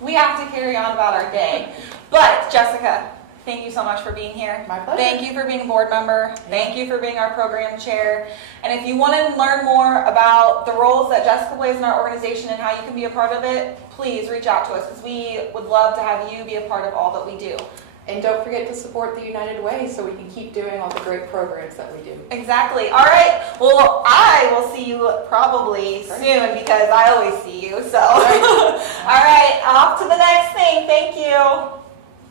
we have to carry on about our day. But Jessica, thank you so much for being here. My pleasure. Thank you for being a board member. Thank you for being our program chair. And if you want to learn more about the roles that Jessica plays in our organization and how you can be a part of it, please reach out to us because we would love to have you be a part of all that we do. And don't forget to support the United Way so we can keep doing all the great programs that we do. Exactly. All right. Well, I will see you probably soon because I always see you. So, all right. Off to the next thing. Thank you.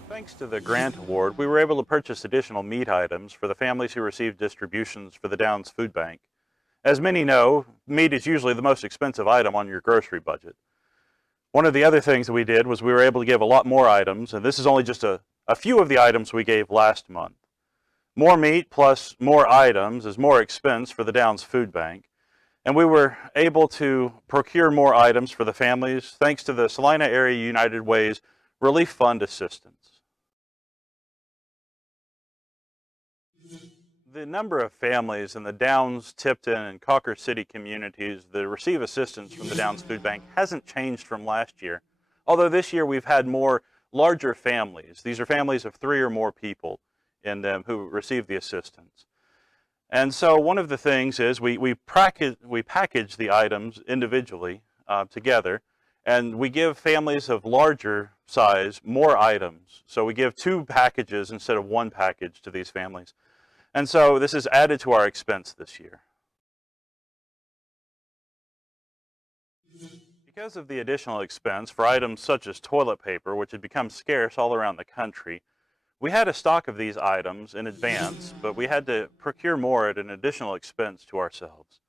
Thanks to the grant award, we were able to purchase additional meat items for the families who received distributions for the Downs Food Bank. As many know, meat is usually the most expensive item on your grocery budget. One of the other things that we did was we were able to give a lot more items, and this is only just a few of the items we gave last month. More meat plus more items is more expense for the Downs Food Bank. And we were able to procure more items for the families thanks to the Salina Area United Way's Relief Fund assistance. The number of families in the Downs, Tipton, and Cawker City communities that receive assistance from the Downs Food Bank hasn't changed from last year, although this year we've had more larger families. These are families of 3 or more people in them who receive the assistance. And so one of the things is we package the items individually together, and we give families of larger size more items. So we give 2 packages instead of 1 package to these families. And so this is added to our expense this year. Because of the additional expense for items such as toilet paper, which had become scarce all around the country, we had a stock of these items in advance, but we had to procure more at an additional expense to ourselves.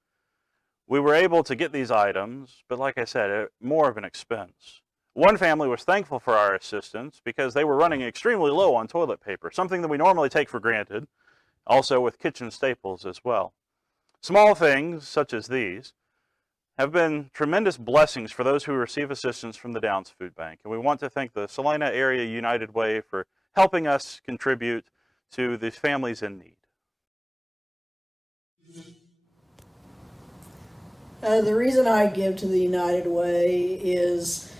We were able to get these items, but like I said, at more of an expense. One family was thankful for our assistance because they were running extremely low on toilet paper, something that we normally take for granted, also with kitchen staples as well. Small things, such as these, have been tremendous blessings for those who receive assistance from the Downs Food Bank. And we want to thank the Salina Area United Way for helping us contribute to these families in need. The reason I give to the United Way is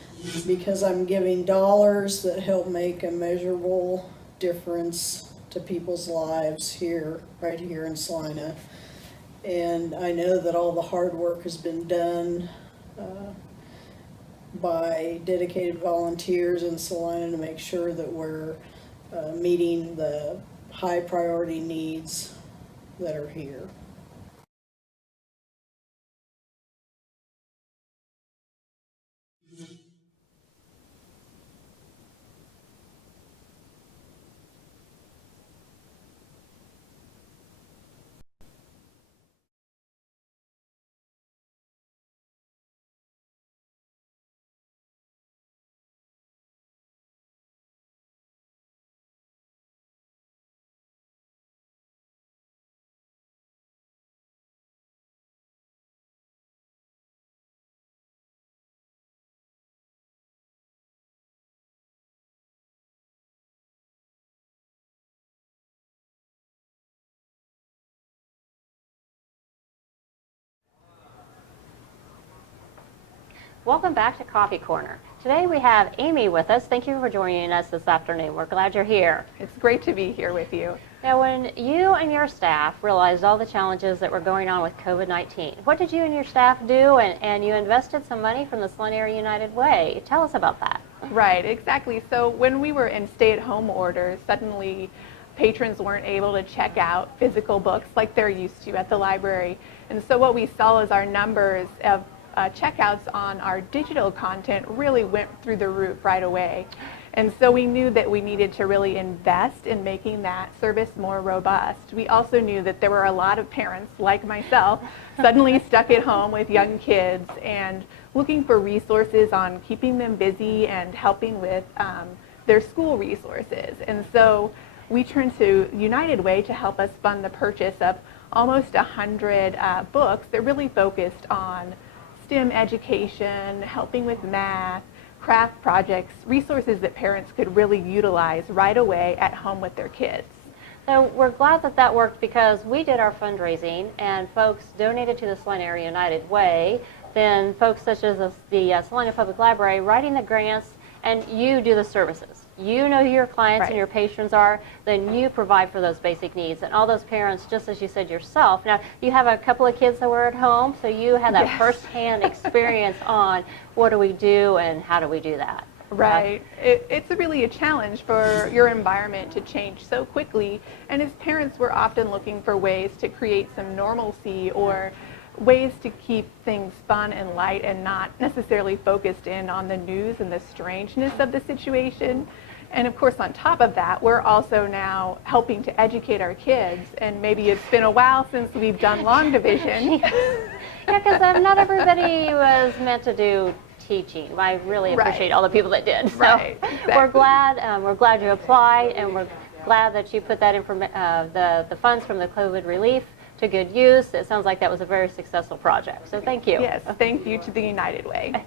because I'm giving dollars that help make a measurable difference to people's lives right here in Salina. And I know that all the hard work has been done by dedicated volunteers in Salina to make sure that we're meeting the high priority needs that are here. Welcome back to Coffee Corner. Today we have Amy with us. Thank you for joining us this afternoon. We're glad you're here. It's great to be here with you. Now, when you and your staff realized all the challenges that were going on with COVID-19, what did you and your staff do? And you invested some money from the Salina Area United Way. Tell us about that. Right, exactly. So when we were in stay-at-home orders, suddenly patrons weren't able to check out physical books like they're used to at the library. And so what we saw is our numbers of checkouts on our digital content really went through the roof right away. And so we knew that we needed to really invest in making that service more robust. We also knew that there were a lot of parents, like myself, suddenly stuck at home with young kids and looking for resources on keeping them busy and helping with their school resources. And so we turned to United Way to help us fund the purchase of almost 100 books that really focused on STEM education, helping with math, craft projects, resources that parents could really utilize right away at home with their kids. So we're glad that that worked because we did our fundraising and folks donated to the Salina Area United Way, then folks such as the Salina Public Library writing the grants, and you do the services. You know who your clients and your patrons are, then you provide for those basic needs. And all those parents, just as you said yourself, now you have a couple of kids that were at home, so you had that firsthand experience on what do we do and how do we do that. Right. It's really a challenge for your environment to change so quickly. And as parents, we're often looking for ways to create some normalcy or ways to keep things fun and light and not necessarily focused in on the news and the strangeness of the situation. And of course, on top of that, we're also now helping to educate our kids. And maybe it's been a while since we've done long division. Yeah, because not everybody was meant to do teaching. I really appreciate all the people that did. So exactly. we're glad you applied, and we're glad that you put that the funds from the COVID relief to good use. It sounds like that was a very successful project. So thank you. Yes, thank you to the United Way.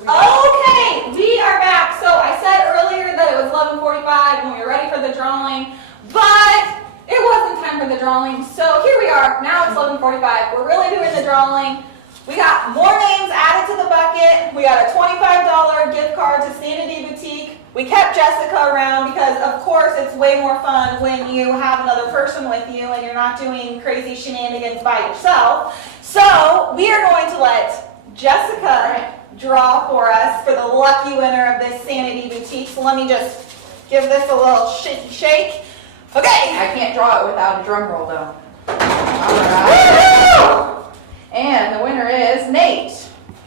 Okay, we are back. So I said earlier that it was 11:45 when we were ready for the drawing, but it wasn't time for the drawing. So here we are. Now it's 11:45. We're really doing the drawing. We got more names added to the bucket. We got a $25 gift card to Sanity Boutique. We kept Jessica around because, of course, it's way more fun when you have another person with you and you're not doing crazy shenanigans by yourself. So we are going to let Jessica draw for us for the lucky winner of this Sanity Boutique. So let me just give this a little shake. Okay. I can't draw it without a drum roll though. All right. And the winner is Nate.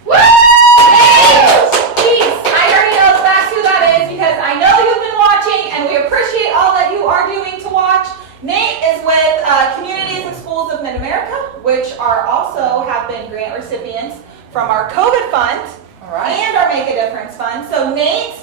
Woo! Nate! Please, I already know that's who that is because I know you've been watching and we appreciate all that you are doing to watch. Nate is with Communities and Schools of Mid-America, which are also have been grant recipients from our COVID fund and our Make a Difference fund. So Nate,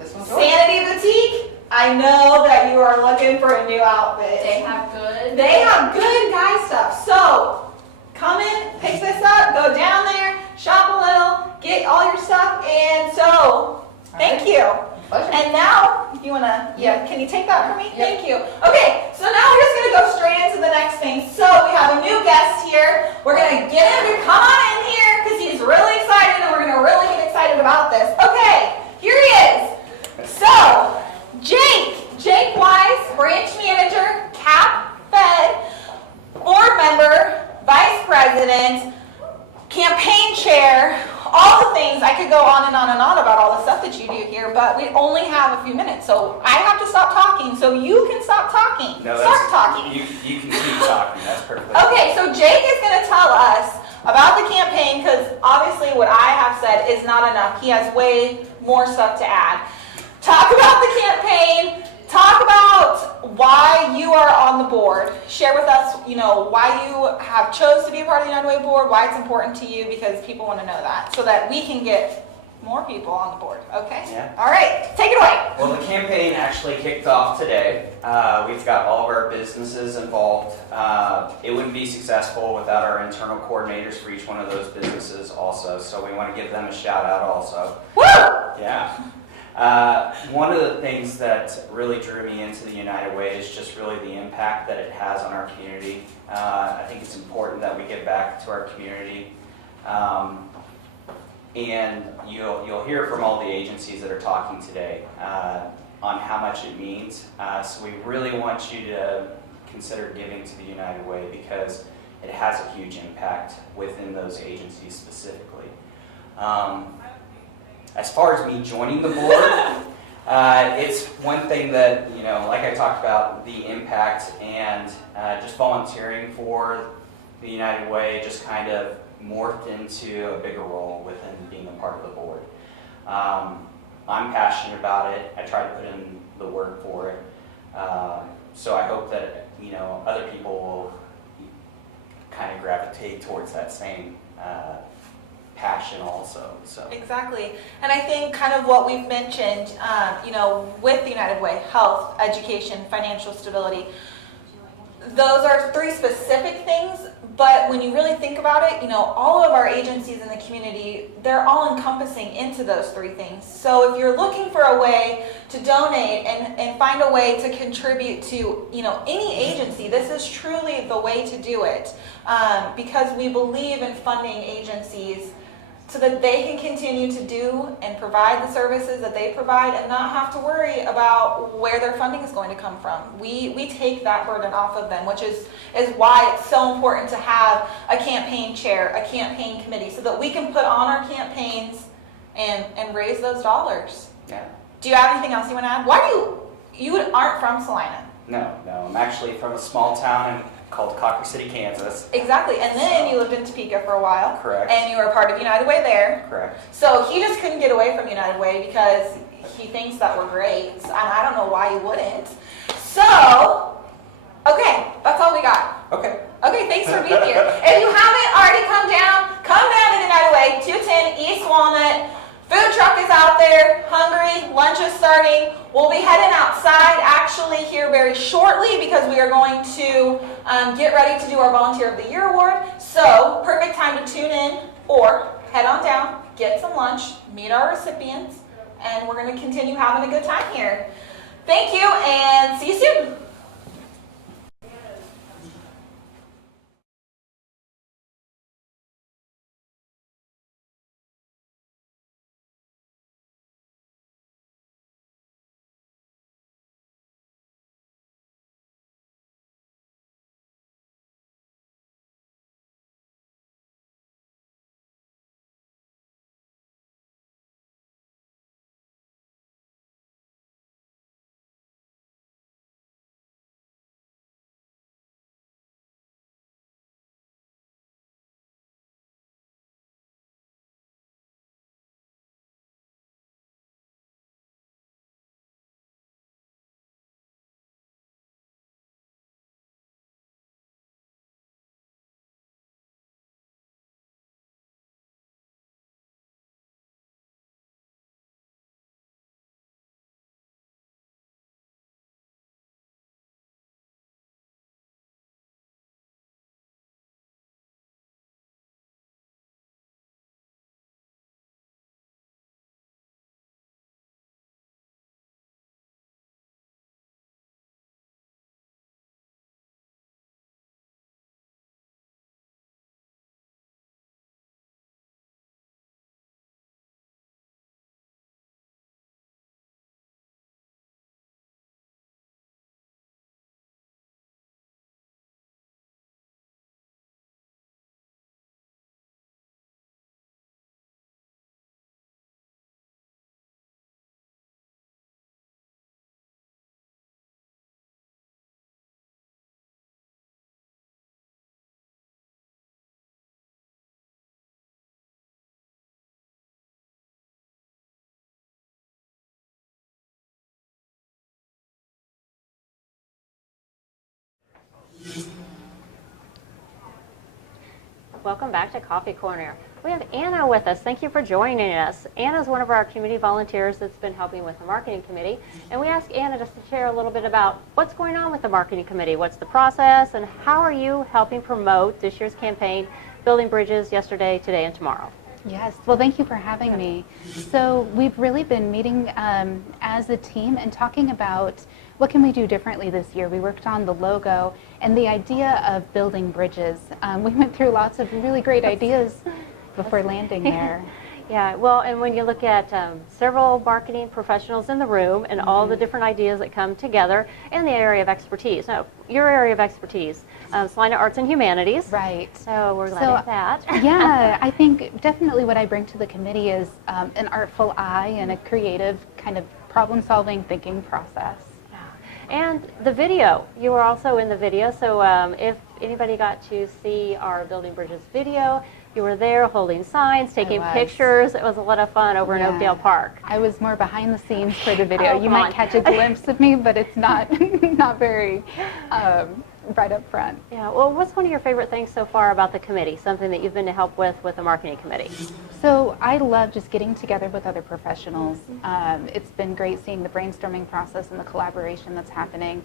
Sanity Boutique, I know that you are looking for a new outfit. They have good. They have good guy stuff. So come in, pick this up, go down there, shop a little, get all your stuff, and so thank you. Pleasure. And now, you wanna, can you take that from me? Thank you. Okay, so now we're just gonna go straight into the next thing. So we have a new guest here. We're gonna get him to come on in here because he's really excited and we're gonna really get excited about this. Okay, here he is. So, Jake Wise, branch manager, CAP Fed, board member, vice president, campaign chair, all the things. I could go on and on and on about all the stuff that you do here, but we only have a few minutes, so I have to stop talking, so you can stop talking. No, start talking. You can keep talking. That's perfect. Okay, so Jake is going to tell us about the campaign, because obviously what I have said is not enough. He has way more stuff to add. Talk about the campaign. Talk about why you are on the board. Share with us, why you have chose to be a part of the United Way board, why it's important to you, because people want to know that, so that we can get more people on the board. Okay? Yeah. All right, take it away. Well, the campaign actually kicked off today. We've got all of our businesses involved. It wouldn't be successful without our internal coordinators for each one of those businesses also, so we want to give them a shout out also. Woo! Yeah. One of the things that really drew me into the United Way is just really the impact that it has on our community. I think it's important that we give back to our community. And you'll hear from all the agencies that are talking today on how much it means. So we really want you to consider giving to the United Way because it has a huge impact within those agencies specifically. As far as me joining the board, it's one thing that, like I talked about, the impact and just volunteering for the United Way just kind of morphed into a bigger role within being a part of the board. I'm passionate about it. I try to put in the work for it. So I hope that, other people will kind of gravitate towards that same passion also. So Exactly. And I think kind of what we've mentioned, with the United Way, health, education, financial stability, those are three specific things, but when you really think about it, all of our agencies in the community, they're all encompassing into those three things. So if you're looking for a way to donate and find a way to contribute to, any agency, this is truly the way to do it, because we believe in funding agencies so that they can continue to do and provide the services that they provide and not have to worry about where their funding is going to come from. We take that burden off of them, which is why it's so important to have a campaign chair, a campaign committee, so that we can put on our campaigns and raise those dollars. Yeah. Do you have anything else you want to add? Why you aren't from Salina? No, I'm actually from a small town called Cocker City, Kansas. Exactly, and then you lived in Topeka for a while. Correct. And you were a part of United Way there. Correct. So he just couldn't get away from United Way because he thinks that we're great, and I don't know why he wouldn't. So, okay, that's all we got. Okay. Okay, thanks for being here. If you haven't already come down United Way, 210 East Walnut. Food truck is out there, hungry, lunch is starting. We'll be heading outside actually here very shortly because we are going to get ready to do our Volunteer of the Year award. So, perfect time to tune in or head on down, get some lunch, meet our recipients, and we're going to continue having a good time here. Thank you and see you soon. Welcome back to Coffee Corner. We have Anna with us. Thank you for joining us. Anna is one of our community volunteers that's been helping with the marketing committee. And we asked Anna just to share a little bit about what's going on with the marketing committee, what's the process, and how are you helping promote this year's campaign, Building Bridges Yesterday, Today, and Tomorrow. Yes, well, thank you for having me. So we've really been meeting as a team and talking about what can we do differently this year. We worked on the logo and the idea of building bridges. We went through lots of really great ideas before landing there. Yeah, well, and when you look at several marketing professionals in the room and all the different ideas that come together in the area of expertise. Now, your area of expertise, Salina Arts and Humanities. Right. So we're glad of that. Yeah, I think definitely what I bring to the committee is an artful eye and a creative kind of problem-solving thinking process. And the video, you were also in the video, so if anybody got to see our Building Bridges video, you were there holding signs, taking pictures. It was a lot of fun over in Oakdale Park. I was more behind the scenes for the video. Oh, you might catch a glimpse of me, but it's not not very right up front. Yeah, well, what's one of your favorite things so far about the committee, something that you've been to help with the marketing committee? So I love just getting together with other professionals. It's been great seeing the brainstorming process and the collaboration that's happening.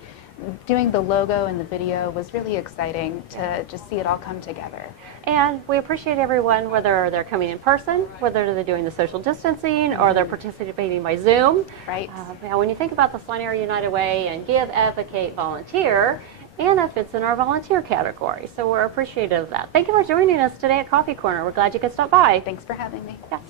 Doing the logo and the video was really exciting to just see it all come together. And we appreciate everyone, whether they're coming in person, whether they're doing the social distancing, or they're participating by Zoom. Right. Now, when you think about the Salina Area United Way and Give, Advocate, Volunteer, Anna fits in our volunteer category, so we're appreciative of that. Thank you for joining us today at Coffee Corner. We're glad you could stop by. Thanks for having me. Yes.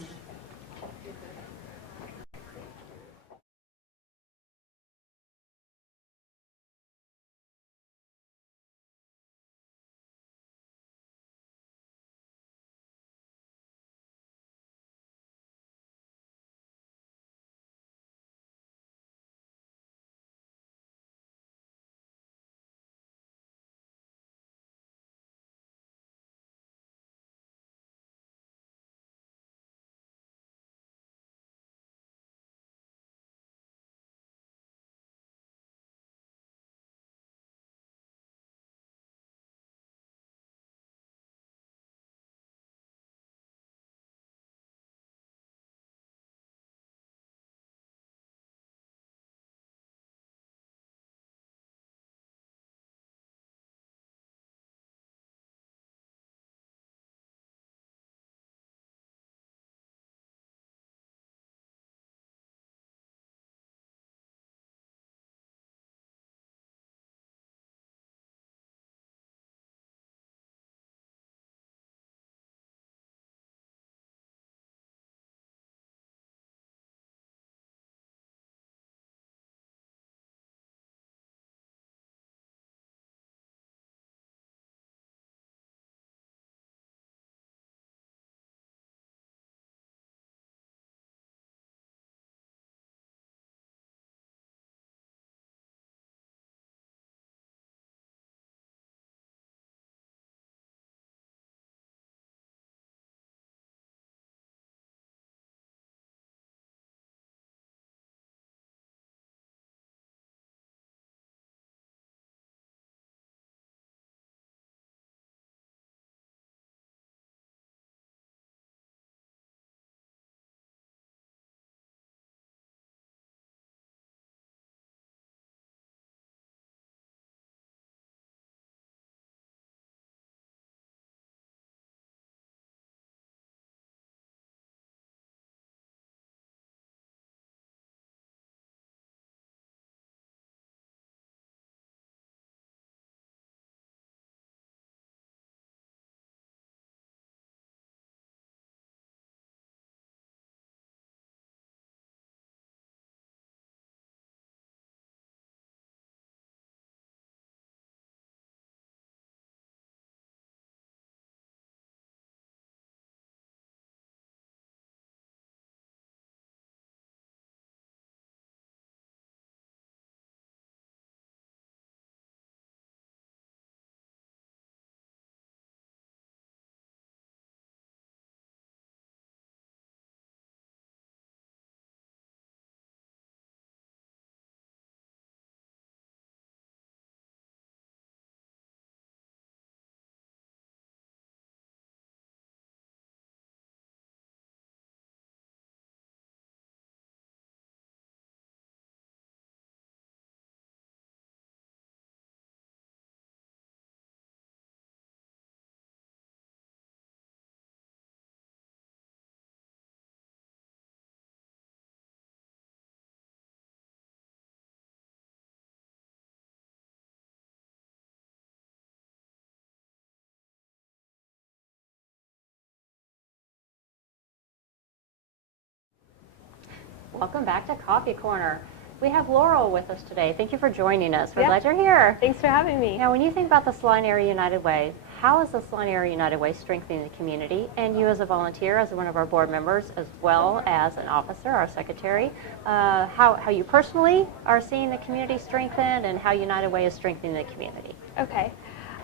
Welcome back to Coffee Corner. We have Laurel with us today. Thank you for joining us. We're glad you're here. Thanks for having me. Now, when you think about the Saline Area United Way, how is the Saline Area United Way strengthening the community? And you as a volunteer, as one of our board members, as well as an officer, our secretary, how you personally are seeing the community strengthen and how United Way is strengthening the community? Okay.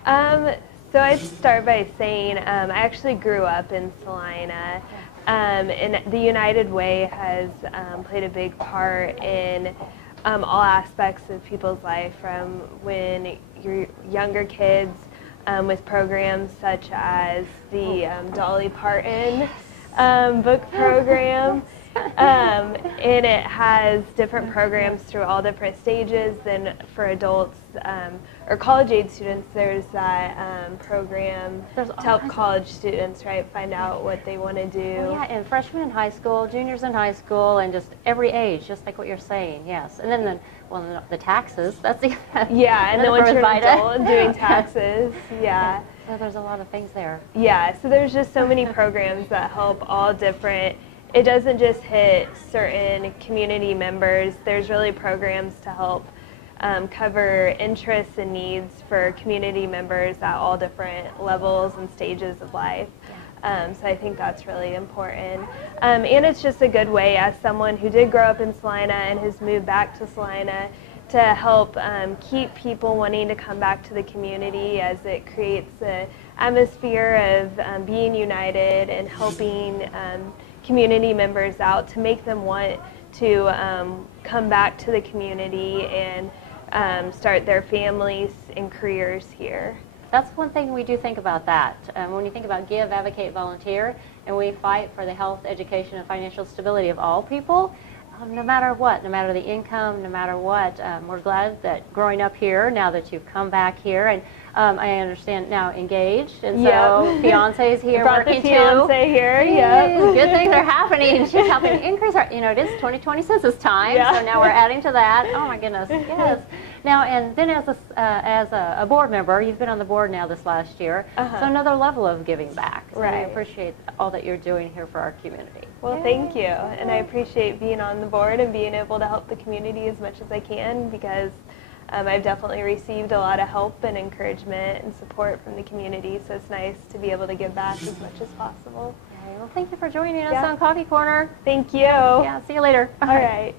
So I'd start by saying I actually grew up in Salina, and the United Way has played a big part in all aspects of people's life, from when you're younger kids with programs such as the Dolly Parton book program. And it has different programs through all different stages. Then for adults or college age students, there's that program to help college students, right, find out what they want to do. Well, yeah, and freshmen in high school, juniors in high school, and just every age, just like what you're saying, yes. And then the taxes, that's the... Yeah, and then once you're an adult doing taxes, yeah. So there's a lot of things there. Yeah, so there's just so many programs that help all different. It doesn't just hit certain community members. There's really programs to help cover interests and needs for community members at all different levels and stages of life. So I think that's really important. And it's just a good way, as someone who did grow up in Salina and has moved back to Salina, to help keep people wanting to come back to the community, as it creates an atmosphere of being united and helping community members out, to make them want to come back to the community and start their families and careers here. That's one thing we do think about that. When you think about give, advocate, volunteer, and we fight for the health, education, and financial stability of all people, no matter what, no matter the income, no matter what, we're glad that growing up here, now that you've come back here, and I understand now engaged, and so fiance's here Brought working the fiance here, yeah. Good things are happening. She's helping increase our, it is 2020 census time, so now we're adding to that. Oh my goodness, yes. Now, and then as a board member, you've been on the board now this last year, so another level of giving back. So I appreciate all that you're doing here for our community. Well, thank you, and I appreciate being on the board and being able to help the community as much as I can, because I've definitely received a lot of help and encouragement and support from the community, so it's nice to be able to give back as much as possible. Okay, well, thank you for joining us on Coffee Corner. Thank you. Yeah, see you later. All right.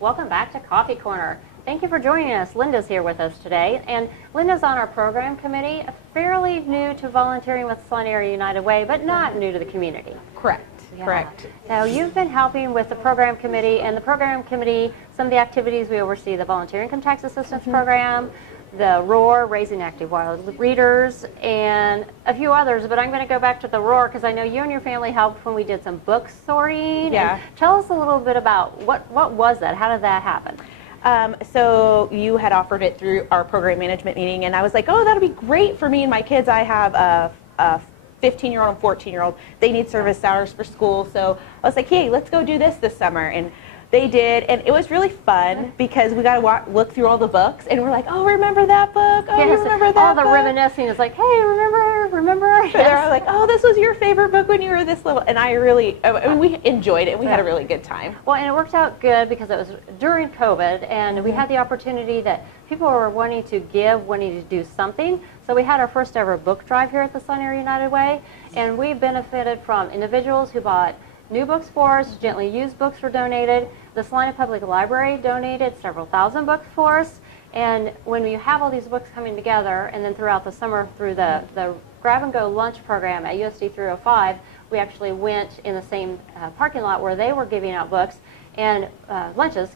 Welcome back to Coffee Corner. Thank you for joining us. Linda's here with us today, and Linda's on our program committee, fairly new to volunteering with Saline Area United Way, but not new to the community. Correct. Yeah. Correct. Now, you've been helping with the program committee, and the program committee, some of the activities we oversee, the Volunteer Income Tax Assistance Program, the ROAR, Raising Active Wild Readers, and a few others, but I'm going to go back to the ROAR because I know you and your family helped when we did some book sorting. Yeah. And tell us a little bit about what was that? How did that happen? So you had offered it through our program management meeting, and I was like, oh, that'll be great for me and my kids. I have a 15-year-old and 14-year-old. They need service hours for school, so I was like, hey, let's go do this summer. And they did, and it was really fun because we got to look through all the books, and we're like, oh, remember that book? Oh, Yes, remember that all the book? reminiscing is like, hey, remember? So they're all like, oh, this was your favorite book when you were this little. And I mean, we enjoyed it. We had a really good time. Well, and it worked out good because it was during COVID, and we had the opportunity that people were wanting to give, wanting to do something. So we had our first ever book drive here at the Saline Area United Way, and we benefited from individuals who bought new books for us, gently used books were donated. The Salina Public Library donated several thousand books for us. And when you have all these books coming together, and then throughout the summer through the Grab and Go lunch program at USD 305, we actually went in the same parking lot where they were giving out books and lunches,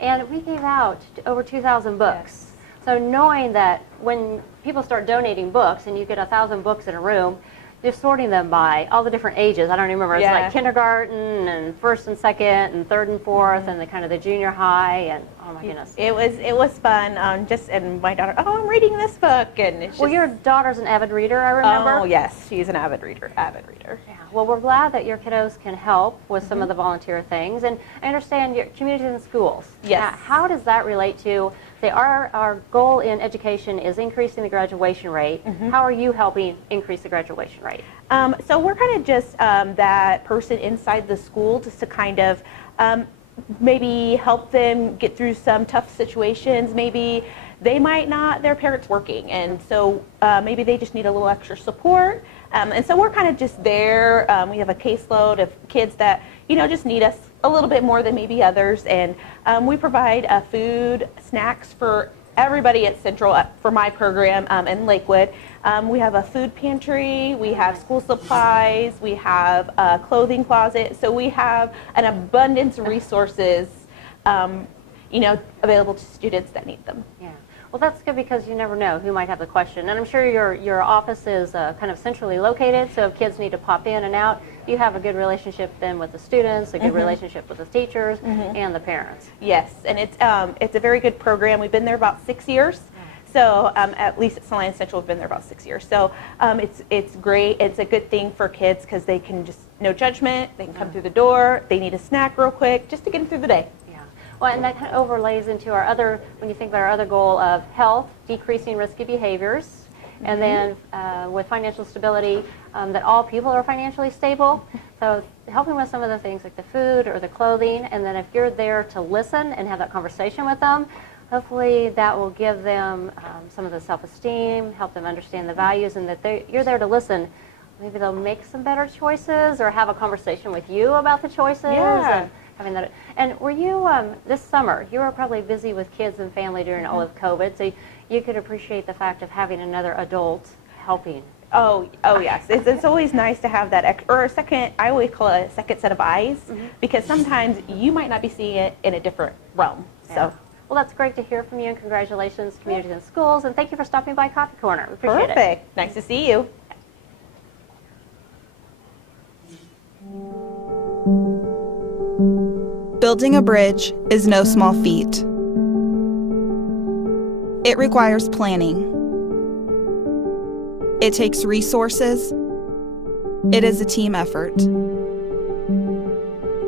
and we gave out over 2,000 books. So knowing that when people start donating books and you get 1,000 books in a room, just sorting them by all the different ages. I don't remember. It's like kindergarten and first and second and third and fourth and the kind of the junior high, and oh my goodness. It was fun. And my daughter, oh, I'm reading this book, and it's well, your daughter's an avid reader, I remember. Oh yes, she's an avid reader. Yeah. Well, we're glad that your kiddos can help with some of the volunteer things, and I understand your communities and schools. Yes. Now, how does that relate to? Our goal in education is increasing the graduation rate. How are you helping increase the graduation rate? So we're kind of just that person inside the school just to kind of maybe help them get through some tough situations. Maybe they might not, their parents working, and so maybe they just need a little extra support. And so we're kind of just there. We have a caseload of kids that, just need us a little bit more than maybe others. And we provide food, snacks for everybody at Central for my program in Lakewood. We have a food pantry, we have school supplies, we have a clothing closet. So we have an abundance of resources, available to students that need them. Yeah. Well, that's good because you never know who might have the question. And I'm sure your office is kind of centrally located, so if kids need to pop in and out, you have a good relationship then with the students, a good relationship with the teachers and the parents. Yes, and it's a very good program. We've been there about 6 years. So at least at Saline Central, we've been there about 6 years. So it's great. It's a good thing for kids because they can just, no judgment, they can come through the door, they need a snack real quick, just to get them through the day. Well, and that kind of overlays into our other, when you think about our other goal of health, decreasing risky behaviors, and then with financial stability, that all people are financially stable. So helping with some of the things like the food or the clothing, and then if you're there to listen and have that conversation with them, hopefully that will give them some of the self-esteem, help them understand the values, and that you're there to listen. Maybe they'll make some better choices or have a conversation with you about the choices. Yeah. And were you, this summer, you were probably busy with kids and family during all of COVID, so you could appreciate the fact of having another adult helping. Oh yes. It's always nice to have that, or a second, I always call it a second set of eyes, because sometimes you might not be seeing it in a different realm. Yeah. So. Well, that's great to hear from you, and congratulations, communities and schools, and thank you for stopping by Coffee Corner. We appreciate it. Perfect. Nice to see you. Building a bridge is no small feat. It requires planning. It takes resources. It is a team effort.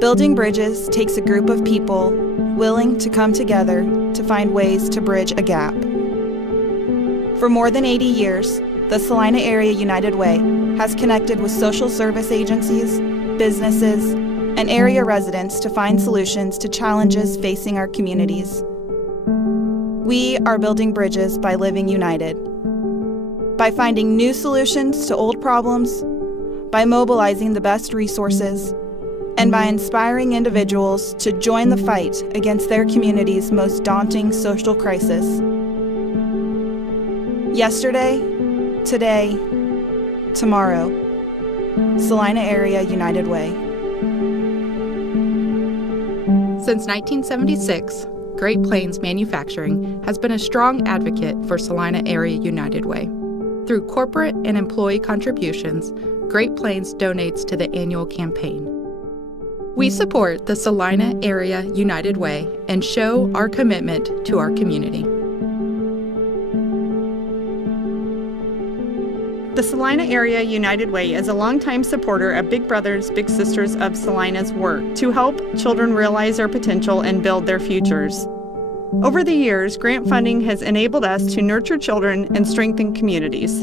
Building bridges takes a group of people willing to come together to find ways to bridge a gap. For more than 80 years, the Salina Area United Way has connected with social service agencies, businesses, and area residents to find solutions to challenges facing our communities. We are building bridges by living united. By finding new solutions to old problems, by mobilizing the best resources, and by inspiring individuals to join the fight against their community's most daunting social crisis. Yesterday, today, tomorrow. Salina Area United Way. Since 1976, Great Plains Manufacturing has been a strong advocate for Salina Area United Way. Through corporate and employee contributions, Great Plains donates to the annual campaign. We support the Salina Area United Way and show our commitment to our community. The Salina Area United Way is a longtime supporter of Big Brothers Big Sisters of Salina's work to help children realize their potential and build their futures. Over the years, grant funding has enabled us to nurture children and strengthen communities.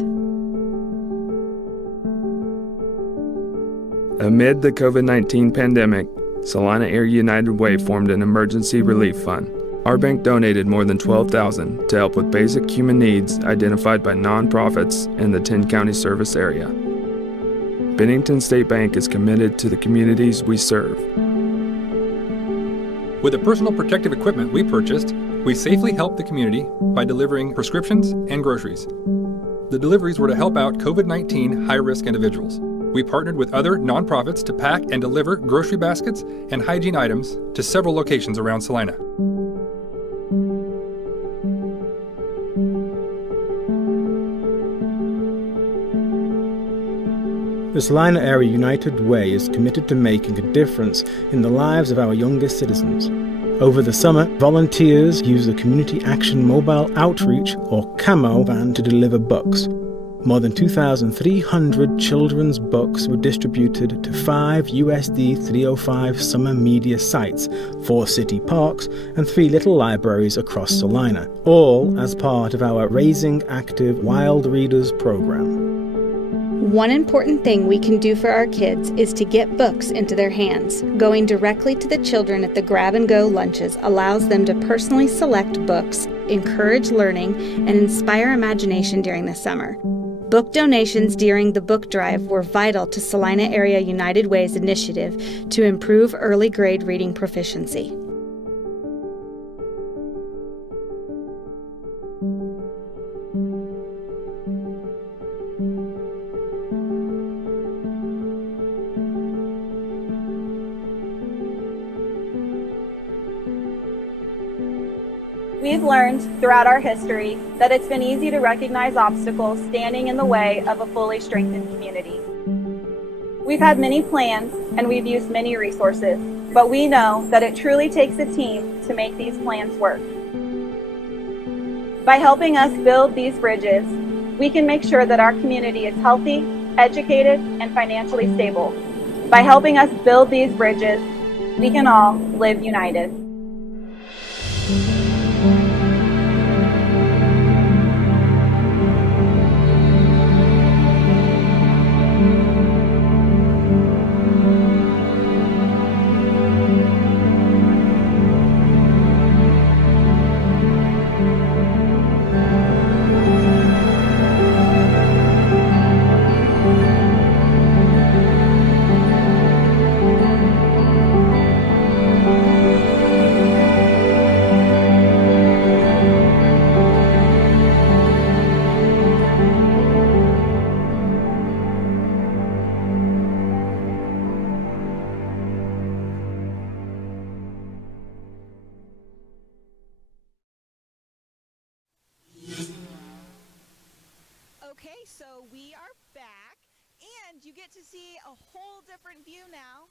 Amid the COVID-19 pandemic, Salina Area United Way formed an emergency relief fund. Our bank donated more than $12,000 to help with basic human needs identified by nonprofits in the 10-county service area. Bennington State Bank is committed to the communities we serve. With the personal protective equipment we purchased, we safely helped the community by delivering prescriptions and groceries. The deliveries were to help out COVID-19 high-risk individuals. We partnered with other nonprofits to pack and deliver grocery baskets and hygiene items to several locations around Salina. The Salina Area United Way is committed to making a difference in the lives of our youngest citizens. Over the summer, volunteers use the Community Action Mobile Outreach, or CAMO, van to deliver books. More than 2,300 children's books were distributed to 5 USD 305 summer media sites, 4 city parks, and 3 little libraries across Salina, all as part of our Raising Active Wild Readers program. One important thing we can do for our kids is to get books into their hands. Going directly to the children at the grab-and-go lunches allows them to personally select books, encourage learning, and inspire imagination during the summer. Book donations during the book drive were vital to Salina Area United Way's initiative to improve early grade reading proficiency. We've learned throughout our history that it's been easy to recognize obstacles standing in the way of a fully strengthened community. We've had many plans and we've used many resources, but we know that it truly takes a team to make these plans work. By helping us build these bridges, we can make sure that our community is healthy, educated, and financially stable. By helping us build these bridges, we can all live united. Okay, so we are back, and you get to see a whole different view now.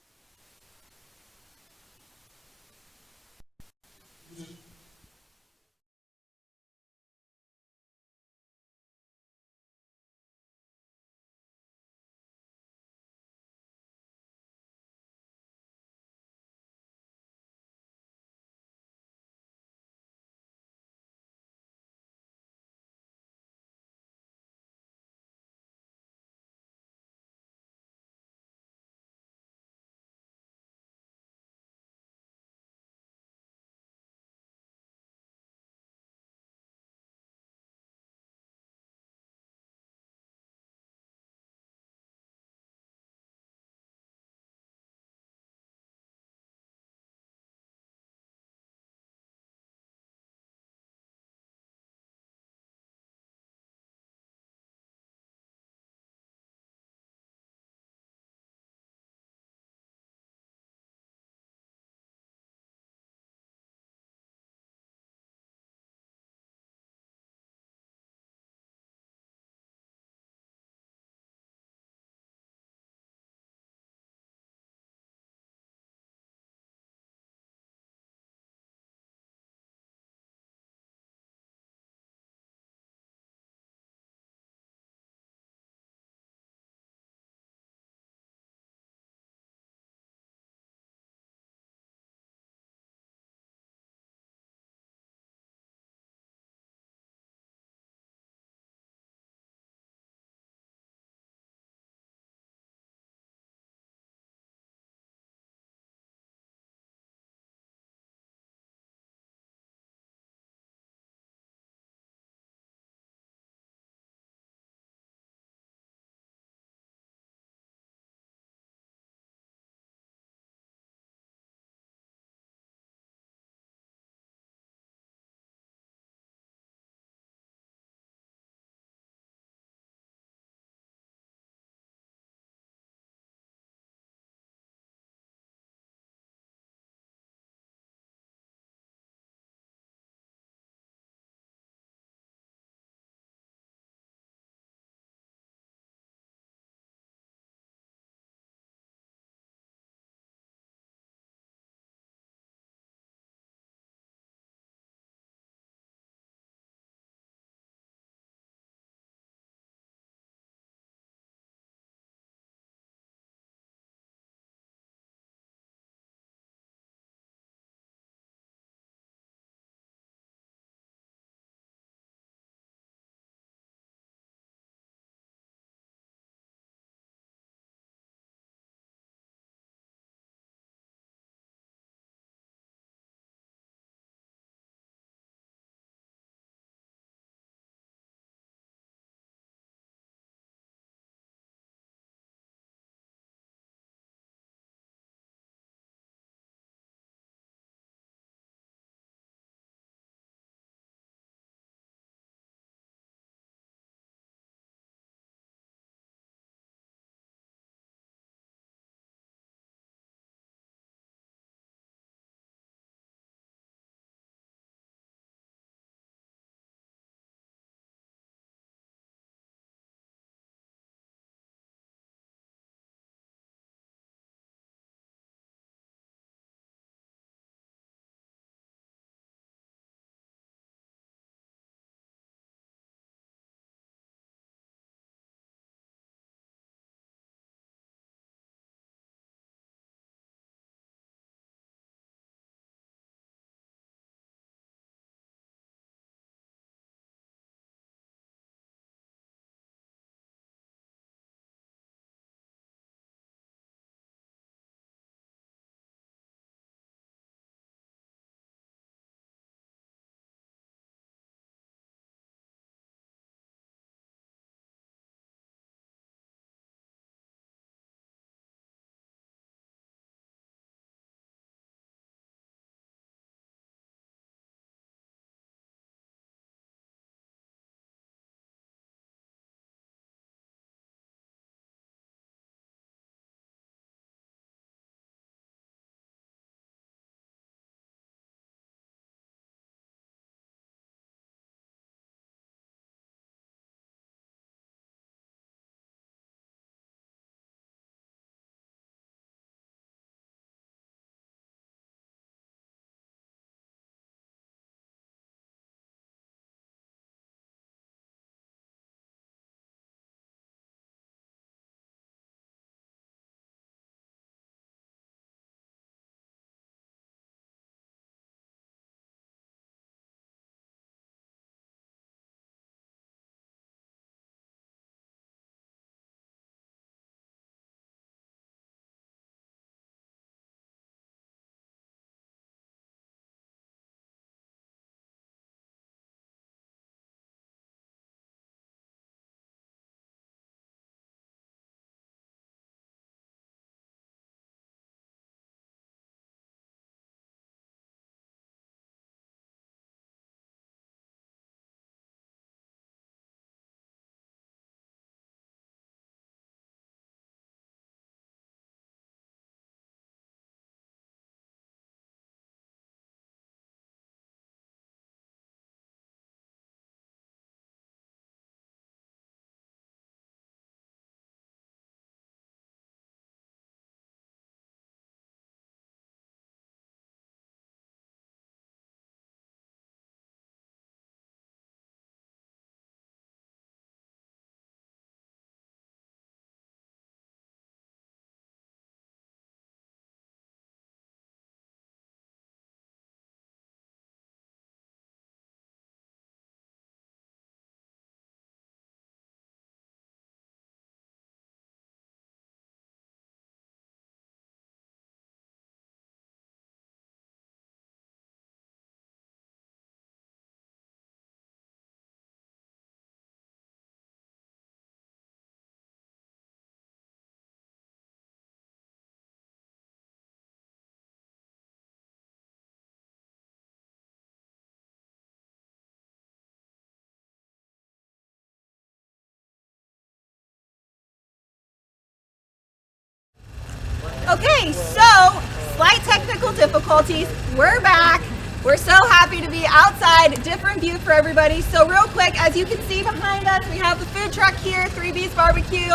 Okay, so slight technical difficulties. We're back. We're so happy to be outside, different view for everybody. So real quick, as you can see behind us, we have the food truck here, 3B's Barbecue,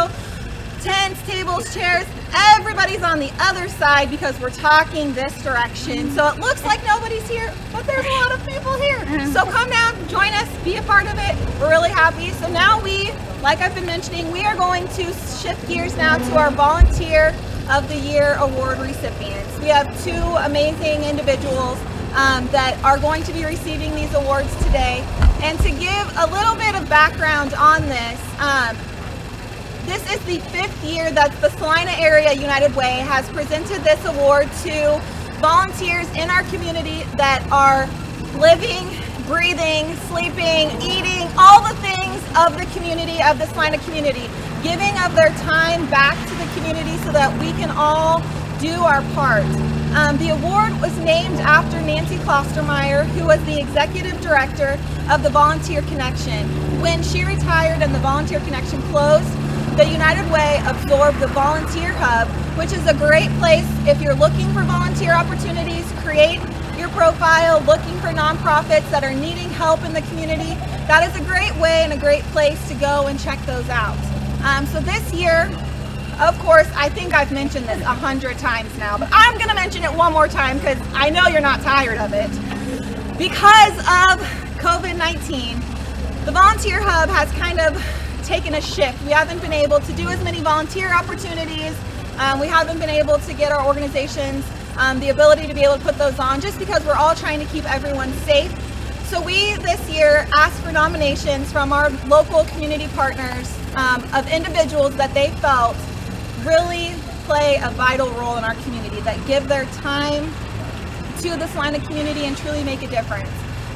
tents, tables, chairs. Everybody's on the other side because we're talking this direction. So it looks like nobody's here, but there's a lot of people here. So come down, join us, be a part of it. We're really happy. So now like I've been mentioning, we are going to shift gears now to our Volunteer of the Year award recipients. We have two amazing individuals that are going to be receiving these awards today. And to give a little bit of background on this, this is the 5th year that the Salina Area United Way has presented this award to volunteers in our community that are living, breathing, sleeping, eating, all the things of the community, of the Salina community, giving of their time back to the community so that we can all do our part. The award was named after Nancy Klostermeyer, who was the executive director of the Volunteer Connection. When she retired and the Volunteer Connection closed, the United Way absorbed the Volunteer Hub, which is a great place if you're looking for volunteer opportunities, create your profile, looking for nonprofits that are needing help in the community. That is a great way and a great place to go and check those out. So this year, of course, I think I've mentioned this 100 times now, but I'm going to mention it one more time because I know you're not tired of it. Because of COVID-19, the Volunteer Hub has kind of taken a shift. We haven't been able to do as many volunteer opportunities. We haven't been able to get our organizations the ability to be able to put those on just because we're all trying to keep everyone safe. So we this year asked for nominations from our local community partners of individuals that they felt really play a vital role in our community, that give their time to the Salina community and truly make a difference.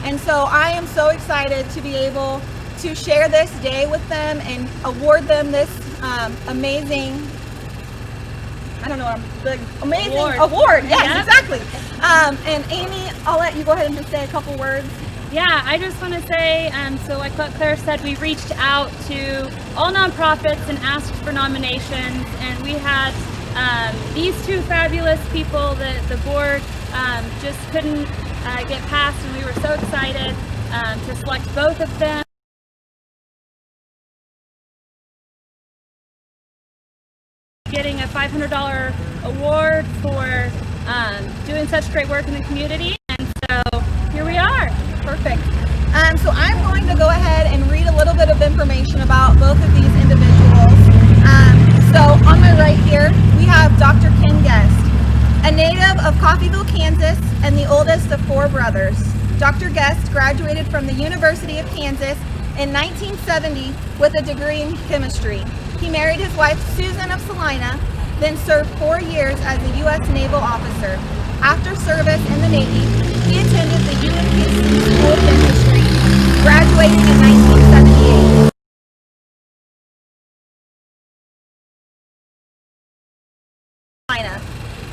And so I am so excited to be able to share this day with them and award them this amazing, amazing award. Yes, exactly. And Amy, I'll let you go ahead and just say a couple words. Yeah, I just want to say, so like what Claire said, we reached out to all nonprofits and asked for nominations, and we had these two fabulous people that the board just couldn't get past, and we were so excited to select both of them. Getting a $500 award for doing such great work in the community, and so here we are. Perfect. So I'm going to go ahead and read a little bit of information about both of these individuals. So on my right here, we have Dr. Ken Guest, a native of Coffeyville, Kansas, and the oldest of 4 brothers. Dr. Guest graduated from the University of Kansas in 1970 with a degree in chemistry. He married his wife, Susan of Salina, then served 4 years as a U.S. naval officer. After service in the Navy, he attended the UNPC School of Industry, graduating in 1978.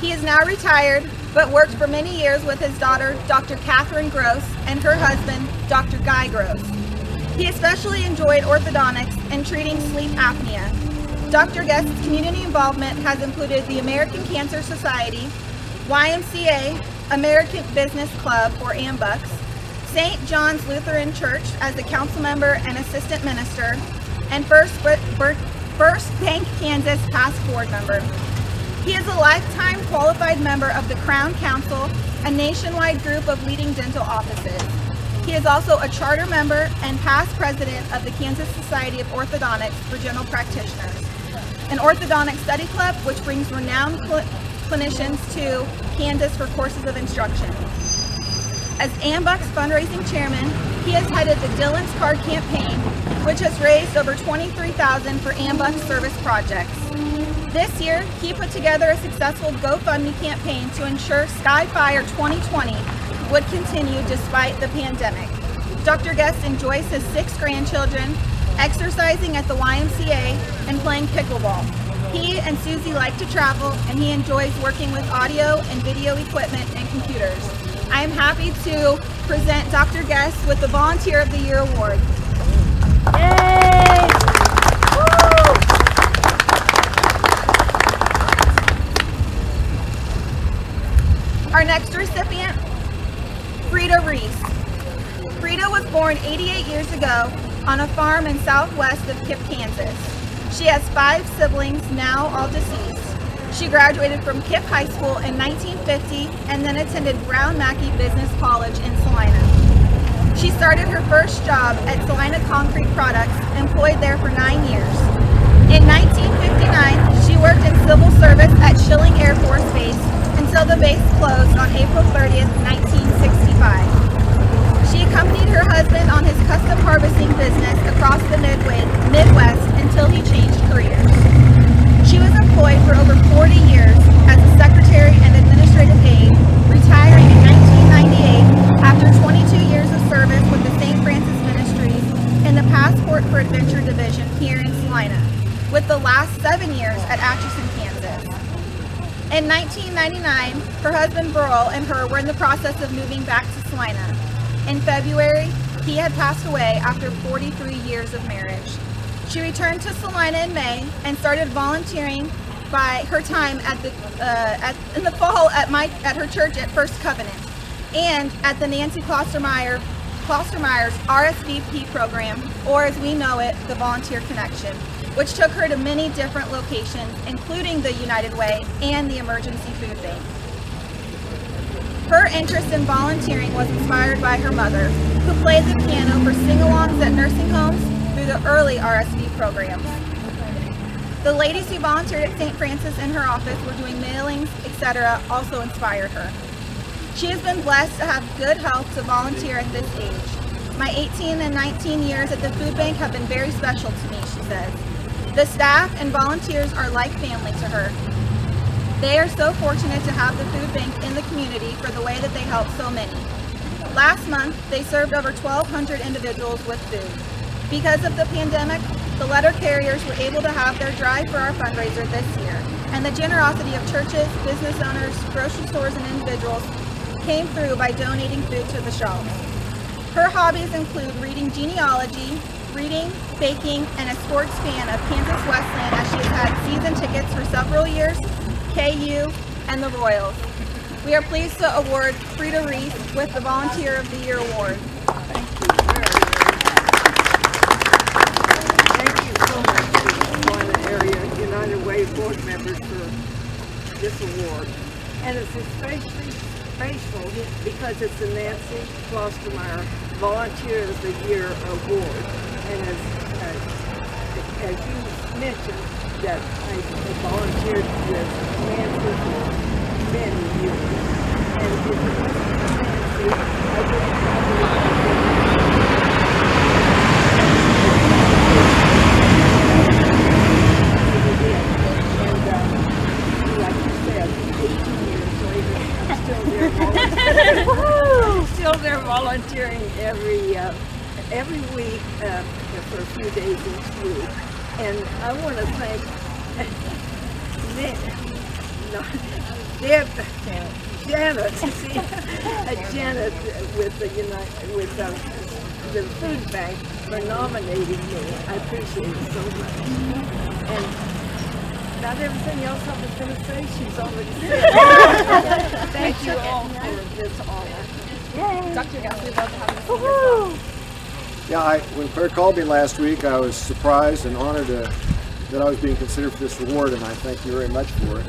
He is now retired, but worked for many years with his daughter, Dr. Catherine Gross, and her husband, Dr. Guy Gross. He especially enjoyed orthodontics and treating sleep apnea. Dr. Guest's community involvement has included the American Cancer Society, YMCA, American Business Club, or AMBUCS, St. John's Lutheran Church as a council member and assistant minister, and First Bank Kansas past board member. He is a lifetime qualified member of the Crown Council, a nationwide group of leading dental offices. He is also a charter member and past president of the Kansas Society of Orthodontics for General Practitioners, an orthodontic study club which brings renowned clinicians to Kansas for courses of instruction. As AMBUC's fundraising chairman, he has headed the Dylan's Card campaign, which has raised over $23,000 for AMBUC service projects. This year, he put together a successful GoFundMe campaign to ensure Skyfire 2020 would continue despite the pandemic. Dr. Guest enjoys his 6 grandchildren, exercising at the YMCA, and playing pickleball. He and Susie like to travel, and he enjoys working with audio and video equipment and computers. I am happy to present Dr. Guest with the Volunteer of the Year Award. Yay! Woo! Our next recipient, Frida Reese. Frida was born 88 years ago on a farm in southwest of Kip, Kansas. She has 5 siblings, now all deceased. She graduated from Kip High School in 1950 and then attended Brown Mackey Business College in Salina. She started her first job at Salina Concrete Products, employed there for 9 years. In 1959, she worked in civil service at Schilling Air Force Base until the base closed on April 30th, 1965. She accompanied her husband on his custom harvesting business across the Midwest until he changed careers. She was employed for over 40 years as a secretary and administrative aide, retiring in 1998 after 22 years of service with the St. Francis Ministries in the Passport for Adventure Division here in Salina, with the last 7 years at Atchison, Kansas. In 1999, her husband Burl and her were in the process of moving back to Salina. In February, he had passed away after 43 years of marriage. She returned to Salina in May and started volunteering by her time in the fall at her church at First Covenant and at the Nancy Klostermeyer's RSVP program, or as we know it, the Volunteer Connection, which took her to many different locations, including the United Way and the Emergency Food Bank. Her interest in volunteering was inspired by her mother, who played the piano for sing-alongs at nursing homes through the early RSV programs. The ladies who volunteered at St. Francis in her office were doing mailings, etc., also inspired her. She has been blessed to have good health to volunteer at this age. My 18 and 19 years at the food bank have been very special to me, she says. The staff and volunteers are like family to her. They are so fortunate to have the food bank in the community for the way that they help so many. Last month, they served over 1,200 individuals with food. Because of the pandemic, the letter carriers were able to have their drive for our fundraiser this year, and the generosity of churches, business owners, grocery stores, and individuals came through by donating food to the shelves. Her hobbies include reading genealogy, reading, baking, and a sports fan of Kansas Wesleyan, as she has had season tickets for several years, KU, and the Royals. We are pleased to award Frida Reese with the Volunteer of the Year Award. Thank you so much to the Salina Area United Way board members for this award. And it's especially special because it's the Nancy Klostermeyer Volunteer of the Year Award. And as you mentioned, that I volunteered with Nancy for many years. And if it wasn't for Nancy, I wouldn't probably and like you said, 18 years later, I'm still there volunteering. I'm still there volunteering every week for a few days each week. And I want to thank Janet with the food bank for nominating me. I appreciate it so much. And not everything else I was going to say, she's already said. Thank you all for this honor. Dr. Gass, we'd love to have you as well. Yeah, when Claire called me last week, I was surprised and honored that I was being considered for this award, and I thank you very much for it.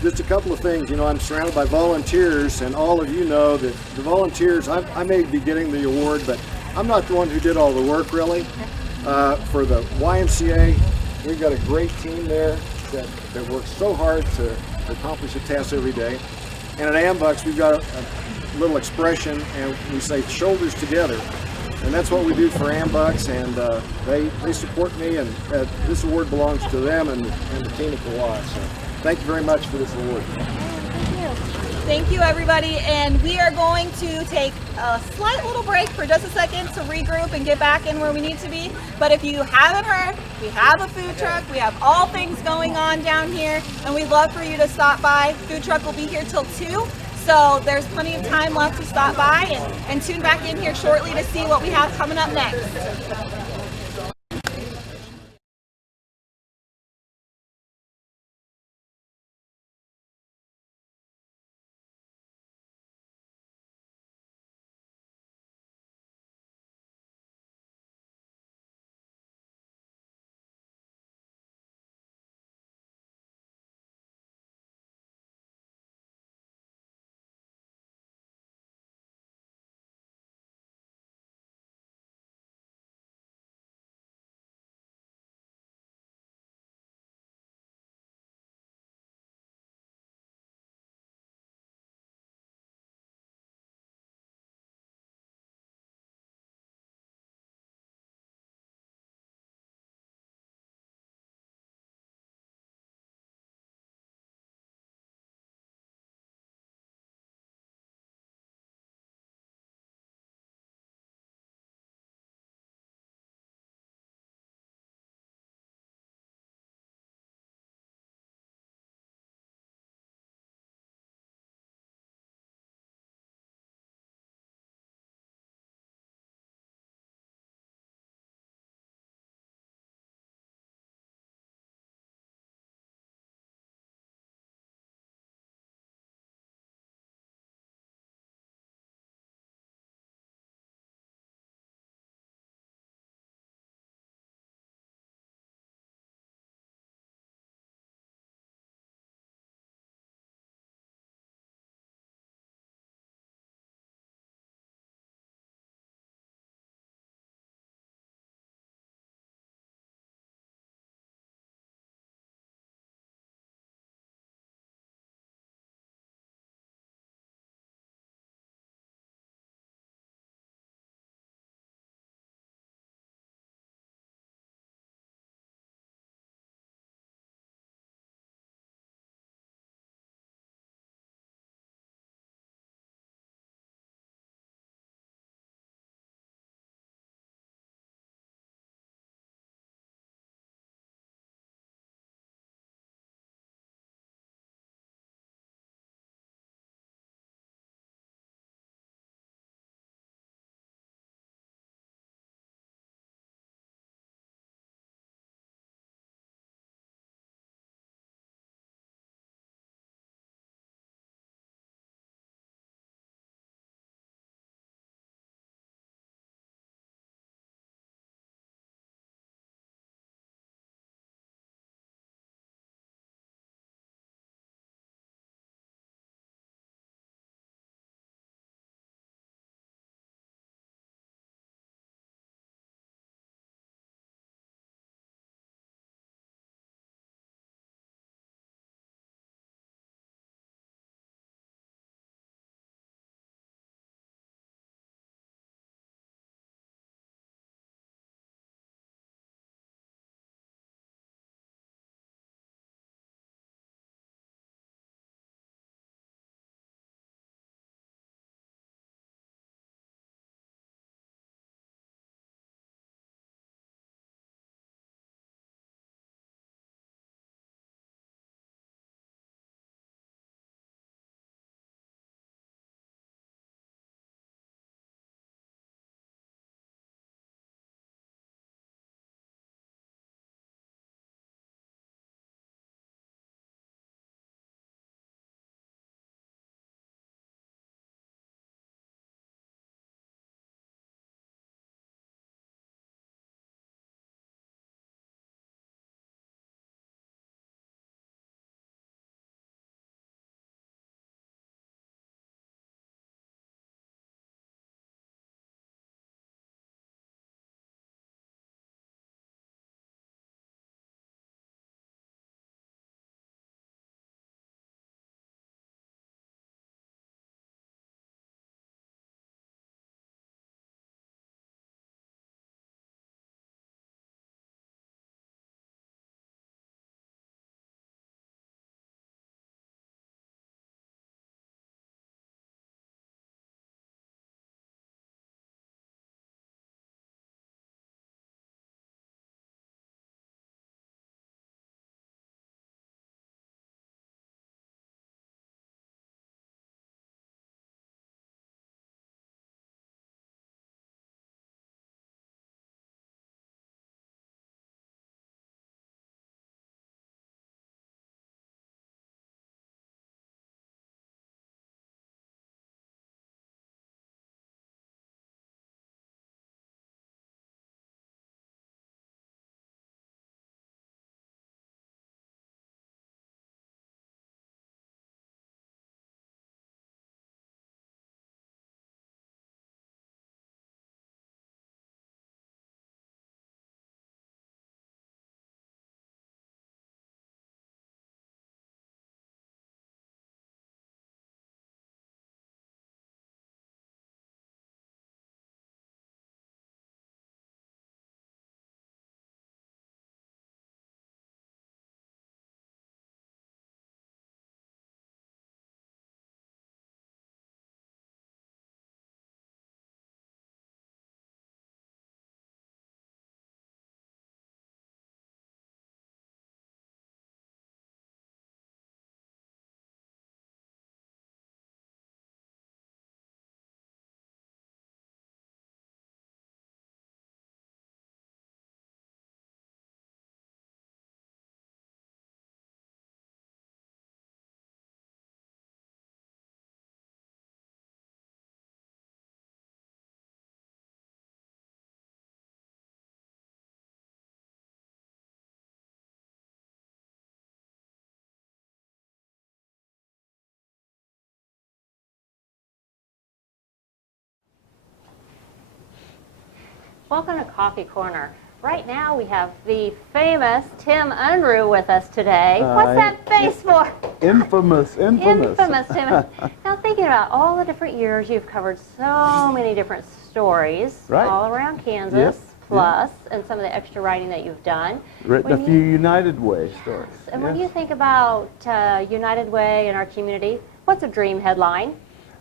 Just a couple of things. You know, I'm surrounded by volunteers, and all of you know that the volunteers, I may be getting the award, but I'm not the one who did all the work, really. For the YMCA, we've got a great team there that works so hard to accomplish a task every day. And at AMBUCS, we've got a little expression, and we say shoulders together. And that's what we do for AMBUCS, and they support me, and this award belongs to them and the team at the Y. So thank you very much for this award. Thank you, everybody, and we are going to take a slight little break for just a second to regroup and get back in where we need to be. But if you haven't heard, we have a food truck. We have all things going on down here, and we'd love for you to stop by. Food truck will be here till 2. So there's plenty of time left to stop by and tune back in here shortly to see what we have coming up next. Welcome to Coffee Corner. Right now we have the famous Tim Unruh with us today. What's that face for? Infamous. Infamous Tim. Now thinking about all the different years you've covered so many different stories all around Kansas, plus and some of the extra writing that you've done. Written a few United Way stories. And when you think about United Way in our community, what's a dream headline?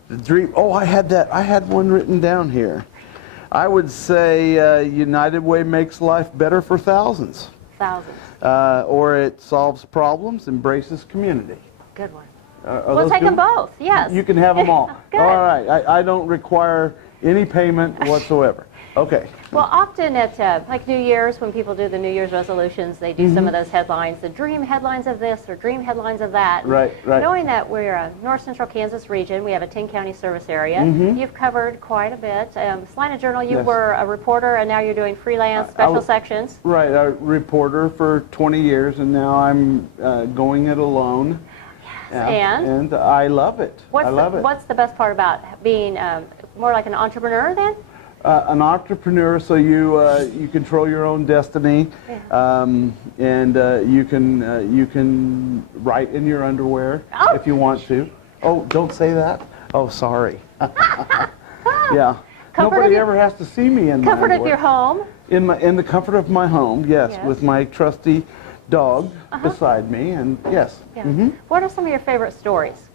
The dream, I had that. I had one written down here. I would say United Way makes life better for thousands. Thousands. Or it solves problems, embraces community. Good one. We'll take them both, yes. You can have them all. Good. All right. I don't require any payment whatsoever. Okay. Well, often at like New Year's, when people do the New Year's resolutions, they do some of those headlines, the dream headlines of this or dream headlines of that. Right. Knowing that we're a north central Kansas region, we have a 10-county service area. You've covered quite a bit. Salina Journal, you were a reporter, and now you're doing freelance special sections. Right, a reporter for 20 years, and now I'm going it alone. Yes. And I love it. I love it. What's the best part about being more like an entrepreneur then? An entrepreneur, so you control your own destiny, and you can write in your underwear if you want to. Oh, don't say that. Oh, sorry. Yeah. Nobody ever has to see me in my comfort of your home. In the comfort of my home, yes, with my trusty dog beside me, and yes. Yeah. What are some of your favorite stories?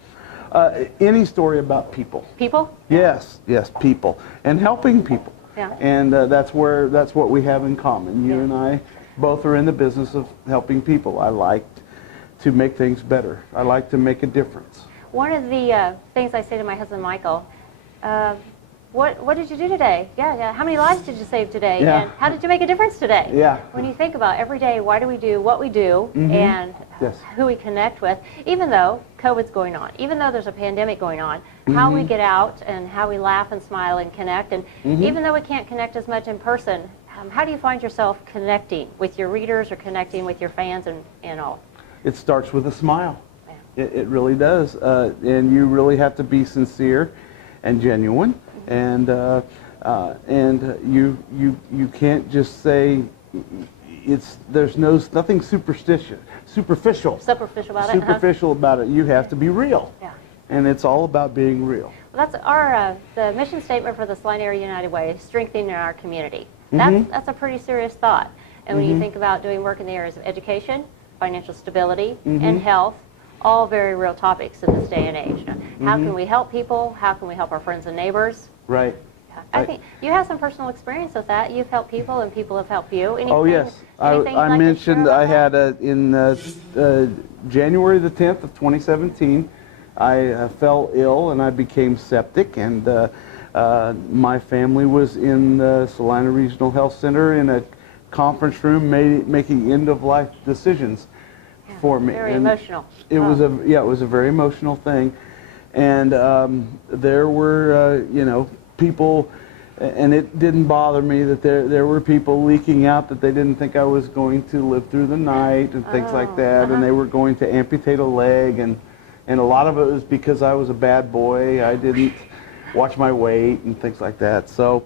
Any story about people. People? Yes, people, and helping people. Yeah. And that's what we have in common. You and I both are in the business of helping people. I like to make things better. I like to make a difference. One of the things I say to my husband Michael, what did you do today? Yeah. How many lives did you save today? Yeah. And how did you make a difference today? Yeah. When you think about every day, why do we do what we do, and who we connect with, even though COVID's going on, even though there's a pandemic going on, how we get out and how we laugh and smile and connect, and even though we can't connect as much in person, how do you find yourself connecting with your readers or connecting with your fans and all? It starts with a smile. It really does. And you really have to be sincere and genuine. And you can't just say there's nothing superficial about it. You have to be real. Yeah. And it's all about being real. Well, that's our the mission statement for the Salina Area United Way: strengthening our community. That's a pretty serious thought. And when you think about doing work in the areas of education, financial stability, and health, all very real topics in this day and age. How can we help people? How can we help our friends and neighbors? Right. I think you have some personal experience with that. You've helped people, and people have helped you. Oh yes, I mentioned I had in January the 10th of 2017, I fell ill and I became septic, and my family was in the Salina Regional Health Center in a conference room making end-of-life decisions for me. Very emotional. It was a very emotional thing, and there were people, and it didn't bother me that there were people leaking out that they didn't think I was going to live through the night and things like that, and they were going to amputate a leg, and a lot of it was because I was a bad boy. I didn't watch my weight and things like that. So,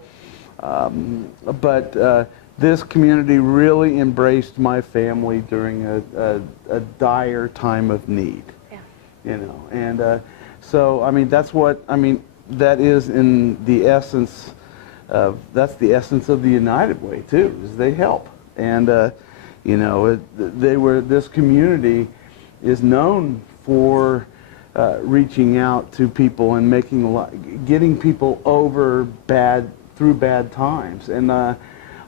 but this community really embraced my family during a dire time of need. Yeah. And so I mean that is in the essence of the United Way too, is they help. And this community is known for reaching out to people and getting people through bad times. And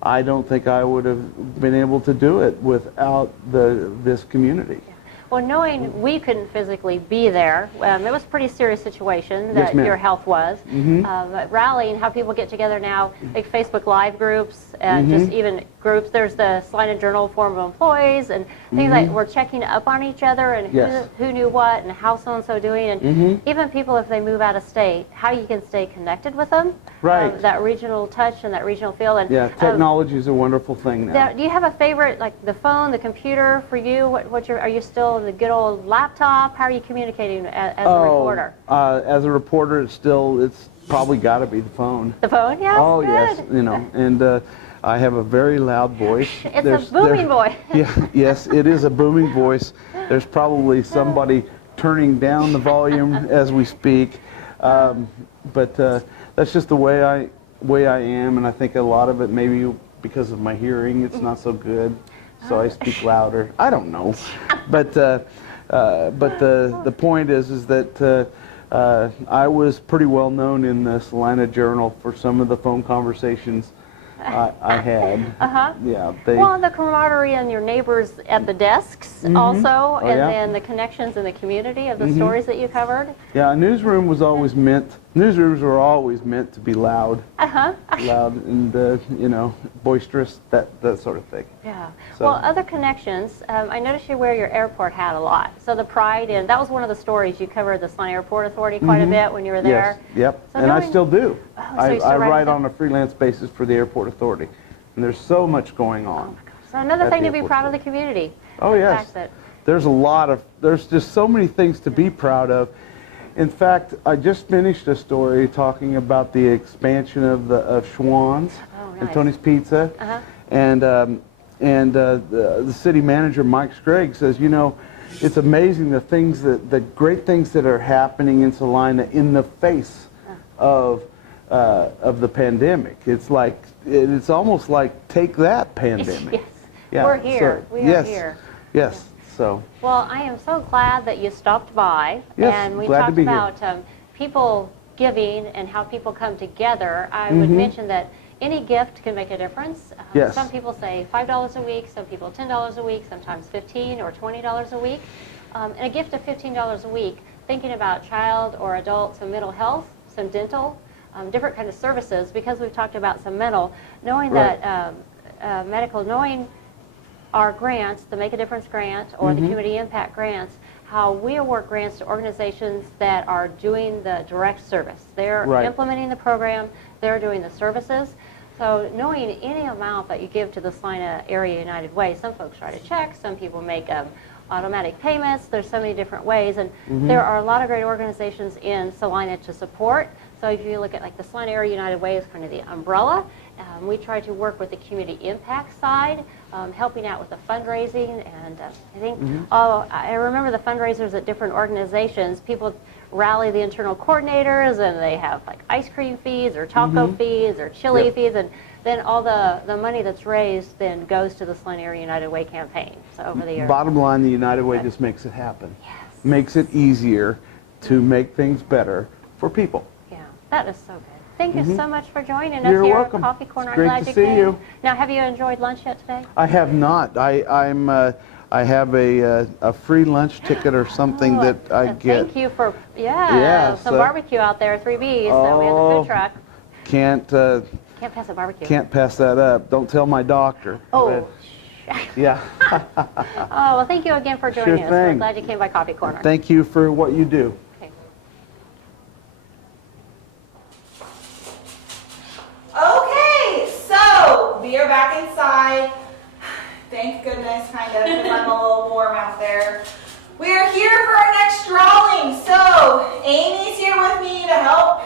I don't think I would have been able to do it without this community. Well, knowing we couldn't physically be there, it was a pretty serious situation that your health was. But rallying, how people get together now, like Facebook Live groups, and just even groups. There's the Salina Journal Forum of Employees, and things like we're checking up on each other, and who knew what, and how so-and-so doing, and even people, if they move out of state, how you can stay connected with them. Right. That regional touch and that regional feel. And technology is a wonderful thing now. Do you have a favorite, like the phone, the computer for you? Are you still the good old laptop? How are you communicating as a reporter? As a reporter, it's probably got to be the phone. The phone, yes. Oh, good. yes. And I have a very loud voice. It's a booming voice. Yeah, yes, it is a booming voice. There's probably somebody turning down the volume as we speak, but that's just the way I am, and I think a lot of it maybe because of my hearing, it's not so good, so I speak louder. I don't know, but the point is that I was pretty well known in the Salina Journal for some of the phone conversations I had. Yeah. Well, the camaraderie and your neighbors at the desks also, and then the connections in the community of the stories that you covered. Yeah, newsrooms were always meant to be loud. Loud and, boisterous, that sort of thing. Yeah. So. Well, other connections, I noticed you wear your airport hat a lot. So the pride, and that was one of the stories you covered the Salina Airport Authority quite a bit when you were there. Yes, yep, so and I still do. So I write on a freelance basis for the Airport Authority, and there's so much going on. So another thing to be proud of the community. Oh, yes. There's just so many things to be proud of. In fact, I just finished a story talking about the expansion of Schwann's and Tony's Pizza, and the city manager Mike Scraggs says, it's amazing the great things that are happening in Salina in the face of the pandemic. It's almost like take that pandemic. Yes, yeah, we're here. We are here. Yes. So. Well, I am so glad that you stopped by, yes, and we glad talked to be about here. People giving and how people come together. I would mention that any gift can make a difference. Yes. Some people say $5 a week, some people $10 a week, sometimes $15 or $20 a week. And a gift of $15 a week, thinking about child or adult, some mental health, some dental, different kind of services, because we've talked about some mental, knowing that medical, knowing our grants, the Make a Difference grant or the Community Impact grants, how we award grants to organizations that are doing the direct service. They're implementing the program, they're doing the services. So knowing any amount that you give to the Salina Area United Way, some folks write a check, some people make automatic payments, there's so many different ways, and there are a lot of great organizations in Salina to support. So if you look at like the Salina Area United Way is kind of the umbrella. We try to work with the community impact side, helping out with the fundraising, and I think I remember the fundraisers at different organizations. People rally the internal coordinators, and they have like ice cream fees or taco fees or chili fees, and then all the money that's raised then goes to the Salina Area United Way campaign. So over the years. Bottom line, the United Way just makes it happen. Yes. Makes it easier to make things better for people. Yeah, that is so good. Thank you so much for joining us You're here welcome. at Coffee Corner. It's great to see you. Now, have you enjoyed lunch yet today? I have not. I have a free lunch ticket or something that I get. Thank you for some so, barbecue out there, 3Bs. So we have the food truck. Can't pass a barbecue. Can't pass that up. Don't tell my doctor. Oh. Yeah. Oh, well, thank you again for joining us. We're glad you came by Coffee Corner. Thank you for what you do. Okay, so we are back inside. Thank goodness, kind of, because I'm a little warm out there. We are here for our next drawing. So Amy's here with me to help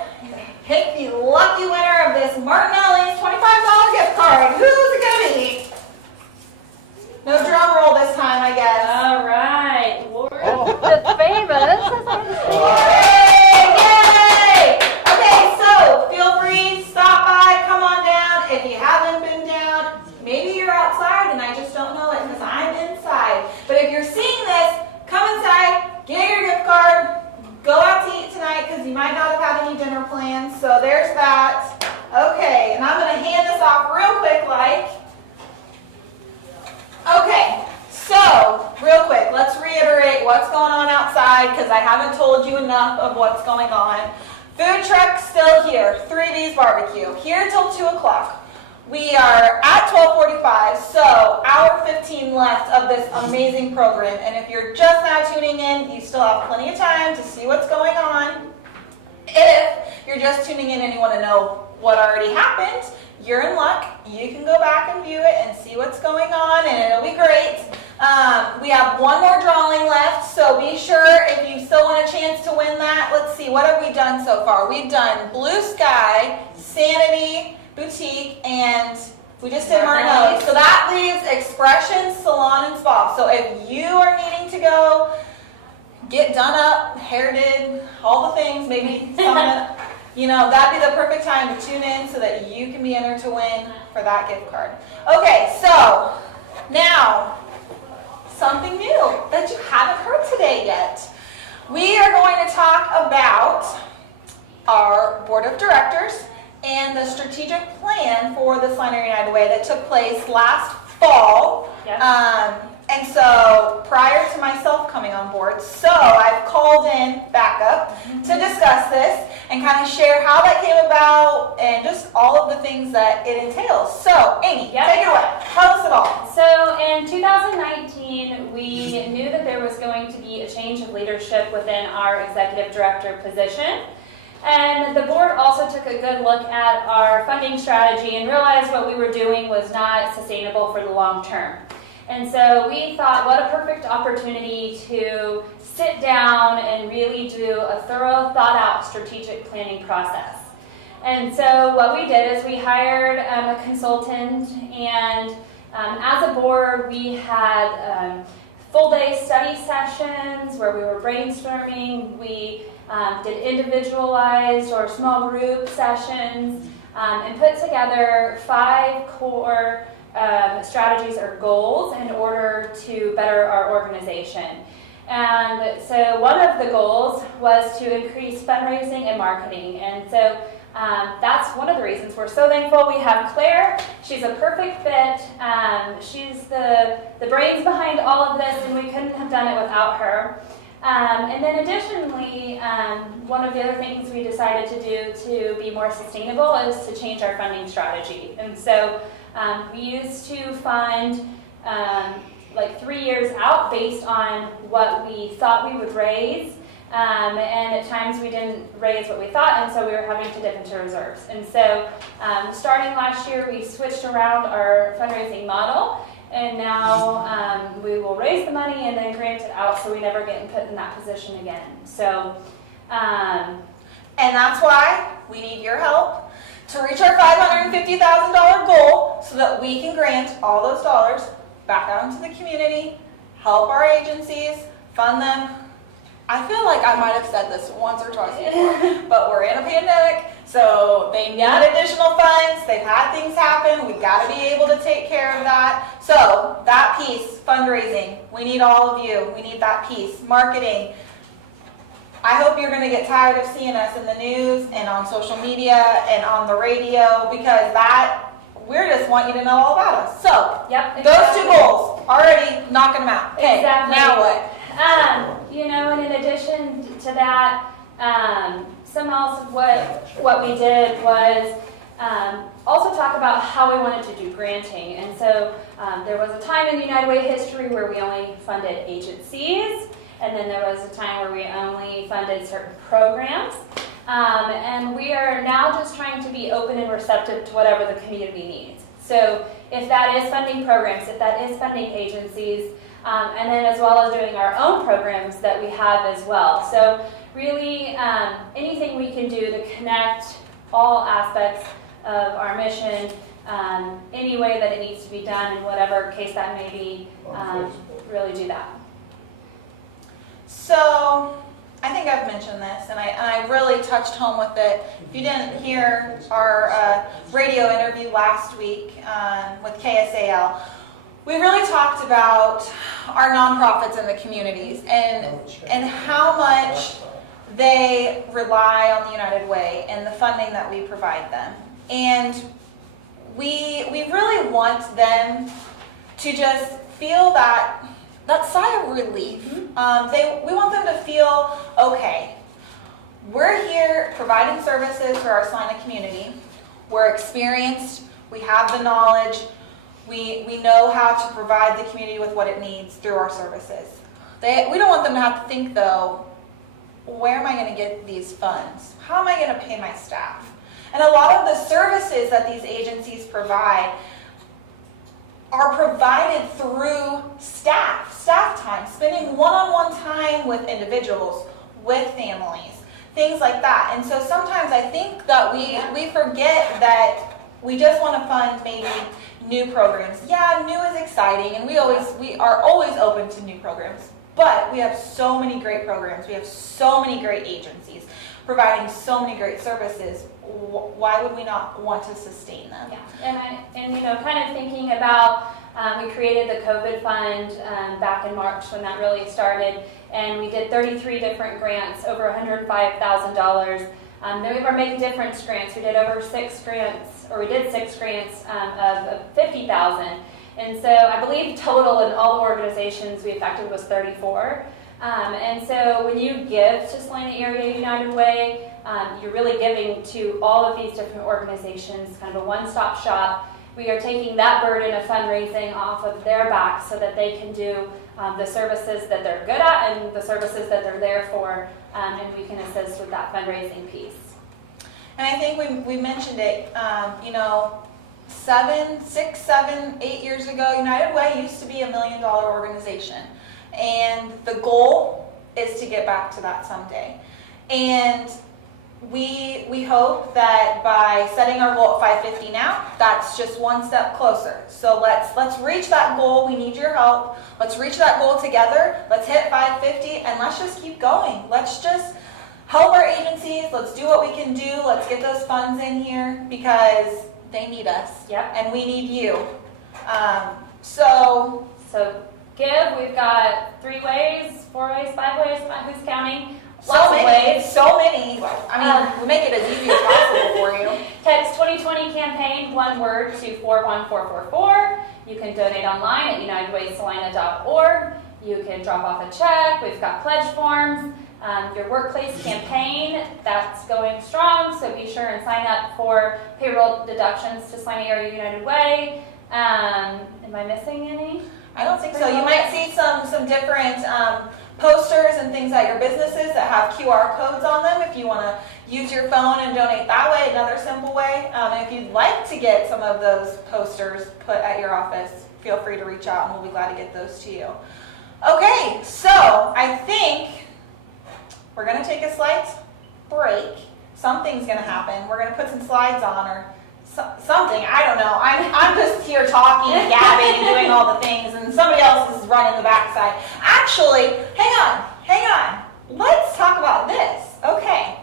pick the lucky winner of this Martinelli's $25 gift card. Who's it gonna be? No drum roll this time, I guess. All right, Lori, the famous. Yay! Okay, so feel free, stop by, come on down. If you haven't been down, maybe you're outside and I just don't know it because I'm inside. But if you're seeing this, come inside, get your gift card, go out to eat tonight because you might not have had any dinner plans. So there's that. Okay, and I'm going to hand this off real quick like. Okay, so real quick, let's reiterate what's going on outside because I haven't told you enough of what's going on. Food truck still here, 3B's barbecue, here till 2 o'clock. We are at 12:45, so hour 15 left of this amazing program. And if you're just now tuning in, you still have plenty of time to see what's going on. If you're just tuning in and you want to know what already happened, you're in luck. You can go back and view it and see what's going on, and it'll be great. We have one more drawing left, so be sure if you still want a chance to win that. Let's see, what have we done so far? We've done Blue Sky, Sanity, Boutique, and We just did Martinelli. So that leaves Expression, Salon, and Spa. So if you are needing to go get done up, hair did, all the things, maybe some, you know, that'd be the perfect time to tune in so that you can be entered to win for that gift card. Okay, so now something new that you haven't heard today yet. We are going to talk about our board of directors and the strategic plan for the Salina United Way that took place last fall. And so prior to myself coming on board, so I've called in backup to discuss this and kind of share how that came about and just all of the things that it entails. So Amy, take it away. Tell us it all. So in 2019, we knew that there was going to be a change of leadership within our executive director position. And the board also took a good look at our funding strategy and realized what we were doing was not sustainable for the long term. And so we thought, what a perfect opportunity to sit down and really do a thorough, thought-out strategic planning process. And so what we did is we hired a consultant, and as a board, we had full-day study sessions where we were brainstorming. We did individualized or small group sessions and put together 5 core strategies or goals in order to better our organization. And so one of the goals was to increase fundraising and marketing. And so that's one of the reasons we're so thankful we have Claire. She's a perfect fit. She's the brains behind all of this, and we couldn't have done it without her. And then additionally, one of the other things we decided to do to be more sustainable is to change our funding strategy. And so we used to fund like 3 years out based on what we thought we would raise. And at times we didn't raise what we thought, and so we were having to dip into reserves. And so starting last year, we switched around our fundraising model. And now we will raise the money and then grant it out so we never get put in that position again. So, and that's why we need your help to reach our $550,000 goal so that we can grant all those dollars back out into the community, help our agencies, fund them. I feel like I might have said this once or twice before, but we're in a pandemic, so they need additional funds. They've had things happen. We've got to be able to take care of that. So that piece, fundraising, we need all of you. We need that piece. Marketing. I hope you're going to get tired of seeing us in the news and on social media and on the radio, because we just want you to know all about us. So those 2 goals, already knocking them out. Okay, now what? You know, and in addition to that, some else of what we did was also talk about how we wanted to do granting. And so there was a time in United Way history where we only funded agencies, and then there was a time where we only funded certain programs. And we are now just trying to be open and receptive to whatever the community needs. So if that is funding programs, if that is funding agencies, and then as well as doing our own programs that we have as well. So really anything we can do to connect all aspects of our mission, any way that it needs to be done in whatever case that may be, really do that. So I think I've mentioned this, and I really touched home with it. If you didn't hear our radio interview last week with KSAL, we really talked about our nonprofits in the communities and how much they rely on the United Way and the funding that we provide them. And we really want them to just feel that sigh of relief. We want them to feel, okay, we're here providing services for our Salina community. We're experienced, we have the knowledge, we know how to provide the community with what it needs through our services. We don't want them to have to think, though, where am I going to get these funds? How am I going to pay my staff? And a lot of the services that these agencies provide are provided through staff time, spending one-on-one time with individuals, with families, things like that. And so sometimes I think that we forget that We just want to fund maybe new programs. Yeah, new is exciting, and we are always open to new programs. But we have so many great programs. We have so many great agencies providing so many great services. Why would we not want to sustain them? Yeah, and you know, kind of thinking about, we created the COVID fund back in March when that really started, and we did 33 different grants, over $105,000. Then we have our Make a Difference grants. We did over 6 grants, or we did 6 grants of $50,000. And so I believe total in all the organizations we affected was 34. And so when you give to Salina Area United Way, you're really giving to all of these different organizations, kind of a one-stop shop. We are taking that burden of fundraising off of their backs so that they can do the services that they're good at and the services that they're there for, and we can assist with that fundraising piece. And I think we mentioned it, you know, 6, 7, 8 years ago, United Way used to be $1 million organization. And the goal is to get back to that someday. And we hope that by setting our goal at 550 now, that's just one step closer. So let's reach that goal. We need your help. Let's reach that goal together. Let's hit 550 and let's just keep going. Let's just help our agencies. Let's do what we can do. Let's get those funds in here because they need us. Yep. And we need you. So give, we've got 3 ways, 4 ways, 5 ways, who's counting? So many. I mean, we make it as easy as possible for you. Text 2020 campaign, one word, to 41444. You can donate online at unitedwaysalina.org. You can drop off a check. We've got pledge forms. Your workplace campaign, that's going strong, so be sure and sign up for payroll deductions to Salina Area United Way. Am I missing any? I don't think so. You might see some different posters and things at your businesses that have QR codes on them if you want to use your phone and donate that way, another simple way. And if you'd like to get some of those posters put at your office, feel free to reach out and we'll be glad to get those to you. Okay, so I think we're going to take a slight break. Something's going to happen. We're going to put some slides on or something. I don't know. I'm just here talking and gabbing and doing all the things, and somebody else is running the backside. Actually, hang on. Let's talk about this. Okay.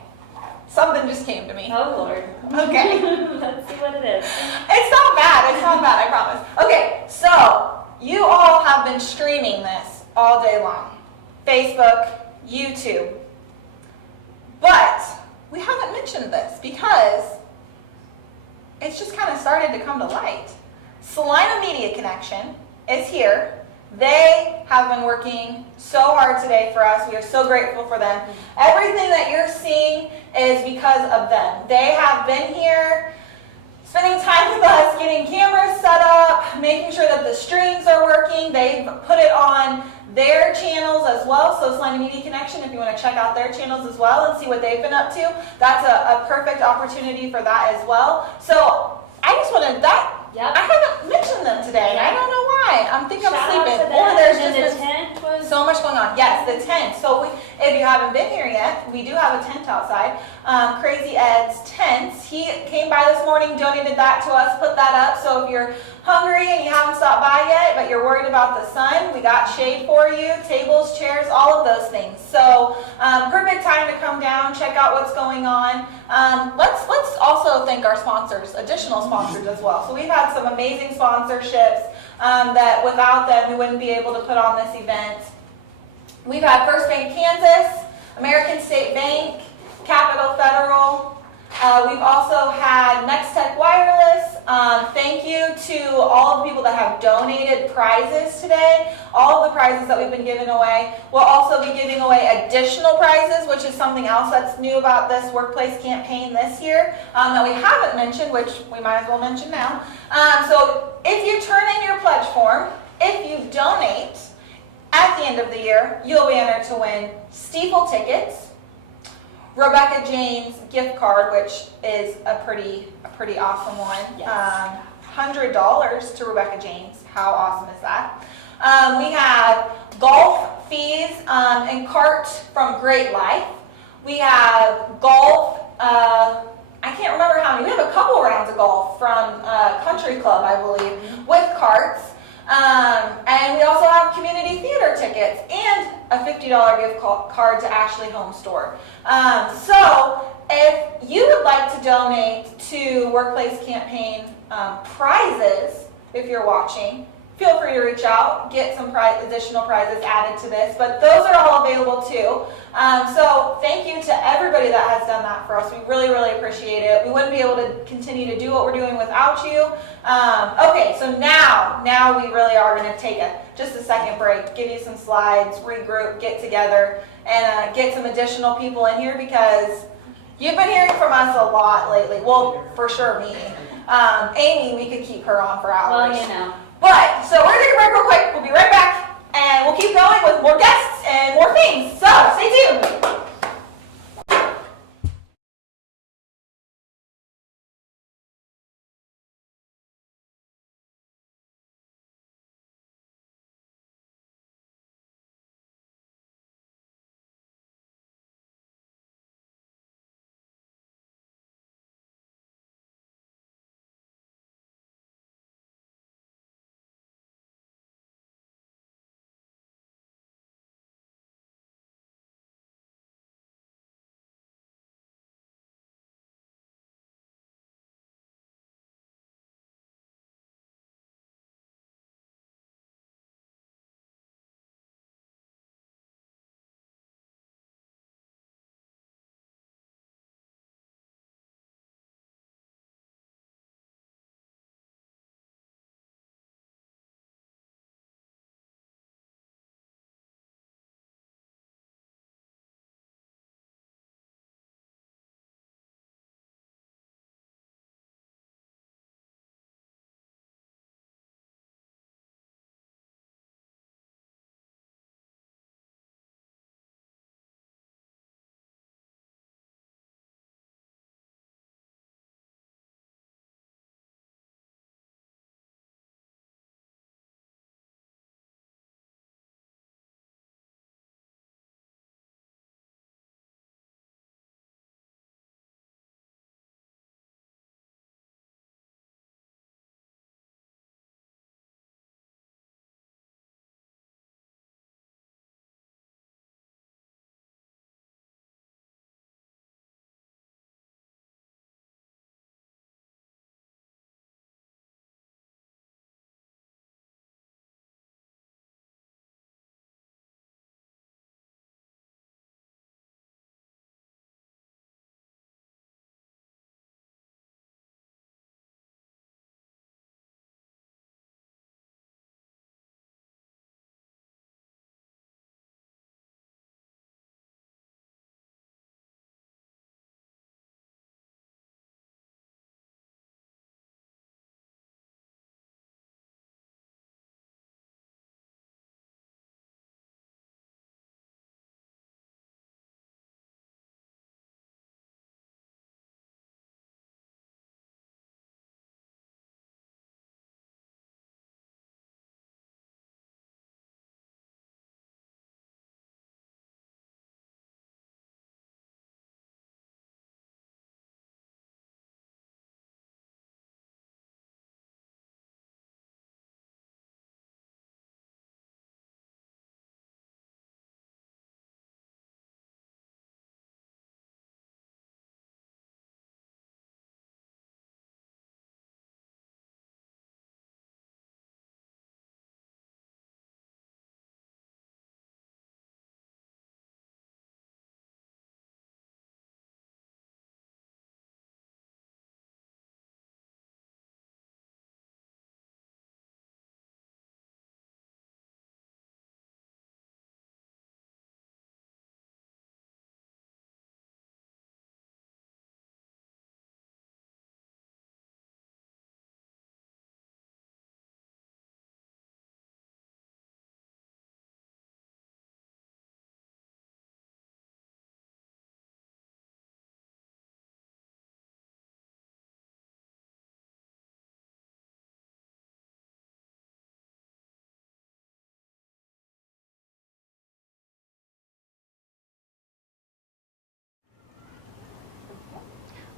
Something just came to me. Oh, Lord. Okay. Let's see what it is. It's not bad, I promise. Okay, so you all have been streaming this all day long. Facebook, YouTube. But we haven't mentioned this because it's just kind of started to come to light. Salina Media Connection is here. They have been working so hard today for us. We are so grateful for them. Everything that you're seeing is because of them. They have been here spending time with us, getting cameras set up, making sure that the streams are working. They've put it on their channels as well. So Salina Media Connection, if you want to check out their channels as well and see what they've been up to, that's a perfect opportunity for that as well. So I just wanted that. Yep. I haven't mentioned them today. I don't know why. I'm thinking I'm sleeping. Or there's just been so much going on. Yes, the tent. So if you haven't been here yet, we do have a tent outside. Crazy Ed's Tents. He came by this morning, donated that to us, put that up. So if you're hungry and you haven't stopped by yet, but you're worried about the sun, we got shade for you, tables, chairs, all of those things. So perfect time to come down, check out what's going on. Let's also thank our sponsors, additional sponsors as well. So we've had some amazing sponsorships that without them we wouldn't be able to put on this event. We've had First Bank Kansas, American State Bank, Capital Federal. We've also had Next Tech Wireless. Thank you to all of the people that have donated prizes today. All of the prizes that we've been giving away. We'll also be giving away additional prizes, which is something else that's new about this workplace campaign this year that we haven't mentioned, which we might as well mention now. So if you turn in your pledge form, if you donate at the end of the year, you'll be entered to win Steeple tickets, Rebecca Jane's gift card, which is a pretty awesome one. Yes. $100 to Rebecca Jane's. How awesome is that? We have golf fees and cart from Great Life. We have golf. I can't remember how many. We have a couple rounds of golf from $50 gift card to Ashley Home Store. So if you would like to donate to Workplace Campaign prizes, if you're watching, feel free to reach out, get some additional prizes added to this, but those are all available too. So thank you to everybody that has done that for us. We really, really appreciate it. We wouldn't be able to continue to do what we're doing without you. Okay, so now we really are going to take just a second break, give you some slides, regroup, get together, and get some additional people in here because you've been hearing from us a lot lately. Well, for sure me. Amy, we could keep her on for hours. Well, you know. But, so we're going to take a break real quick. We'll be right back, and we'll keep going with more guests and more things. So, stay tuned.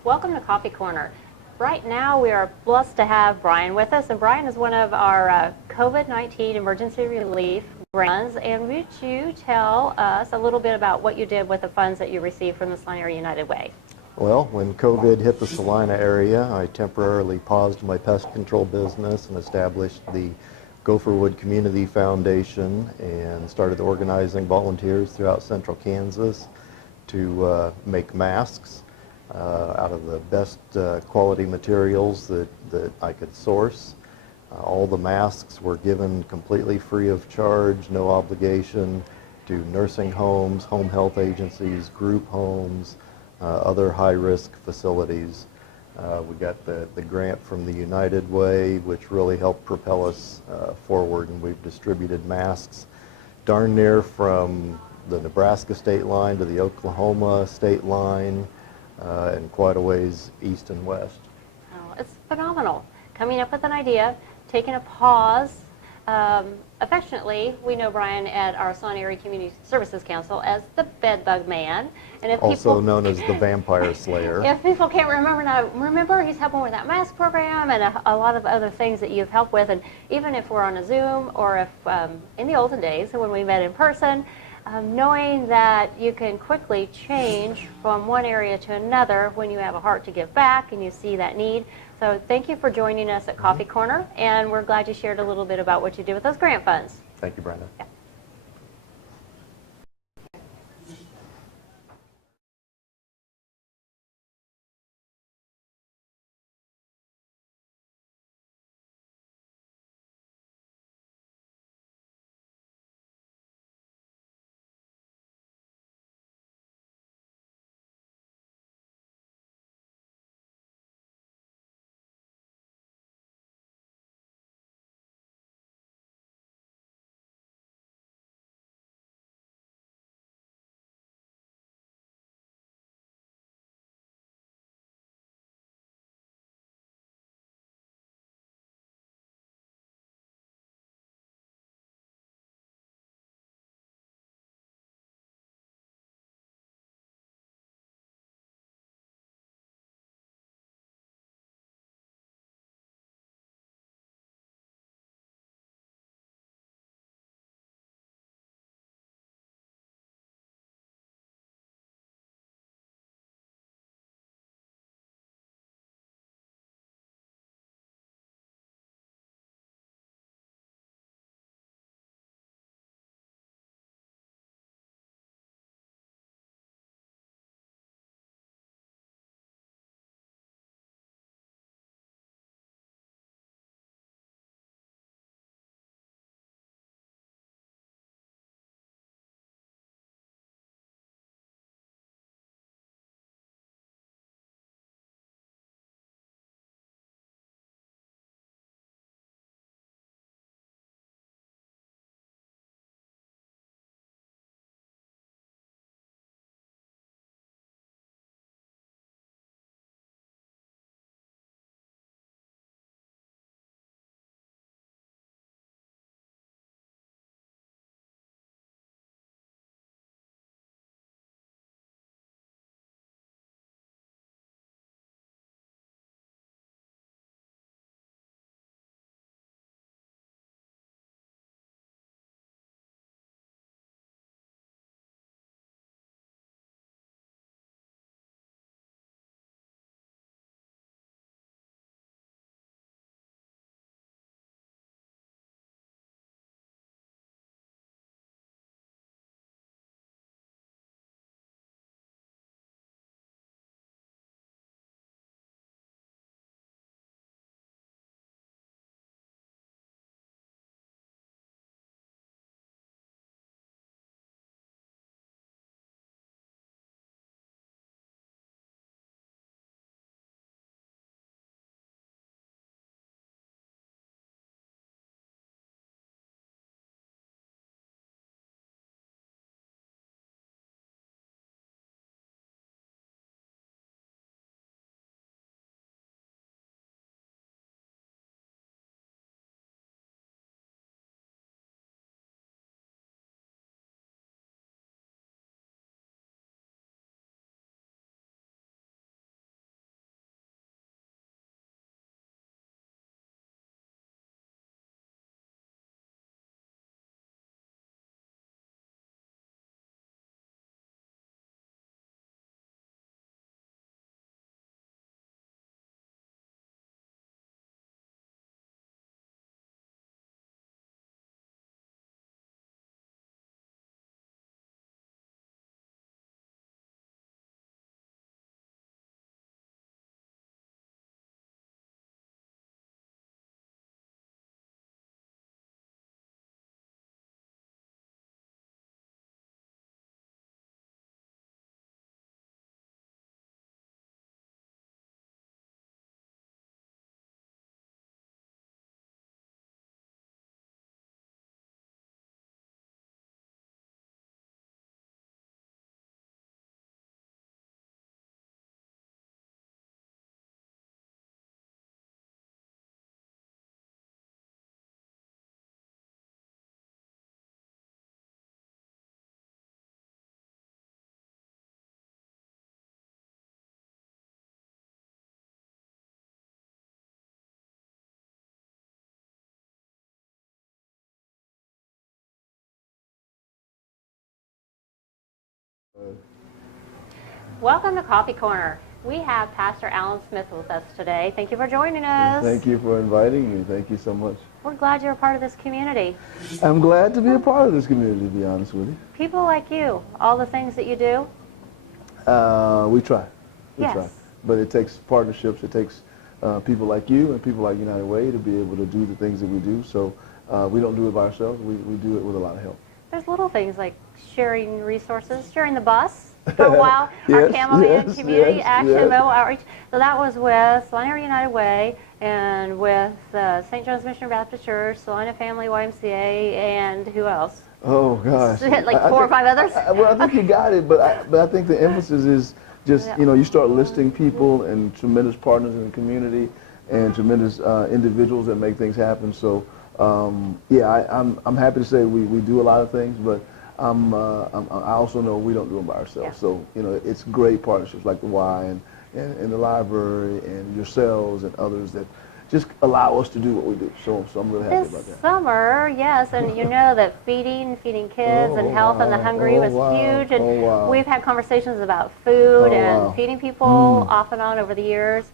Welcome to Coffee Corner. Right now we are blessed to have Brian with us, and Brian is one of our COVID-19 emergency relief grants. And would you tell us a little bit about what you did with the funds that you received from the Saline Area United Way? Well, when COVID hit the Salina area, I temporarily paused my pest control business and established the Gopherwood Community Foundation and started organizing volunteers throughout central Kansas to make masks out of the best quality materials that I could source. All the masks were given completely free of charge, no obligation, to nursing homes, home health agencies, group homes, other high-risk facilities. We got the grant from the United Way, which really helped propel us forward, and we've distributed masks darn near from the Nebraska state line to the Oklahoma state line, and quite a ways east and west. Oh, it's phenomenal. Coming up with an idea, taking a pause. Affectionately, we know Brian at our Saline Area Community Services Council as the bedbug man. And if Also known as the vampire slayer. If people can't remember now, remember he's helping with that mask program and a lot of other things that you've helped with. And even if we're on a Zoom or if in the olden days when we met in person, knowing that you can quickly change from one area to another when you have a heart to give back and you see that need. So thank you for joining us at Coffee Corner, and we're glad you shared a little bit about what you did with those grant funds. Thank you, Brenda. Yeah. Welcome to Coffee Corner. We have Pastor Alan Smith with us today. Thank you for joining us. Thank you for inviting me. Thank you so much. We're glad you're a part of this community. I'm glad to be a part of this community, to be honest with you. People like you, all the things that you do. We try. We Yes. try. But it takes partnerships. It takes people like you and people like United Way to be able to do the things that we do. So we don't do it by ourselves. We do it with a lot of help. There's little things like sharing resources, sharing the bus for a while, our Camel Community Action Mobile Outreach. So that was with Saline Area United Way and with St. John's Missionary Baptist Church, Salina Family YMCA, and who else? Oh, gosh. Like four or five others? Well, I think you got it, but I think the emphasis is just, you start listing people and tremendous partners in the community and tremendous individuals that make things happen. So, I'm happy to say we do a lot of things, but I also know we don't do them by ourselves. So, it's great partnerships like the Y and the library and yourselves and others that just allow us to do what we do. So I'm really happy about that. This summer, yes, and you know that feeding kids and health and the hungry was huge. And we've had conversations about food and feeding people off and on over the years.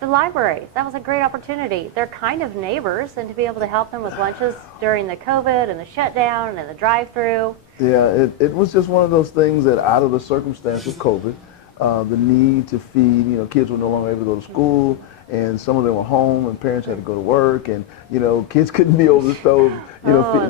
The library, that was a great opportunity. They're kind of neighbors, and to be able to help them with lunches during the COVID and the shutdown and the drive-through. Yeah, it was just one of those things that out of the circumstance of COVID, the need to feed, kids were no longer able to go to school, and some of them were home, and parents had to go to work, and, kids couldn't be over the stove,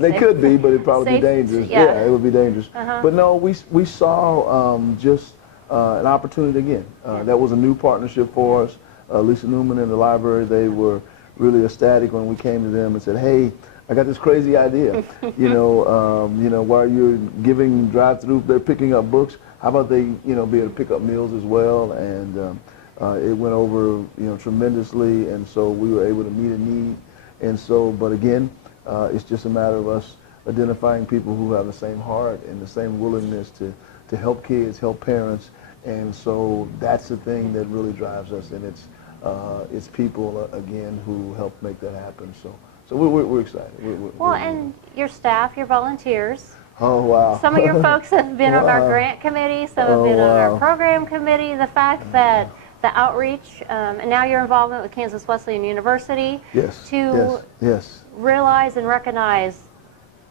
they could be, but it'd probably be dangerous. Yeah, it would be dangerous. But no, we saw just an opportunity again. That was a new partnership for us. Lisa Newman and the library, they were really ecstatic when we came to them and said, hey, I got this crazy idea. While you're giving drive-through, they're picking up books. How about they, be able to pick up meals as well? And it went over, tremendously. And so we were able to meet a need. And so, but again, it's just a matter of us identifying people who have the same heart and the same willingness to help kids, help parents. And so that's the thing that really drives us. And it's people, again, who help make that happen. So we're excited. And your staff, your volunteers. Oh, wow. Some of your folks have been on our grant committee, some have been on our program committee. The fact that the outreach, and now your involvement with Kansas Wesleyan University to realize and recognize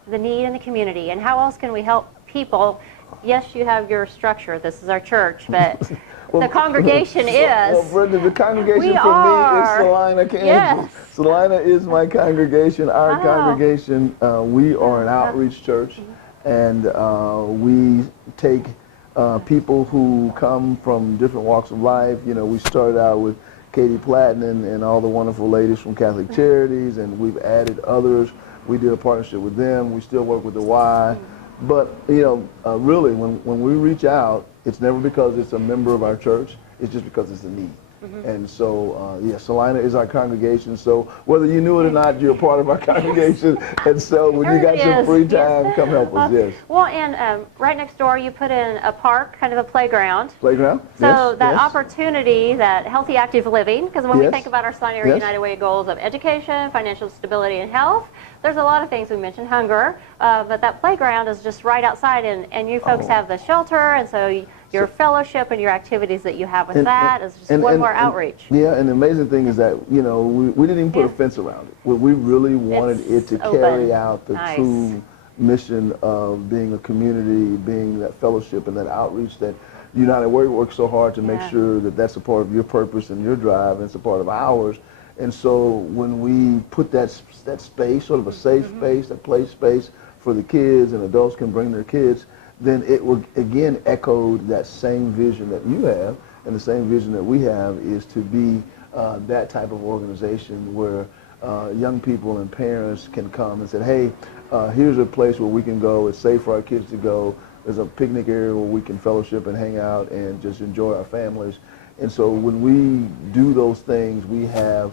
the need in the community, and how else can we help people? Yes, you have your structure. This is our church, but the congregation is. Well, Brenda, the congregation me is Salina, Kansas. Yes. Salina is my congregation. Our congregation, we are an outreach church, and we take people who come from different walks of life. We started out with Katie Platten and all the wonderful ladies from Catholic Charities, and we've added others. We did a partnership with them. We still work with the Y. But, really, when we reach out, it's never because it's a member of our church. It's just because it's a need. And so, Salina is our congregation. So whether you knew it or not, you're a part of our congregation. And so when you got some free time, come help us, yes. Well, and right next door, you put in a park, kind of a playground. Playground, So that opportunity, that healthy, active living, because when we think about our Salina Area United Way goals of education, financial stability, and health, there's a lot of things. We mentioned hunger, but that playground is just right outside, and you folks have the shelter, and so your fellowship and your activities that you have with that is just one more outreach. Yeah, and the amazing thing is that, we didn't even put a fence around it. We really wanted it to carry out the true mission of being a community, being that fellowship and that outreach that United Way works so hard to make sure that that's a part of your purpose and your drive, and it's a part of ours. And so when we put that space, sort of a safe space, a play space for the kids, and adults can bring their kids, then it will again echo that same vision that you have, and the same vision that we have is to be that type of organization where young people and parents can come and say, hey, here's a place where we can go. It's safe for our kids to go. There's a picnic area where we can fellowship and hang out and just enjoy our families. And so when we do those things, we have,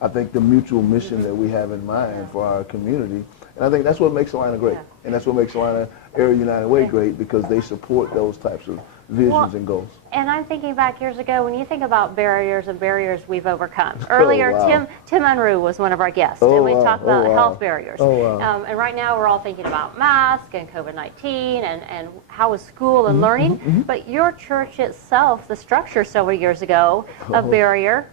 I think, the mutual mission that we have in mind for our community. And I think that's what makes Salina great. And that's what makes Salina Area United Way great, because they support those types of visions and goals. And I'm thinking back years ago, when you think about barriers and barriers we've overcome. Earlier, wow. Tim Unruh was one of our guests, Oh, and we wow. talked about Oh, wow. health barriers. Oh, wow. And right now, we're all thinking about masks and COVID-19 and how is school and learning. But your church itself, the structure several years ago, a barrier.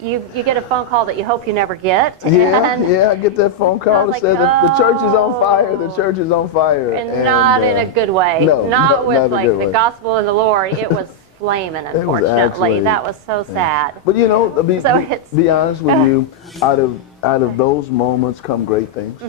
You get a phone call that you hope you never get. Yeah, I get that phone call that says that the church is on fire, the church is on fire. And not in a good way. No, not with not like the gospel of the Lord. It was flaming, unfortunately. That was so sad. But you know, be honest with you, out of those moments come great things.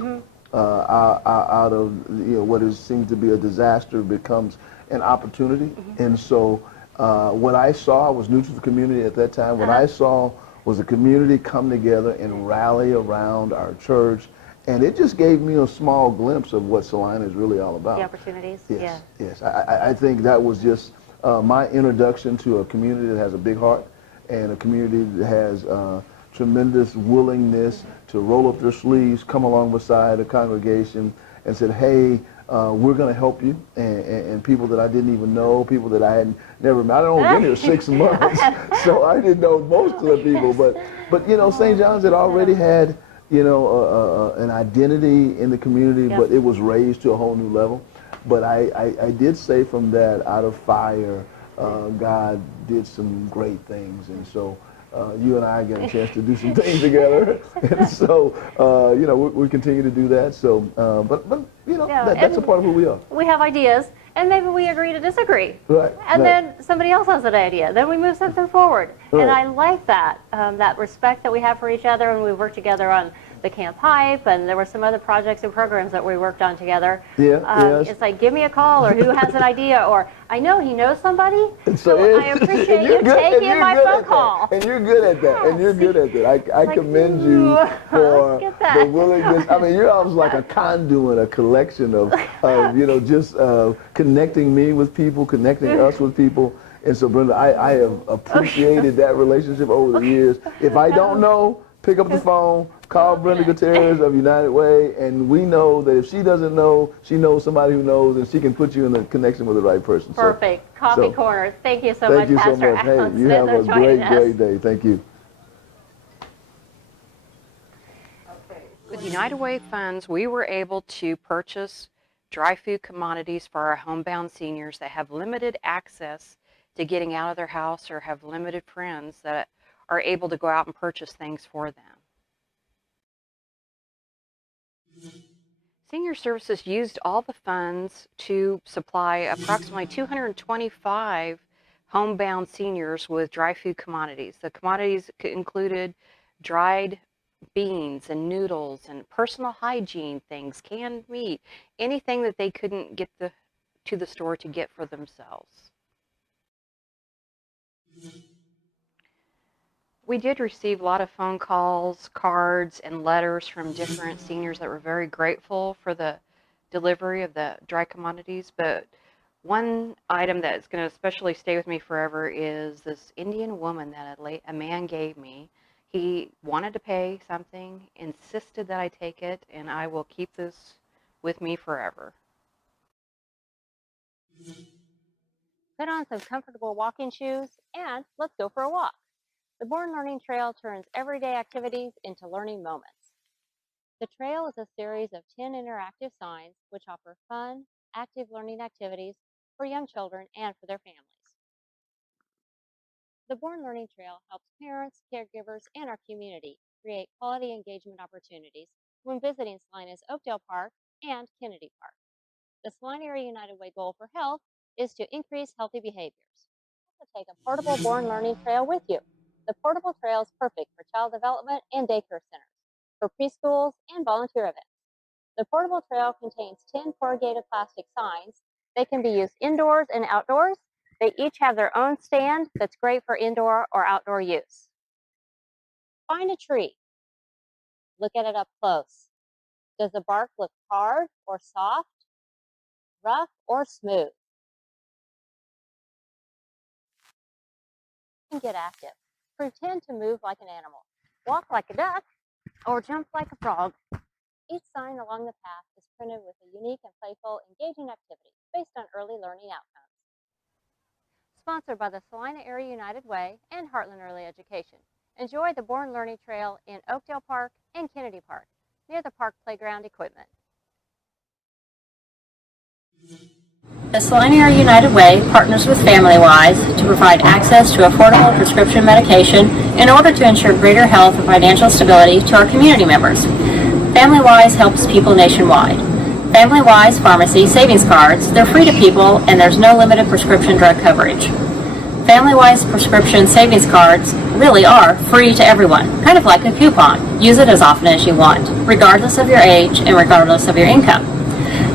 Out of what seems to be a disaster becomes an opportunity. And so what I saw, I was new to the community at that time, what I saw was a community come together and rally around our church. And it just gave me a small glimpse of what Salina is really all about. The opportunities, Yes. I think that was just my introduction to a community that has a big heart and a community that has tremendous willingness to roll up their sleeves, come along beside a congregation and said, hey, we're going to help you, and people that I didn't even know, people that I had never met. I'd only been here 6 months, so I didn't know most of the people. But you know, St. John's had already had an identity in the community, but it was raised to a whole new level. But I did say from that, out of fire, God did some great things, and so. You and I get a chance to do some things together, and so we continue to do that. So, but that's a part of who we are. We have ideas, and maybe we agree to disagree. Right. And then somebody else has an idea. Then we move something forward. Right. And I like that that respect that we have for each other, and we work together on the Camp Hype, and there were some other projects and programs that we worked on together. Yes. It's like, give me a call, or who has an idea, or I know he knows somebody, so I appreciate you taking my phone call. And you're good at that. And you're good at that. I commend you for the willingness. I mean, you're almost like a conduit, a collection of just connecting me with people, connecting us with people. And so, Brenda, I have appreciated that relationship over the years. If I don't know, pick up the phone, call Brenda Gutierrez of United Way, and we know that if she doesn't know, she knows somebody who knows, and she can put you in the connection with the right person. Perfect. Coffee Corner. Thank you so much, Pastor. Thank you so much. Hey, you have a great day. Thank you. With United Way funds, we were able to purchase dry food commodities for our homebound seniors that have limited access to getting out of their house or have limited friends that are able to go out and purchase things for them. Senior Services used all the funds to supply approximately 225 homebound seniors with dry food commodities. The commodities included dried beans and noodles and personal hygiene things, canned meat, anything that they couldn't get to the store to get for themselves. We did receive a lot of phone calls, cards, and letters from different seniors that were very grateful for the delivery of the dry commodities, but one item that's going to especially stay with me forever is this Indian woman that a man gave me. He wanted to pay something, insisted that I take it, and I will keep this with me forever. Put on some comfortable walking shoes, and let's go for a walk. The Born Learning Trail turns everyday activities into learning moments. The trail is a series of 10 interactive signs which offer fun, active learning activities for young children and for their families. The Born Learning Trail helps parents, caregivers, and our community create quality engagement opportunities when visiting Salina's Oakdale Park and Kennedy Park. The Salina Area United Way goal for health is to increase healthy behaviors. Also take a portable Born Learning Trail with you. The portable trail is perfect for child development and daycare centers, for preschools and volunteer events. The portable trail contains 10 corrugated plastic signs. They can be used indoors and outdoors. They each have their own stand that's great for indoor or outdoor use. Find a tree. Look at it up close. Does the bark look hard or soft, rough or smooth? And get active. Pretend to move like an animal. Walk like a duck or jump like a frog. Each sign along the path is printed with a unique and playful, engaging activity based on early learning outcomes. Sponsored by the Salina Area United Way and Heartland Early Education. Enjoy the Born Learning Trail in Oakdale Park and Kennedy Park, near the park playground equipment. The Salina Area United Way partners with FamilyWise to provide access to affordable prescription medication in order to ensure greater health and financial stability to our community members. FamilyWise helps people nationwide. FamilyWise Pharmacy Savings Cards, they're free to people and there's no limited prescription drug coverage. FamilyWise prescription savings cards really are free to everyone, kind of like a coupon. Use it as often as you want, regardless of your age and regardless of your income.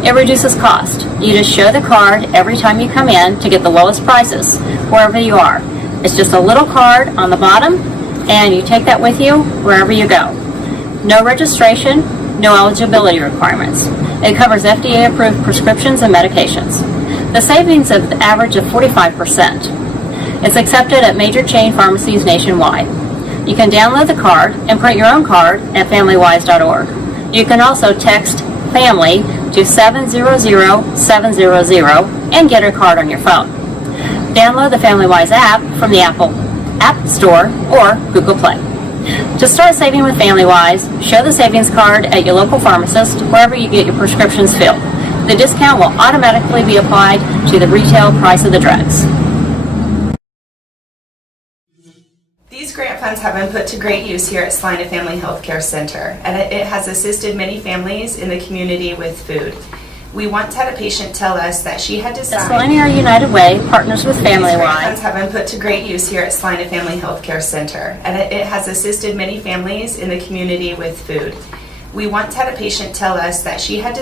It reduces cost. You just show the card every time you come in to get the lowest prices, wherever you are. It's just a little card on the bottom, and you take that with you wherever you go. No registration, no eligibility requirements. It covers FDA-approved prescriptions and medications. The savings of the average of 45%. It's accepted at major chain pharmacies nationwide. You can download the card and print your own card at familywise.org. You can also text FAMILY to 700-700 and get a card on your phone. Download the FamilyWise app from the Apple App Store or Google Play. To start saving with FamilyWise, show the savings card at your local pharmacist wherever you get your prescriptions filled. The discount will automatically be applied to the retail price of the drugs. These grant funds have been put to great use here at Salina Family Healthcare Center, and it has assisted many families in the community with food. We once had a patient tell us that she had decided... The Salina Area United Way partners with FamilyWise. These grant funds have been put to great use here at Salina Family Healthcare Center, and it has assisted many families in the community with food. We once had a patient tell us that she had to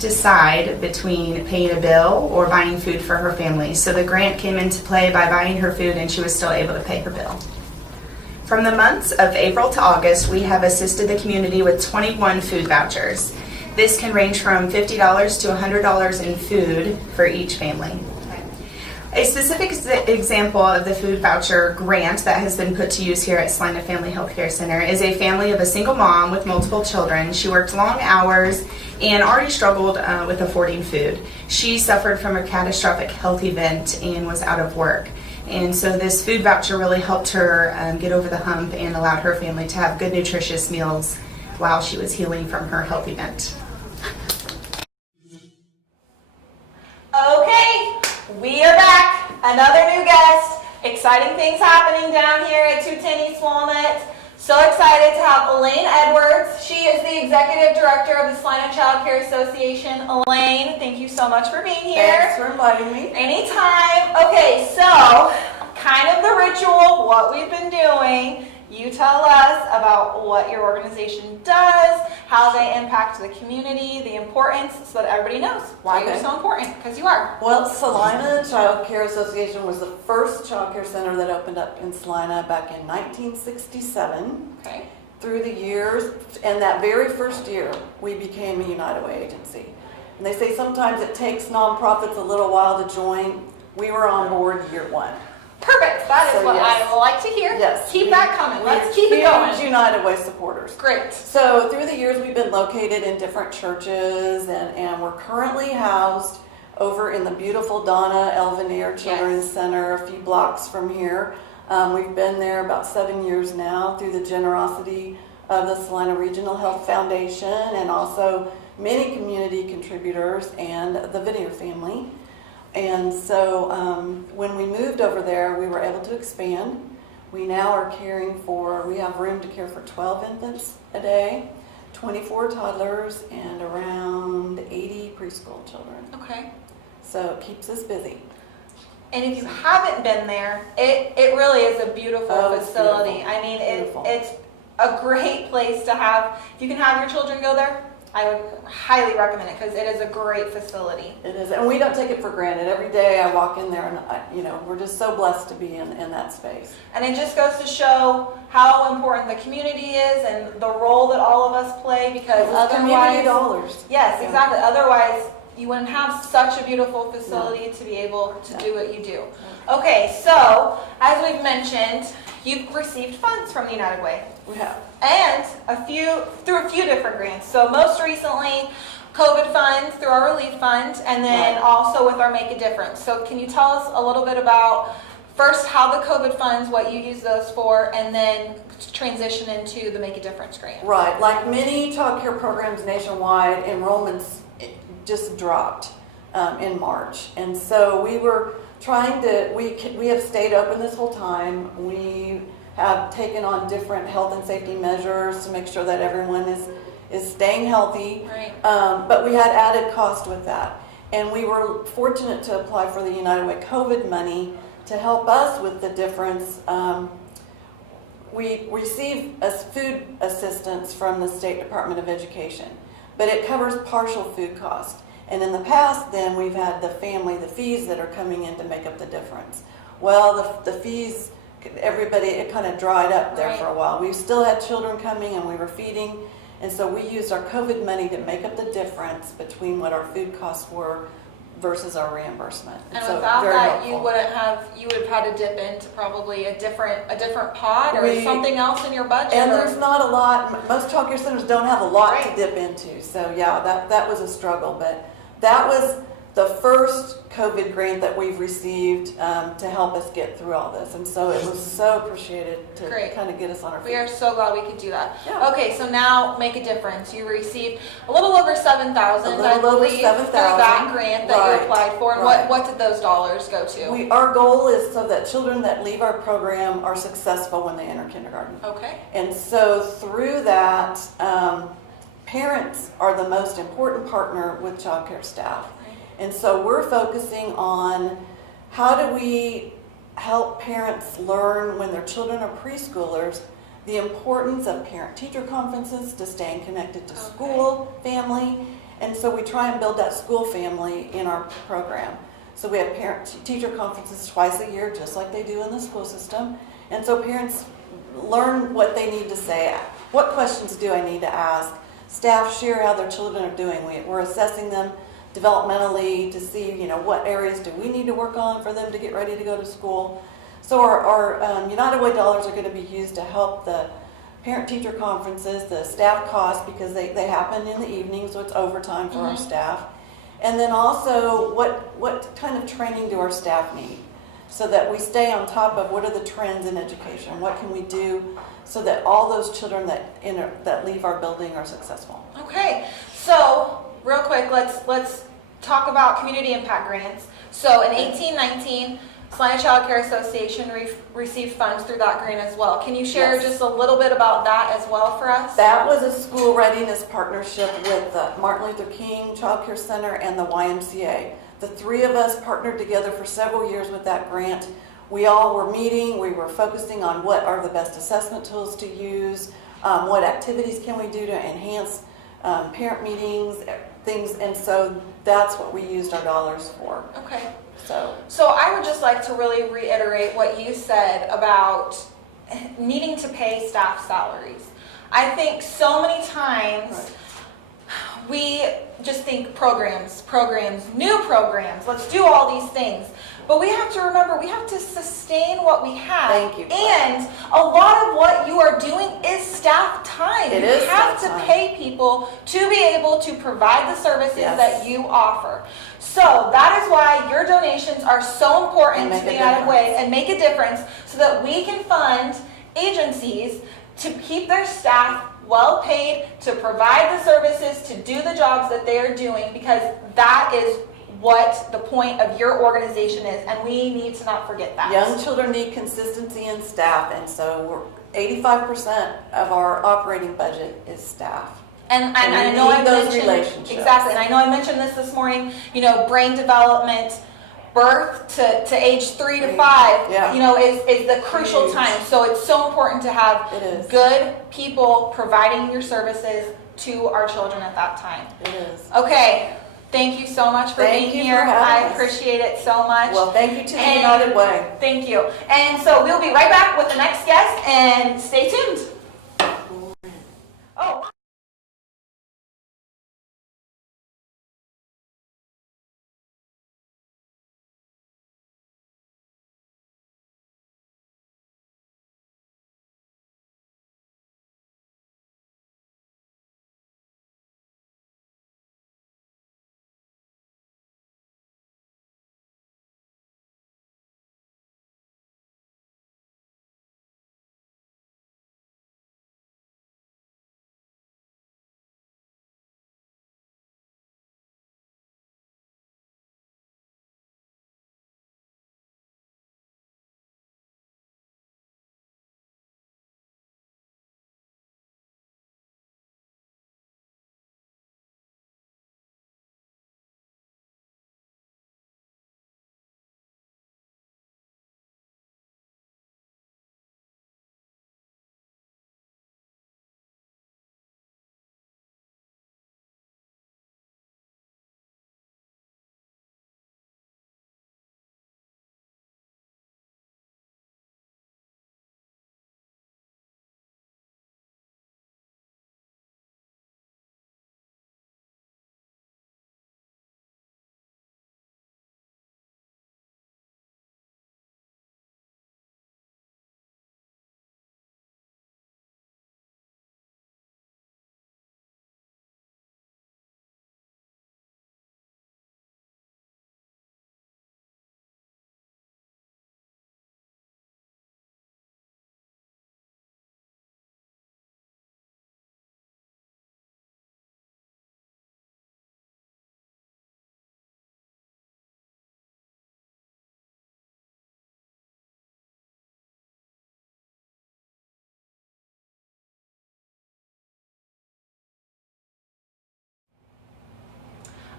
decide between paying a bill or buying food for her family. So the grant came into play by buying her food, and she was still able to pay her bill. From the months of April to August, we have assisted the community with 21 food vouchers. This can range from $50 to $100 in food for each family. A specific example of the food voucher grant that has been put to use here at Salina Family Healthcare Center is a family of a single mom with multiple children. She worked long hours and already struggled with affording food. She suffered from a catastrophic health event and was out of work. And so this food voucher really helped her get over the hump and allowed her family to have good, nutritious meals while she was healing from her health event. Okay, we are back. Another new guest. Exciting things happening down here at 210 East Walnut. So excited to have Elaine Edwards. She is the Executive Director of the Salina Child Care Association. Elaine, thank you so much for being here. Thanks for inviting me. Anytime. Okay, so kind of the ritual, what we've been doing. You tell us about what your organization does, how they impact the community, the importance, so that everybody knows why you're so important, because you are. Well, Salina Child Care Association was the first child care center that opened up in Salina back in 1967. Okay. Through the years, and that very first year, we became a United Way agency. And they say sometimes it takes nonprofits a little while to join. We were on board year one. Perfect. That is what I like to hear. Yes. Keep that coming. Let's keep it going. Huge United Way supporters. Great. So through the years, we've been located in different churches, and we're currently housed over in the beautiful Donna Elvenier Children's Center, a few blocks from here. We've been there about 7 years now through the generosity of the Salina Regional Health Foundation and also many community contributors and the Video family. And so when we moved over there, we were able to expand. We now are we have room to care for 12 infants a day, 24 toddlers, and around 80 preschool children. Okay. So it keeps us busy. And if you haven't been there, it really is a beautiful facility. Beautiful. I mean, it's a great place to have. If you can have your children go there, I would highly recommend it because it is a great facility. It is, and we don't take it for granted. Every day I walk in there and, we're just so blessed to be in that space. And it just goes to show how important the community is and the role that all of us play because otherwise... community dollars. Yes, exactly. Otherwise, you wouldn't have such a beautiful facility to be able to do what you do. Okay, so as we've mentioned, you've received funds from the United Way. We have. And through a few different grants. So most recently, COVID funds through our relief fund, and then Right. also with our Make a Difference. So can you tell us a little bit about first how the COVID funds, what you use those for, and then transition into the Make a Difference grant? Right, like many child care programs nationwide, enrollments just dropped in March. And so we were trying to, we have stayed open this whole time. We have taken on different health and safety measures to make sure that everyone is staying healthy. Right. But we had added cost with that. And we were fortunate to apply for the United Way COVID money to help us with the difference. We receive food assistance from the State Department of Education, but it covers partial food cost. And in the past, then we've had the fees that are coming in to make up the difference. Well, the fees, everybody, it kind of dried up there for a while. We still had children coming and we were feeding, and so we used our COVID money to make up the difference between what our food costs were versus our reimbursement. And so without very that, helpful. you would have had to dip into probably a different pot or something else in your budget. And or- there's not a lot. Most child care centers don't have a lot to dip into. So yeah, that was a struggle. But that was the first COVID grant that we've received to help us get through all this. And so it was so appreciated to kind of get us on our feet. We are so glad we could do that. Yeah. Okay, so now Make a Difference. You received a little over $7,000, I little over believe, $7,000. through that grant that Right. you applied for. And Right. what did those dollars go to? Our goal is so that children that leave our program are successful when they enter kindergarten. Okay. And so through that, parents are the most important partner with child care staff. And so we're focusing on how do we help parents learn when their children are preschoolers the importance of parent-teacher conferences to staying connected to school, family. And so we try and build that school family in our program. So we have parent-teacher conferences twice a year, just like they do in the school system. And so parents learn what they need to say. What questions do I need to ask? Staff share how their children are doing. We're assessing them developmentally to see, what areas do we need to work on for them to get ready to go to school. So our United Way dollars are going to be used to help the parent-teacher conferences, the staff costs, because they happen in the evening, so it's overtime for our staff. And then also, what kind of training do our staff need? So that we stay on top of what are the trends in education? What can we do so that all those children that leave our building are successful? Okay, so real quick, let's talk about community impact grants. So in 1819, Salina Child Care Association received funds through that grant as well. Can you share Yes. just a little bit about that as well for us? That was a school readiness partnership with the Martin Luther King Child Care Center and the YMCA. The three of us partnered together for several years with that grant. We all were meeting, we were focusing on what are the best assessment tools to use, what activities can we do to enhance parent meetings, things, and so that's what we used our dollars for. Okay. So I would just like to really reiterate what you said about needing to pay staff salaries. I think so many times we just think programs, new programs, let's do all these things. But we have to remember, we have to sustain what we have. Thank you. And a lot of what you are doing is staff time. It you is have staff to time. pay people to be able to provide the services Yes. that you offer. So that is why your donations are so important And to make the a United Way difference. and make a difference so that we can fund agencies to keep their staff well paid, to provide the services, to do the jobs that they are doing, because that is what the point of your organization is, and we need to not forget that. young children need consistency in staff, and so 85% of our operating budget is staff. And we I know I need those mentioned relationships. exactly, and I know I mentioned this morning. Brain development, birth to age 3 to 5. Yeah. Is the crucial Huge. time. So it's so important to have It is. good people providing your services to our children at that time. It is. Okay, thank you so much for Thank being you here. for having I us. appreciate it so much. Well, thank you to the And United Way. Thank you. And so we'll be right back with the next guest, and stay tuned. Oh.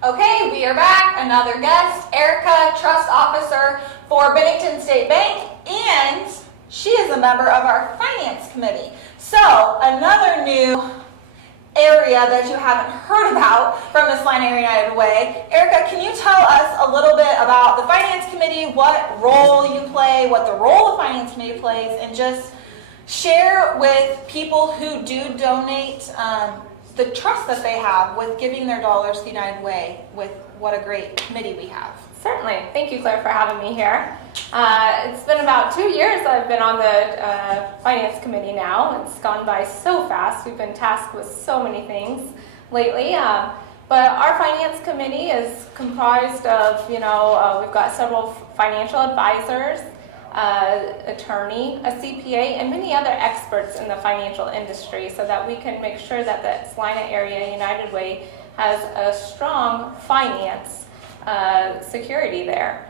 Okay, we are back. Another guest, Erica, Trust Officer for Bennington State Bank, and she is a member of our Finance Committee. So, another new area that you haven't heard about from the Saline Area United Way. Erica, can you tell us a little bit about the Finance Committee, what role you play, what the role of Finance Committee plays, and just share with people who do donate the trust that they have with giving their dollars to the United Way, with what a great committee we have. Certainly. Thank you, Claire, for having me here. It's been about 2 years I've been on the Finance Committee now. It's gone by so fast. We've been tasked with so many things lately. But our Finance Committee is comprised of, we've got several financial advisors, attorney, a CPA, and many other experts in the financial industry so that we can make sure that the Salina Area United Way has a strong finance security there.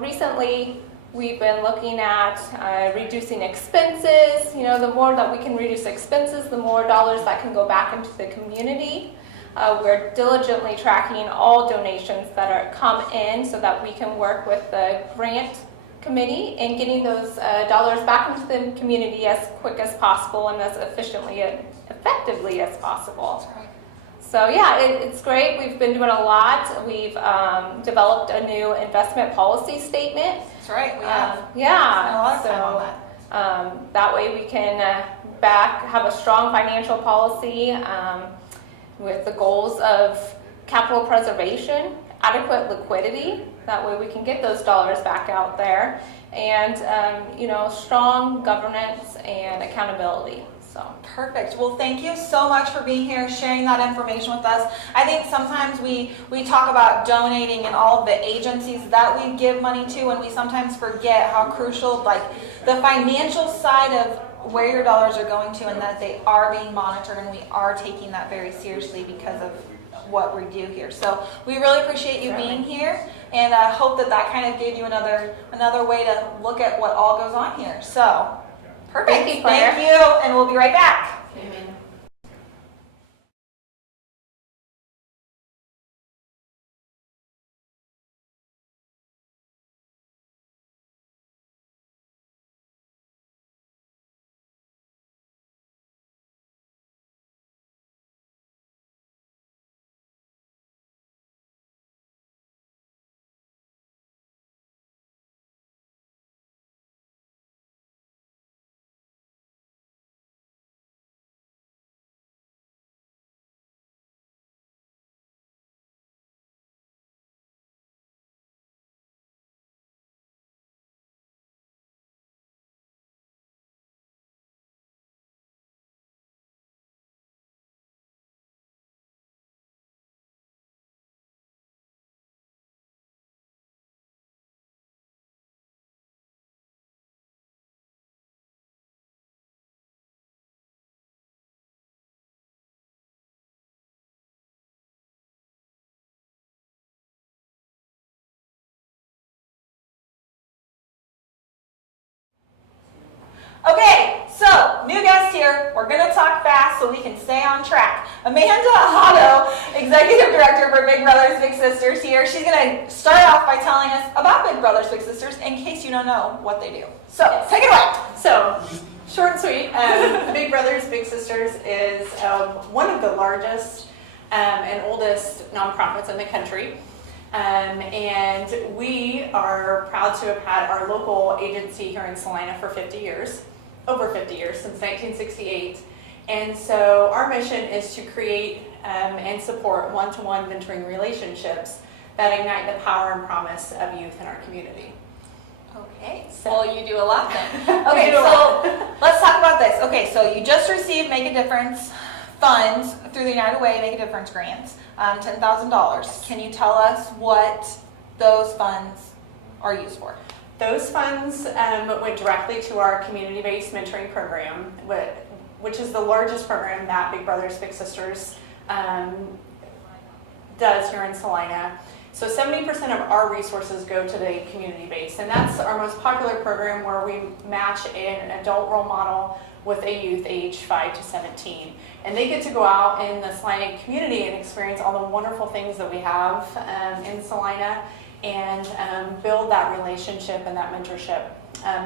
Recently we've been looking at reducing expenses. The more that we can reduce expenses, the more dollars that can go back into the community. We're diligently tracking all donations that come in so that we can work with the grant committee and getting those dollars back into the community as quick as possible and as efficiently and effectively as possible. So yeah, it's great. We've been doing a lot. We've developed a new investment policy statement. That's right, we have. Yeah. Spent a lot of time on that. That way we can have a strong financial policy with the goals of capital preservation, adequate liquidity. That way we can get those dollars back out there, and strong governance and accountability. So perfect. Well, thank you so much for being here, sharing that information with us. I think sometimes we talk about donating and all of the agencies that we give money to, and we sometimes forget how crucial, like, the financial side of where your dollars are going to, and that they are being monitored, and we are taking that very seriously because of what we do here. So we really appreciate you being here, and I hope that kind of gave you another way to look at what all goes on here. So perfect. Thank you, Claire. Thank you, and we'll be right back. Amen. Okay, so new guest here. We're going to talk fast so we can stay on track. Amanda Otto, Executive Director for Big Brothers Big Sisters here. She's going to start off by telling us about Big Brothers Big Sisters in case you don't know what they do. So, take it away. So, short and sweet, Big Brothers Big Sisters is one of the largest and oldest nonprofits in the country. And we are proud to have had our local agency here in Salina for 50 years, over 50 years, since 1968. And so our mission is to create and support one-to-one mentoring relationships that ignite the power and promise of youth in our community. Okay, well, you do a lot then. Okay, so let's talk about this. Okay, so you just received Make a Difference funds through the United Way Make a Difference grants, $10,000. Can you tell us what those funds are used for? Those funds went directly to our community-based mentoring program, which is the largest program that Big Brothers Big Sisters does here in Salina. So 70% of our resources go to the community base, and that's our most popular program where we match an adult role model with a youth age 5 to 17. And they get to go out in the Salina community and experience all the wonderful things that we have in Salina and build that relationship and that mentorship.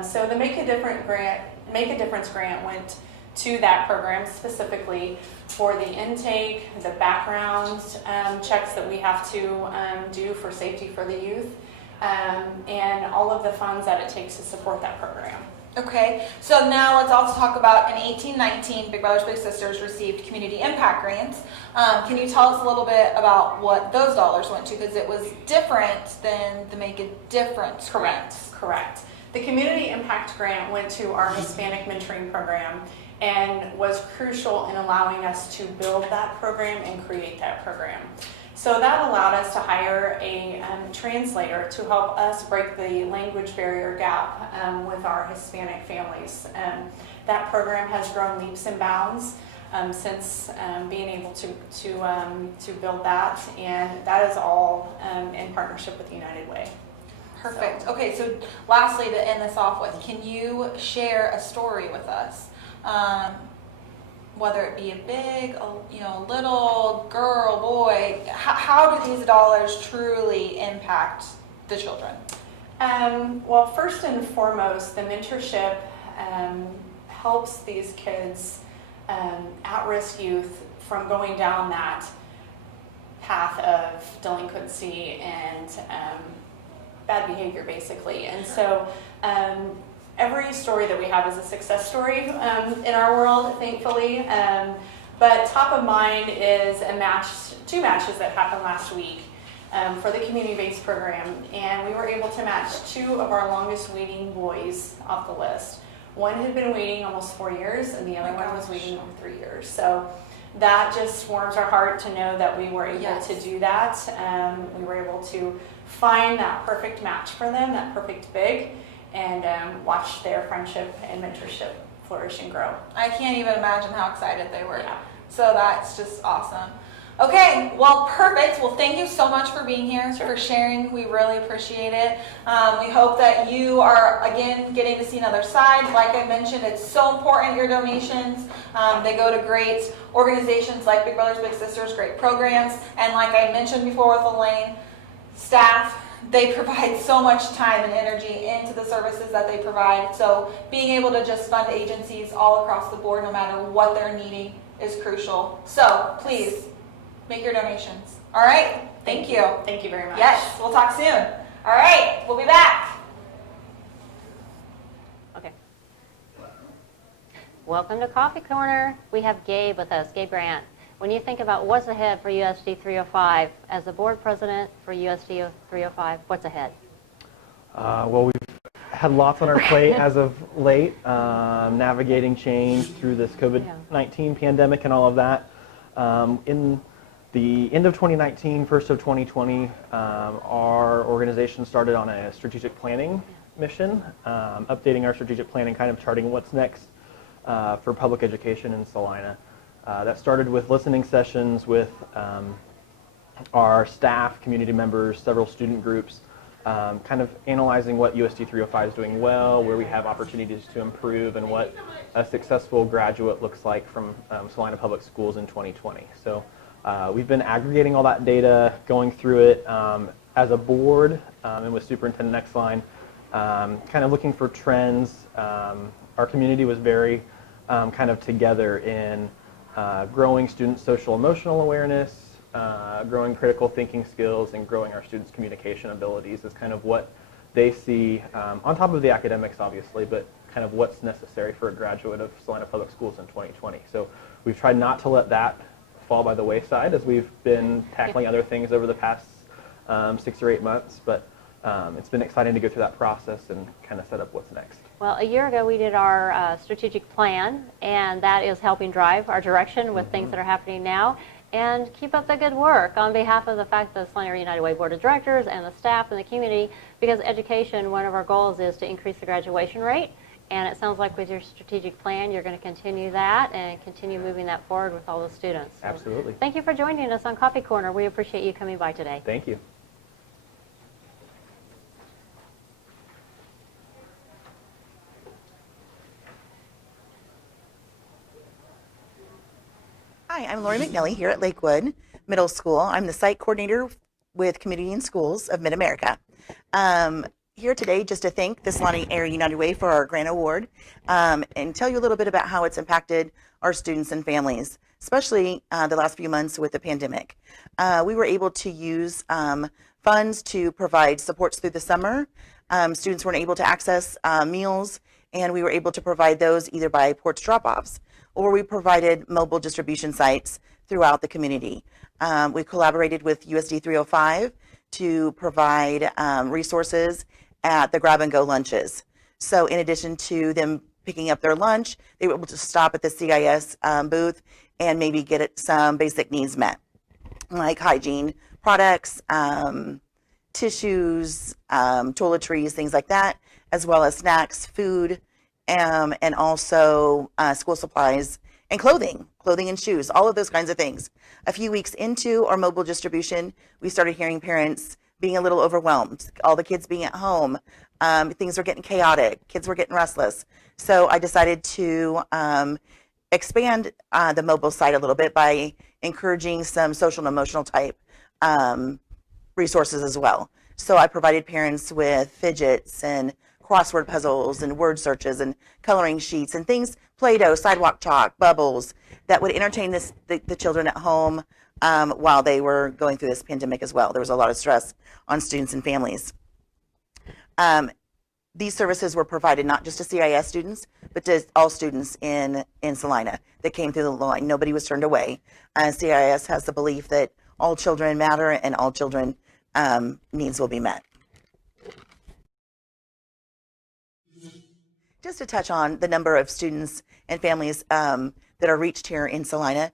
So the Make a Difference grant went to that program specifically for the intake, the background checks that we have to do for safety for the youth, and all of the funds that it takes to support that program. Okay, so now let's also talk about in 1819, Big Brothers Big Sisters received community impact grants. Can you tell us a little bit about what those dollars went to? Because it was different than the Make a Difference grant. Correct. The community impact grant went to our Hispanic mentoring program and was crucial in allowing us to build that program and create that program. So that allowed us to hire a translator to help us break the language barrier gap with our Hispanic families. That program has grown leaps and bounds since being able to build that, and that is all in partnership with United Way. Perfect. So. Okay, so lastly, to end this off with, can you share a story with us? Whether it be a big, a little girl, boy, how do these dollars truly impact the children? Well, first and foremost, the mentorship helps these kids, at-risk youth, from going down that path of delinquency and bad behavior, basically. And so every story that we have is a success story in our world, thankfully. But top of mind is two matches that happened last week for the community-based program. And we were able to match 2 of our longest waiting boys off the list. One had been waiting almost 4 years, and the other one was waiting over 3 years. So that just warms our heart to know that we were able to do that. We were able to find that perfect match for them, that perfect big, and watch their friendship and mentorship flourish and grow. I can't even imagine how excited they were. Yeah. So that's just awesome. Okay, well, perfect. Well, thank you so much for being here, for sharing. We really appreciate it. We hope that you are, again, getting to see another side. Like I mentioned, it's so important, your donations. They go to great organizations like Big Brothers Big Sisters, great programs. And like I mentioned before with Elaine, staff, they provide so much time and energy into the services that they provide. So being able to just fund agencies all across the board, no matter what they're needing, is crucial. So please make your donations. All right? Thank you. Thank you very much. Yes, we'll talk soon. All right, we'll be back. Okay. Welcome to Coffee Corner. We have Gabe with us, Gabe Grant. When you think about what's ahead for USD 305, as the board president for USD 305, what's ahead? Well, we've had lots on our plate as of late, navigating change through this COVID-19 pandemic and all of that. In the end of 2019, first of 2020, our organization started on a strategic planning mission, updating our strategic plan and kind of charting what's next for public education in Salina. That started with listening sessions with our staff, community members, several student groups, kind of analyzing what USD 305 is doing well, where we have opportunities to improve, and what a successful graduate looks like from Salina Public Schools in 2020. So we've been aggregating all that data, going through it as a board and with Superintendent Exline, kind of looking for trends. Our community was very kind of together in growing students' social emotional awareness, growing critical thinking skills, and growing our students' communication abilities is kind of what they see, on top of the academics obviously, but kind of what's necessary for a graduate of Salina Public Schools in 2020. So we've tried not to let that fall by the wayside as we've been tackling other things over the past 6 or 8 months, but it's been exciting to go through that process and kind of set up what's next. Well, a year ago we did our strategic plan, and that is helping drive our direction with things that are happening now. And keep up the good work on behalf of the fact that the Salina United Way Board of Directors and the staff and the community, because education, one of our goals is to increase the graduation rate. And it sounds like with your strategic plan, you're going to continue that and continue moving that forward with all the students. So absolutely. thank you for joining us on Coffee Corner. We appreciate you coming by today. Thank you. Hi, I'm Lori McNelly here at Lakewood Middle School. I'm the site coordinator with Community and Schools of Mid-America. Here today just to thank the Saline Area United Way for our grant award and tell you a little bit about how it's impacted our students and families, especially the last few months with the pandemic. We were able to use funds to provide supports through the summer. Students weren't able to access meals, and we were able to provide those either by porch drop-offs or we provided mobile distribution sites throughout the community. We collaborated with USD 305 to provide resources at the grab-and-go lunches. So in addition to them picking up their lunch, they were able to stop at the CIS booth and maybe get some basic needs met, like hygiene products, tissues, toiletries, things like that, as well as snacks, food, and also school supplies and clothing and shoes, all of those kinds of things. A few weeks into our mobile distribution, we started hearing parents being a little overwhelmed, all the kids being at home, things were getting chaotic, kids were getting restless. So I decided to expand the mobile site a little bit by encouraging some social and emotional type resources as well. So I provided parents with fidgets and crossword puzzles and word searches and coloring sheets and things, Play-Doh, sidewalk chalk, bubbles, that would entertain the children at home while they were going through this pandemic as well. There was a lot of stress on students and families. These services were provided not just to CIS students, but to all students in Salina that came through the line. Nobody was turned away. CIS has the belief that all children matter and all children needs will be met. Just to touch on the number of students and families that are reached here in Salina,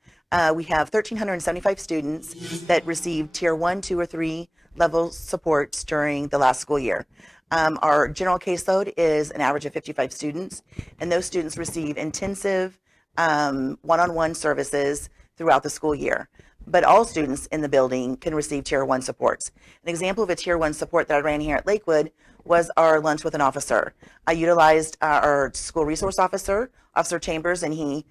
we have 1,375 students that received Tier 1, 2, or 3 level supports during the last school year. Our general caseload is an average of 55 students, and those students receive intensive one-on-one services throughout the school year. But all students in the building can receive Tier 1 supports. An example of a Tier 1 support that I ran here at Lakewood was our lunch with an officer. I utilized our school resource officer, Officer Chambers, and he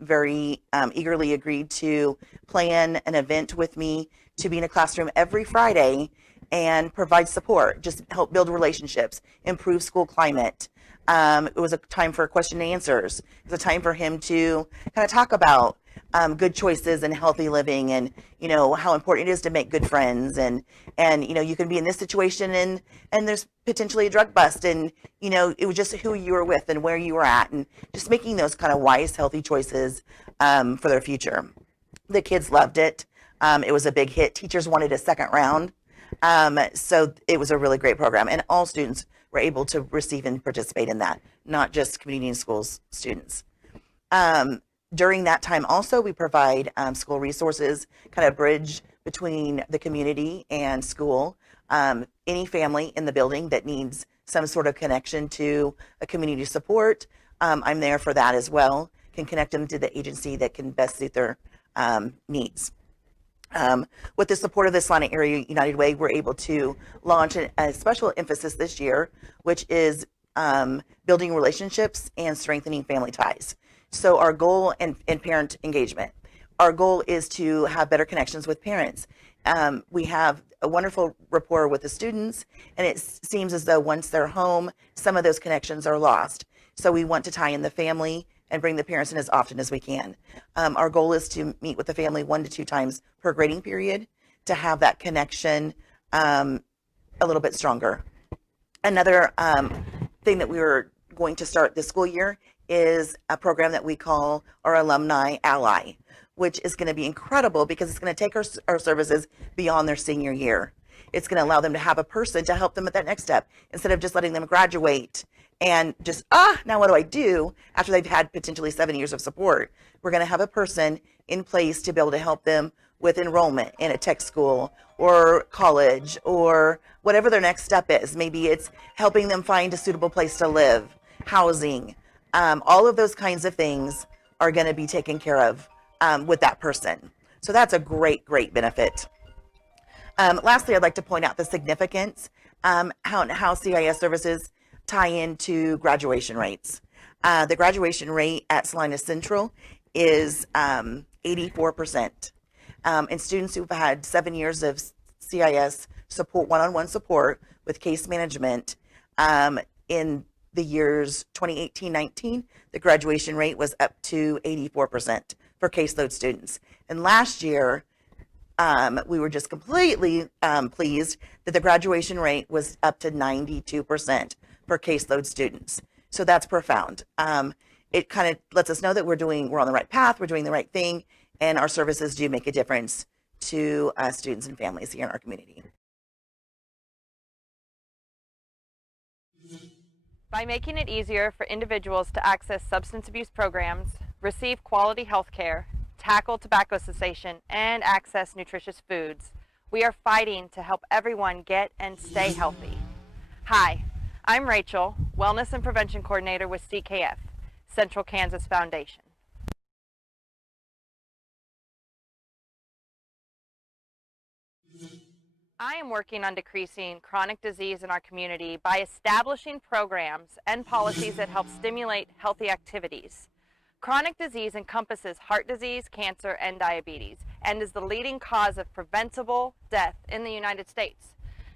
very eagerly agreed to plan an event with me to be in a classroom every Friday and provide support, just help build relationships, improve school climate. It was a time for question and answers. It was a time for him to kind of talk about good choices and healthy living, and how important it is to make good friends, and you can be in this situation and there's potentially a drug bust, and it was just who you were with and where you were at, and just making those kind of wise, healthy choices for their future. The kids loved it. It was a big hit. Teachers wanted a second round. So it was a really great program, and all students were able to receive and participate in that, not just community and schools students. During that time also, we provide school resources, kind of bridge between the community and school. Any family in the building that needs some sort of connection to a community support, I'm there for that as well, can connect them to the agency that can best suit their needs. With the support of the Saline Area United Way, we're able to launch a special emphasis this year, which is building relationships and strengthening family ties. So our goal and parent engagement. Our goal is to have better connections with parents. We have a wonderful rapport with the students, and it seems as though once they're home, some of those connections are lost. So we want to tie in the family and bring the parents in as often as we can. Our goal is to meet with the family 1 to 2 times per grading period to have that connection a little bit stronger. Another thing that we were going to start this school year is a program that we call our Alumni Ally, which is going to be incredible because it's going to take our services beyond their senior year. It's going to allow them to have a person to help them at that next step instead of just letting them graduate and just, now what do I do after they've had potentially 7 years of support? We're going to have a person in place to be able to help them with enrollment in a tech school or college or whatever their next step is. Maybe it's helping them find a suitable place to live, housing. All of those kinds of things are going to be taken care of with that person. So that's a great, great benefit. Lastly, I'd like to point out the significance, how CIS services tie into graduation rates. The graduation rate at Salina Central is 84%. And students who've had 7 years of CIS support, one-on-one support with case management, in the years 2018-19, the graduation rate was up to 84% for caseload students. And last year, we were just completely pleased that the graduation rate was up to 92% for caseload students. So that's profound. It kind of lets us know that we're on the right path, we're doing the right thing, and our services do make a difference to students and families here in our community. By making it easier for individuals to access substance abuse programs, receive quality health care, tackle tobacco cessation, and access nutritious foods, we are fighting to help everyone get and stay healthy. Hi, I'm Rachel, Wellness and Prevention Coordinator with CKF, Central Kansas Foundation. I am working on decreasing chronic disease in our community by establishing programs and policies that help stimulate healthy activities. Chronic disease encompasses heart disease, cancer, and diabetes, and is the leading cause of preventable death in the United States.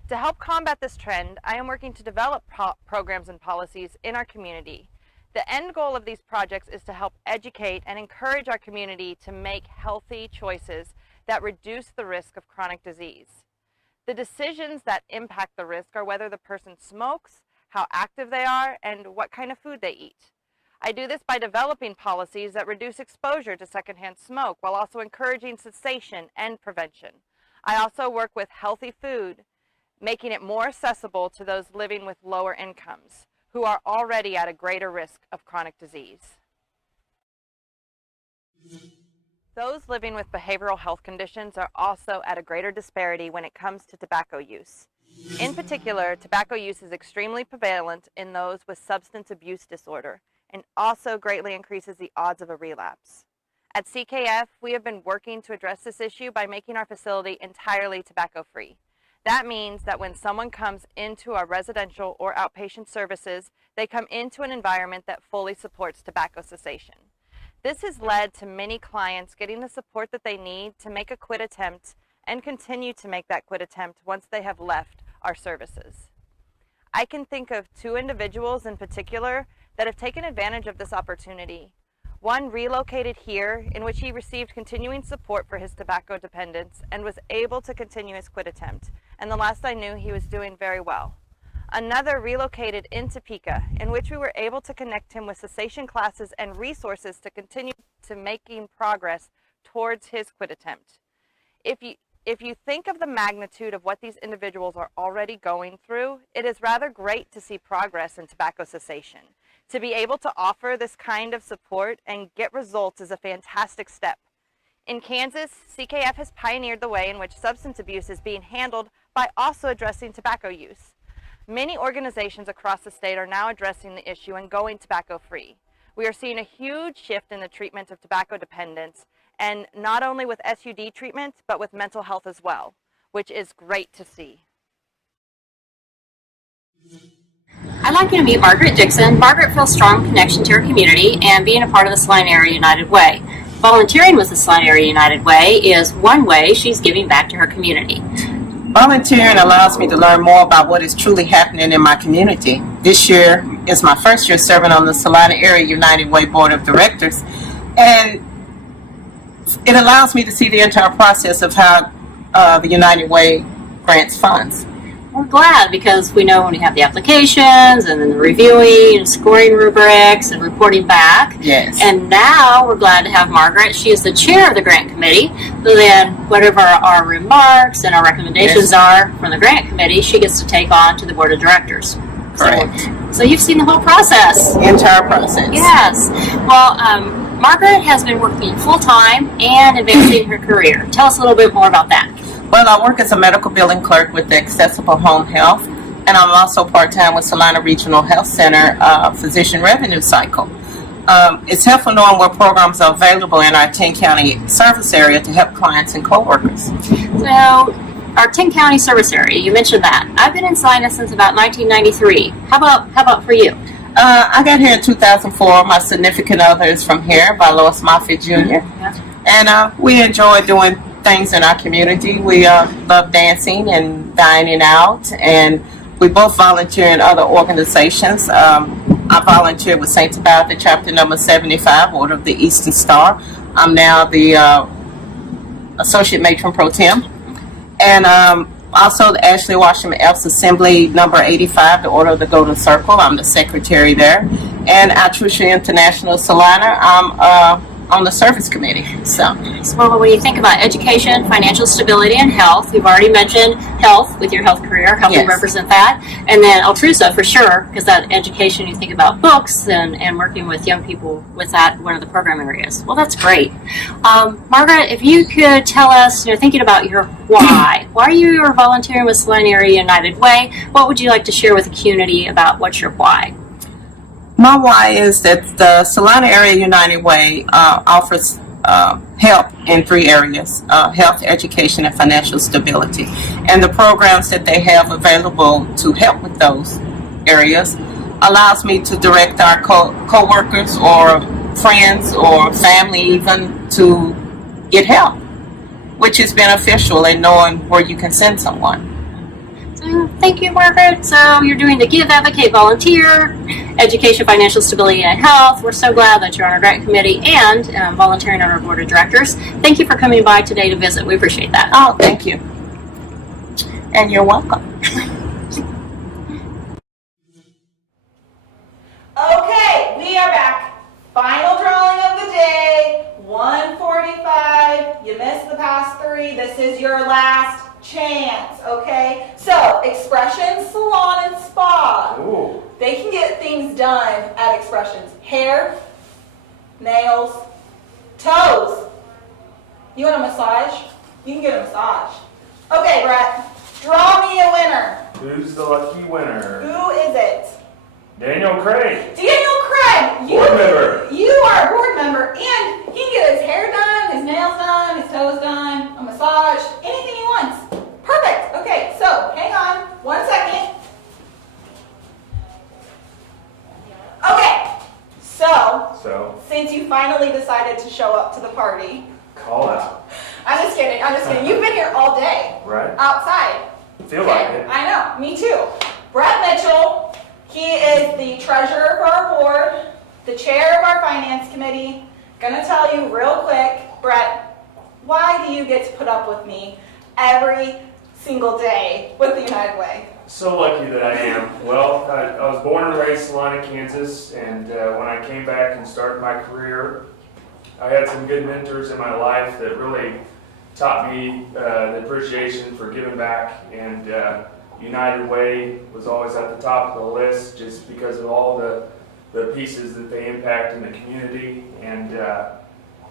To help combat this trend, I am working to develop programs and policies in our community. The end goal of these projects is to help educate and encourage our community to make healthy choices that reduce the risk of chronic disease. The decisions that impact the risk are whether the person smokes, how active they are, and what kind of food they eat. I do this by developing policies that reduce exposure to secondhand smoke while also encouraging cessation and prevention. I also work with healthy food, making it more accessible to those living with lower incomes who are already at a greater risk of chronic disease. Those living with behavioral health conditions are also at a greater disparity when it comes to tobacco use. In particular, tobacco use is extremely prevalent in those with substance abuse disorder and also greatly increases the odds of a relapse. At CKF, we have been working to address this issue by making our facility entirely tobacco-free. That means that when someone comes into our residential or outpatient services, they come into an environment that fully supports tobacco cessation. This has led to many clients getting the support that they need to make a quit attempt and continue to make that quit attempt once they have left our services. I can think of 2 individuals in particular that have taken advantage of this opportunity. One relocated here, in which he received continuing support for his tobacco dependence and was able to continue his quit attempt, and the last I knew he was doing very well. Another relocated in Topeka, in which we were able to connect him with cessation classes and resources to continue to making progress towards his quit attempt. If you think of the magnitude of what these individuals are already going through, it is rather great to see progress in tobacco cessation. To be able to offer this kind of support and get results is a fantastic step. In Kansas, CKF has pioneered the way in which substance abuse is being handled by also addressing tobacco use. Many organizations across the state are now addressing the issue and going tobacco-free. We are seeing a huge shift in the treatment of tobacco dependence, and not only with SUD treatment, but with mental health as well, which is great to see. I'd like you to meet Margaret Dixon. Margaret feels a strong connection to her community and being a part of the Saline Area United Way. Volunteering with the Saline Area United Way is one way she's giving back to her community. Volunteering allows me to learn more about what is truly happening in my community. This year is my first year serving on the Saline Area United Way Board of Directors, and it allows me to see the entire process of how the United Way grants funds. We're glad because we know when we have the applications and then the reviewing and scoring rubrics and reporting back. Yes. And now we're glad to have Margaret. She is the chair of the grant committee. So then whatever our remarks and our recommendations are from the grant committee, she gets to take on to the board of directors. Correct. So you've seen the whole process. The entire process. Yes. Well, Margaret has been working full-time and advancing her career. Tell us a little bit more about that. Well, I work as a medical billing clerk with the Accessible Home Health, and I'm also part-time with Salina Regional Health Center Physician Revenue Cycle. It's helpful knowing what programs are available in our 10-county service area to help clients and coworkers. So, our 10-county service area, you mentioned that. I've been in Salina since about 1993. How about for you? I got here in 2004. My significant other is from here, by Lois Moffitt Jr. And we enjoy doing things in our community. We love dancing and dining out, and we both volunteer in other organizations. I volunteer with St. Tabitha Chapter number 75, Order of the Eastern Star. I'm now the Associate Matron Pro Tem. And also the Ashley Washington Elks Assembly number 85, the Order of the Golden Circle. I'm the secretary there. And Altrucia International Salina, I'm on the service committee. So, well, when you think about education, financial stability, and health, you've already mentioned health with your health career, helping represent that. And then Altrusa, for sure, because that education, you think about books and working with young people with that, one of the program areas. Well, that's great. Margaret, if you could tell us, thinking about your why you are volunteering with Saline Area United Way, what would you like to share with the community about what's your why? my why is that the Saline Area United Way offers help in 3 areas: health, education, and financial stability. And the programs that they have available to help with those areas allows me to direct our co-workers or friends or family even to get help, which is beneficial in knowing where you can send someone. Thank you, Margaret. So you're doing the Give, Advocate, Volunteer, Education, Financial Stability, and Health. We're so glad that you're on our grant committee and volunteering on our board of directors. Thank you for coming by today to visit. We appreciate that. Oh, thank you. And you're welcome. Okay, we are back. Final drawing of the day, 1:45. You missed the past 3. This is your last chance, okay? So, Expressions Salon and Spa. Ooh. They can get things done at Expressions. Hair, nails, toes. You want a massage? You can get a massage. Okay, Brett, draw me a winner. Who's the lucky winner? Who is it? Daniel Craig. Daniel Craig! Board member. You are a board member, and he can get his hair done, his nails done, his toes done, a massage, anything he wants. Perfect. Okay, so hang on 1 second. Okay, so since you finally decided to show up to the party, Call out. I'm just kidding. You've been here all day. Right. Outside. Feel like it. I know, me too. Brett Mitchell, he is the treasurer of our board, the chair of our finance committee. Gonna tell you real quick, Brett, why do you get to put up with me every single day with the United Way? So lucky that I am. Well, I was born and raised in Salina, Kansas, and when I came back and started my career, I had some good mentors in my life that really taught me the appreciation for giving back, and United Way was always at the top of the list just because of all the pieces that they impact in the community, and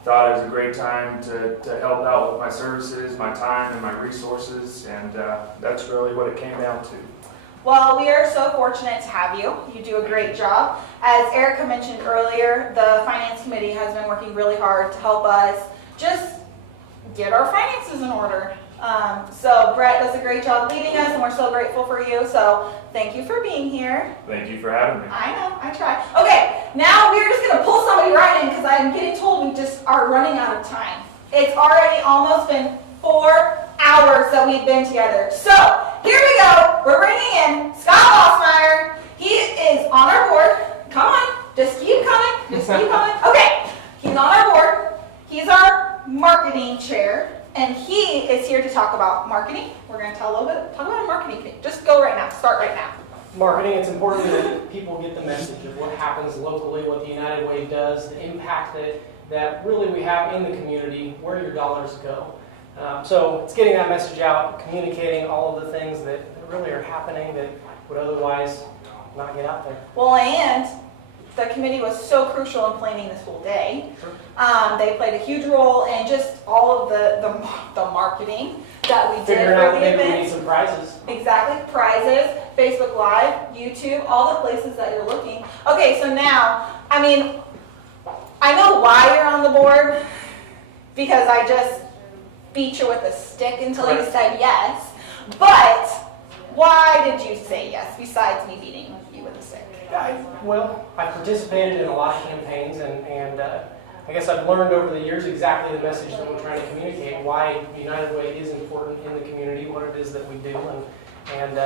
thought it was a great time to help out with my services, my time, and my resources, and that's really what it came down to. Well, we are so fortunate to have you. You do a great job. As Erica mentioned earlier, the Finance Committee has been working really hard to help us just get our finances in order. So Brett does a great job leading us, and we're so grateful for you. So thank you for being here. Thank you for having me. I know, I try. Okay, now we're just going to pull somebody right in because I'm getting told we just are running out of time. It's already almost been 4 hours that we've been together. So here we go. We're bringing in Scott Lossmeyer. He is on our board. Come on, just keep coming. Just keep coming. Okay, he's on our board. He's our marketing chair. And he is here to talk about marketing. We're going to talk about a marketing thing. Just go right now. Start right now. Marketing, it's important that people get the message of what happens locally, what the United Way does, the impact that really we have in the community, where your dollars go. So it's getting that message out, communicating all of the things that really are happening that would otherwise not get out there. Well, and the committee was so crucial in planning this whole day. They played a huge role in just all of the marketing that we did for the event. We need some prizes. Exactly, prizes, Facebook Live, YouTube, all the places that you're looking. Okay, so now, I mean, I know why you're on the board, because I just beat you with a stick until you said yes. But why did you say yes, besides me beating you with a stick? I participated in a lot of campaigns, and I guess I've learned over the years exactly the message that we're trying to communicate, why United Way is important in the community, what it is that we do, and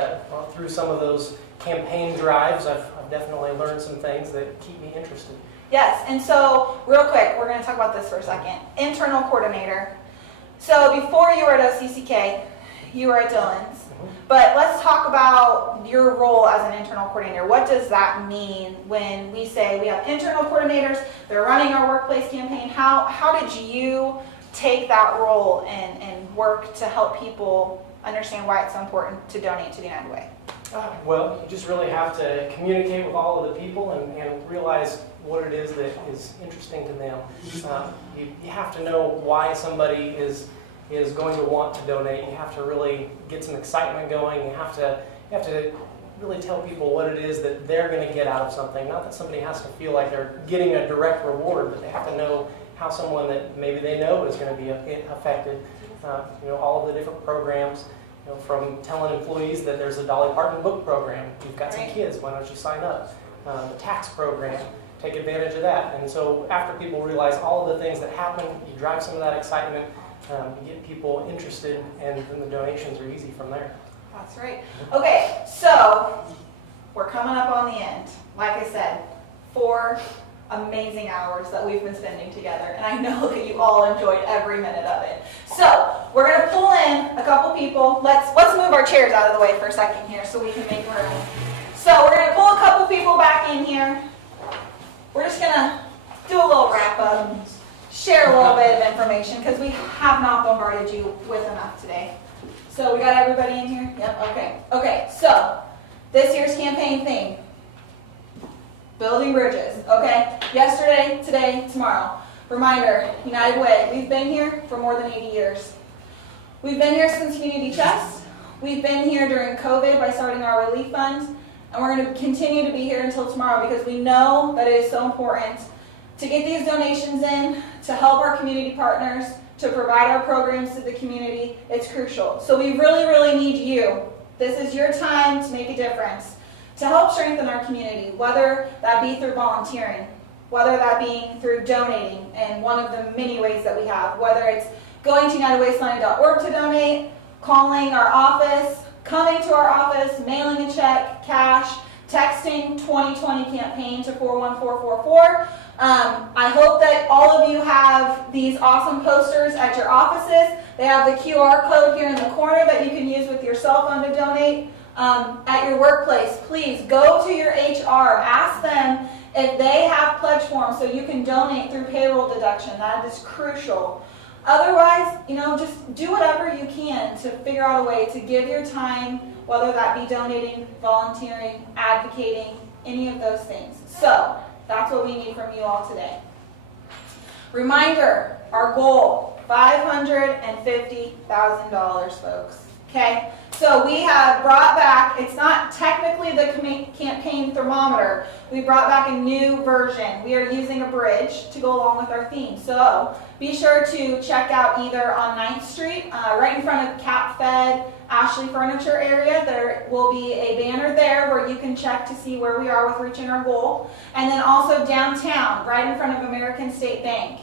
through some of those campaign drives, I've definitely learned some things that keep me interested. Yes, and so real quick, we're going to talk about this for a second. Internal coordinator. So before you were at OCCK, you were at Dillon's. But let's talk about your role as an internal coordinator. What does that mean when we say we have internal coordinators, they're running our workplace campaign? How did you take that role and work to help people understand why it's so important to donate to the United Way? Well, you just really have to communicate with all of the people and realize what it is that is interesting to them. You have to know why somebody is going to want to donate. You have to really get some excitement going. You have to really tell people what it is that they're going to get out of something. Not that somebody has to feel like they're getting a direct reward, but they have to know how someone that maybe they know is going to be affected. All of the different programs, from telling employees that there's a Dolly Parton book program. You've got some kids, why don't you sign up? The tax program, take advantage of that. And so after people realize all of the things that happen, you drive some of that excitement, you get people interested, and then the donations are easy from there. That's right. Okay, so we're coming up on the end. Like I said, 4 amazing hours that we've been spending together, and I know that you all enjoyed every minute of it. So we're going to pull in a couple people. Let's move our chairs out of the way for a second here so we can make room. So we're going to pull a couple people back in here. We're just going to do a little wrap up, share a little bit of information because we have not bombarded you with enough today. So we got everybody in here? Yep, okay. Okay, so this year's campaign theme, building bridges, okay? Yesterday, today, tomorrow. Reminder, United Way, we've been here for more than 80 years. We've been here since Community Chest. We've been here during COVID by starting our relief fund, and we're going to continue to be here until tomorrow because we know that it is so important to get these donations in, to help our community partners, to provide our programs to the community. It's crucial. So we really, really need you. This is your time to make a difference, to help strengthen our community, whether that be through volunteering, whether that be through donating, and one of the many ways that we have, whether it's going to UnitedWaySalina.org to donate, calling our office, coming to our office, mailing a check, cash, texting 2020 campaign to 41444. I hope that all of you have these awesome posters at your offices. They have the QR code here in the corner that you can use with your cell phone to donate. At your workplace, please go to your HR. Ask them if they have pledge forms so you can donate through payroll deduction. That is crucial. Otherwise, just do whatever you can to figure out a way to give your time, whether that be donating, volunteering, advocating, any of those things. So that's what we need from you all today. Reminder, our goal, $550,000, folks. Okay? So we have brought back, it's not technically the campaign thermometer, we brought back a new version. We are using a bridge to go along with our theme. So be sure to check out either on 9th Street, right in front of Cap Fed, Ashley Furniture area. There will be a banner there where you can check to see where we are with reaching our goal. And then also downtown, right in front of American State Bank.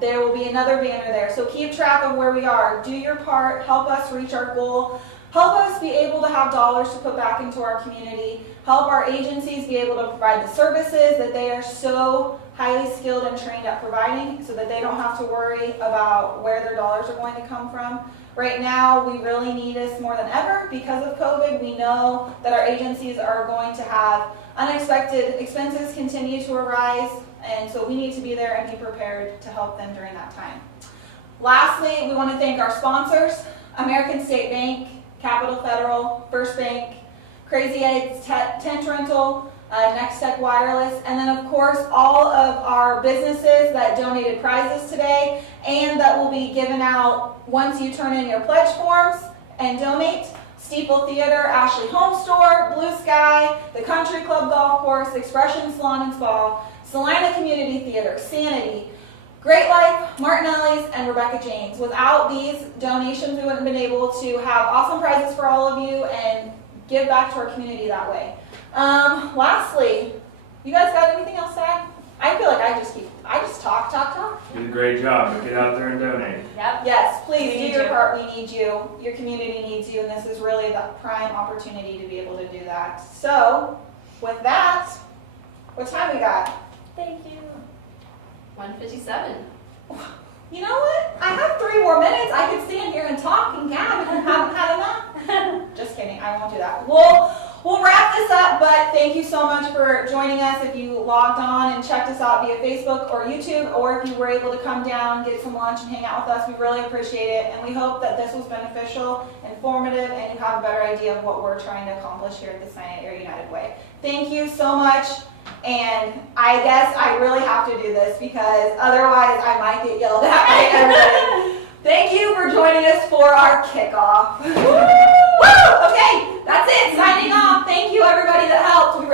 There will be another banner there. So keep track of where we are. Do your part. Help us reach our goal. Help us be able to have dollars to put back into our community. Help our agencies be able to provide the services that they are so highly skilled and trained at providing so that they don't have to worry about where their dollars are going to come from. Right now, we really need this more than ever because of COVID. We know that our agencies are going to have unexpected expenses continue to arise, and so we need to be there and be prepared to help them during that time. Lastly, we want to thank our sponsors, American State Bank, Capital Federal, First Bank, Crazy Eggs Tent Rental, Next Tech Wireless, and then of course all of our businesses that donated prizes today and that will be given out once you turn in your pledge forms and donate. Steeple Theater, Ashley Home Store, Blue Sky, the Country Club Golf Course, Expression Salon and Spa, Salina Community Theater, Sanity, Great Life, Martinelli's, and Rebecca James. Without these donations, we wouldn't have been able to have awesome prizes for all of you and give back to our community that way. Lastly, you guys got anything else to add? I feel like I just talk. You did a great job, but get out there and donate. Yep. Yes, please We do need your you. part. We need you. Your community needs you, and this is really the prime opportunity to be able to do that. So, with that, what time we got? Thank you. 1:57. You know what? I have 3 more minutes. I could stand here and talk and gab if you haven't had enough. Just kidding. I won't do that. We'll wrap this up, but thank you so much for joining us. If you logged on and checked us out via Facebook or YouTube, or if you were able to come down, get some lunch, and hang out with us, we really appreciate it. And we hope that this was beneficial, informative, and you have a better idea of what we're trying to accomplish here at the Saline Area United Way. Thank you so much. And I guess I really have to do this because otherwise I might get yelled at by everybody. Thank you for joining us for our kickoff. Woo! Okay, that's it. Signing off. Thank you everybody that helped. We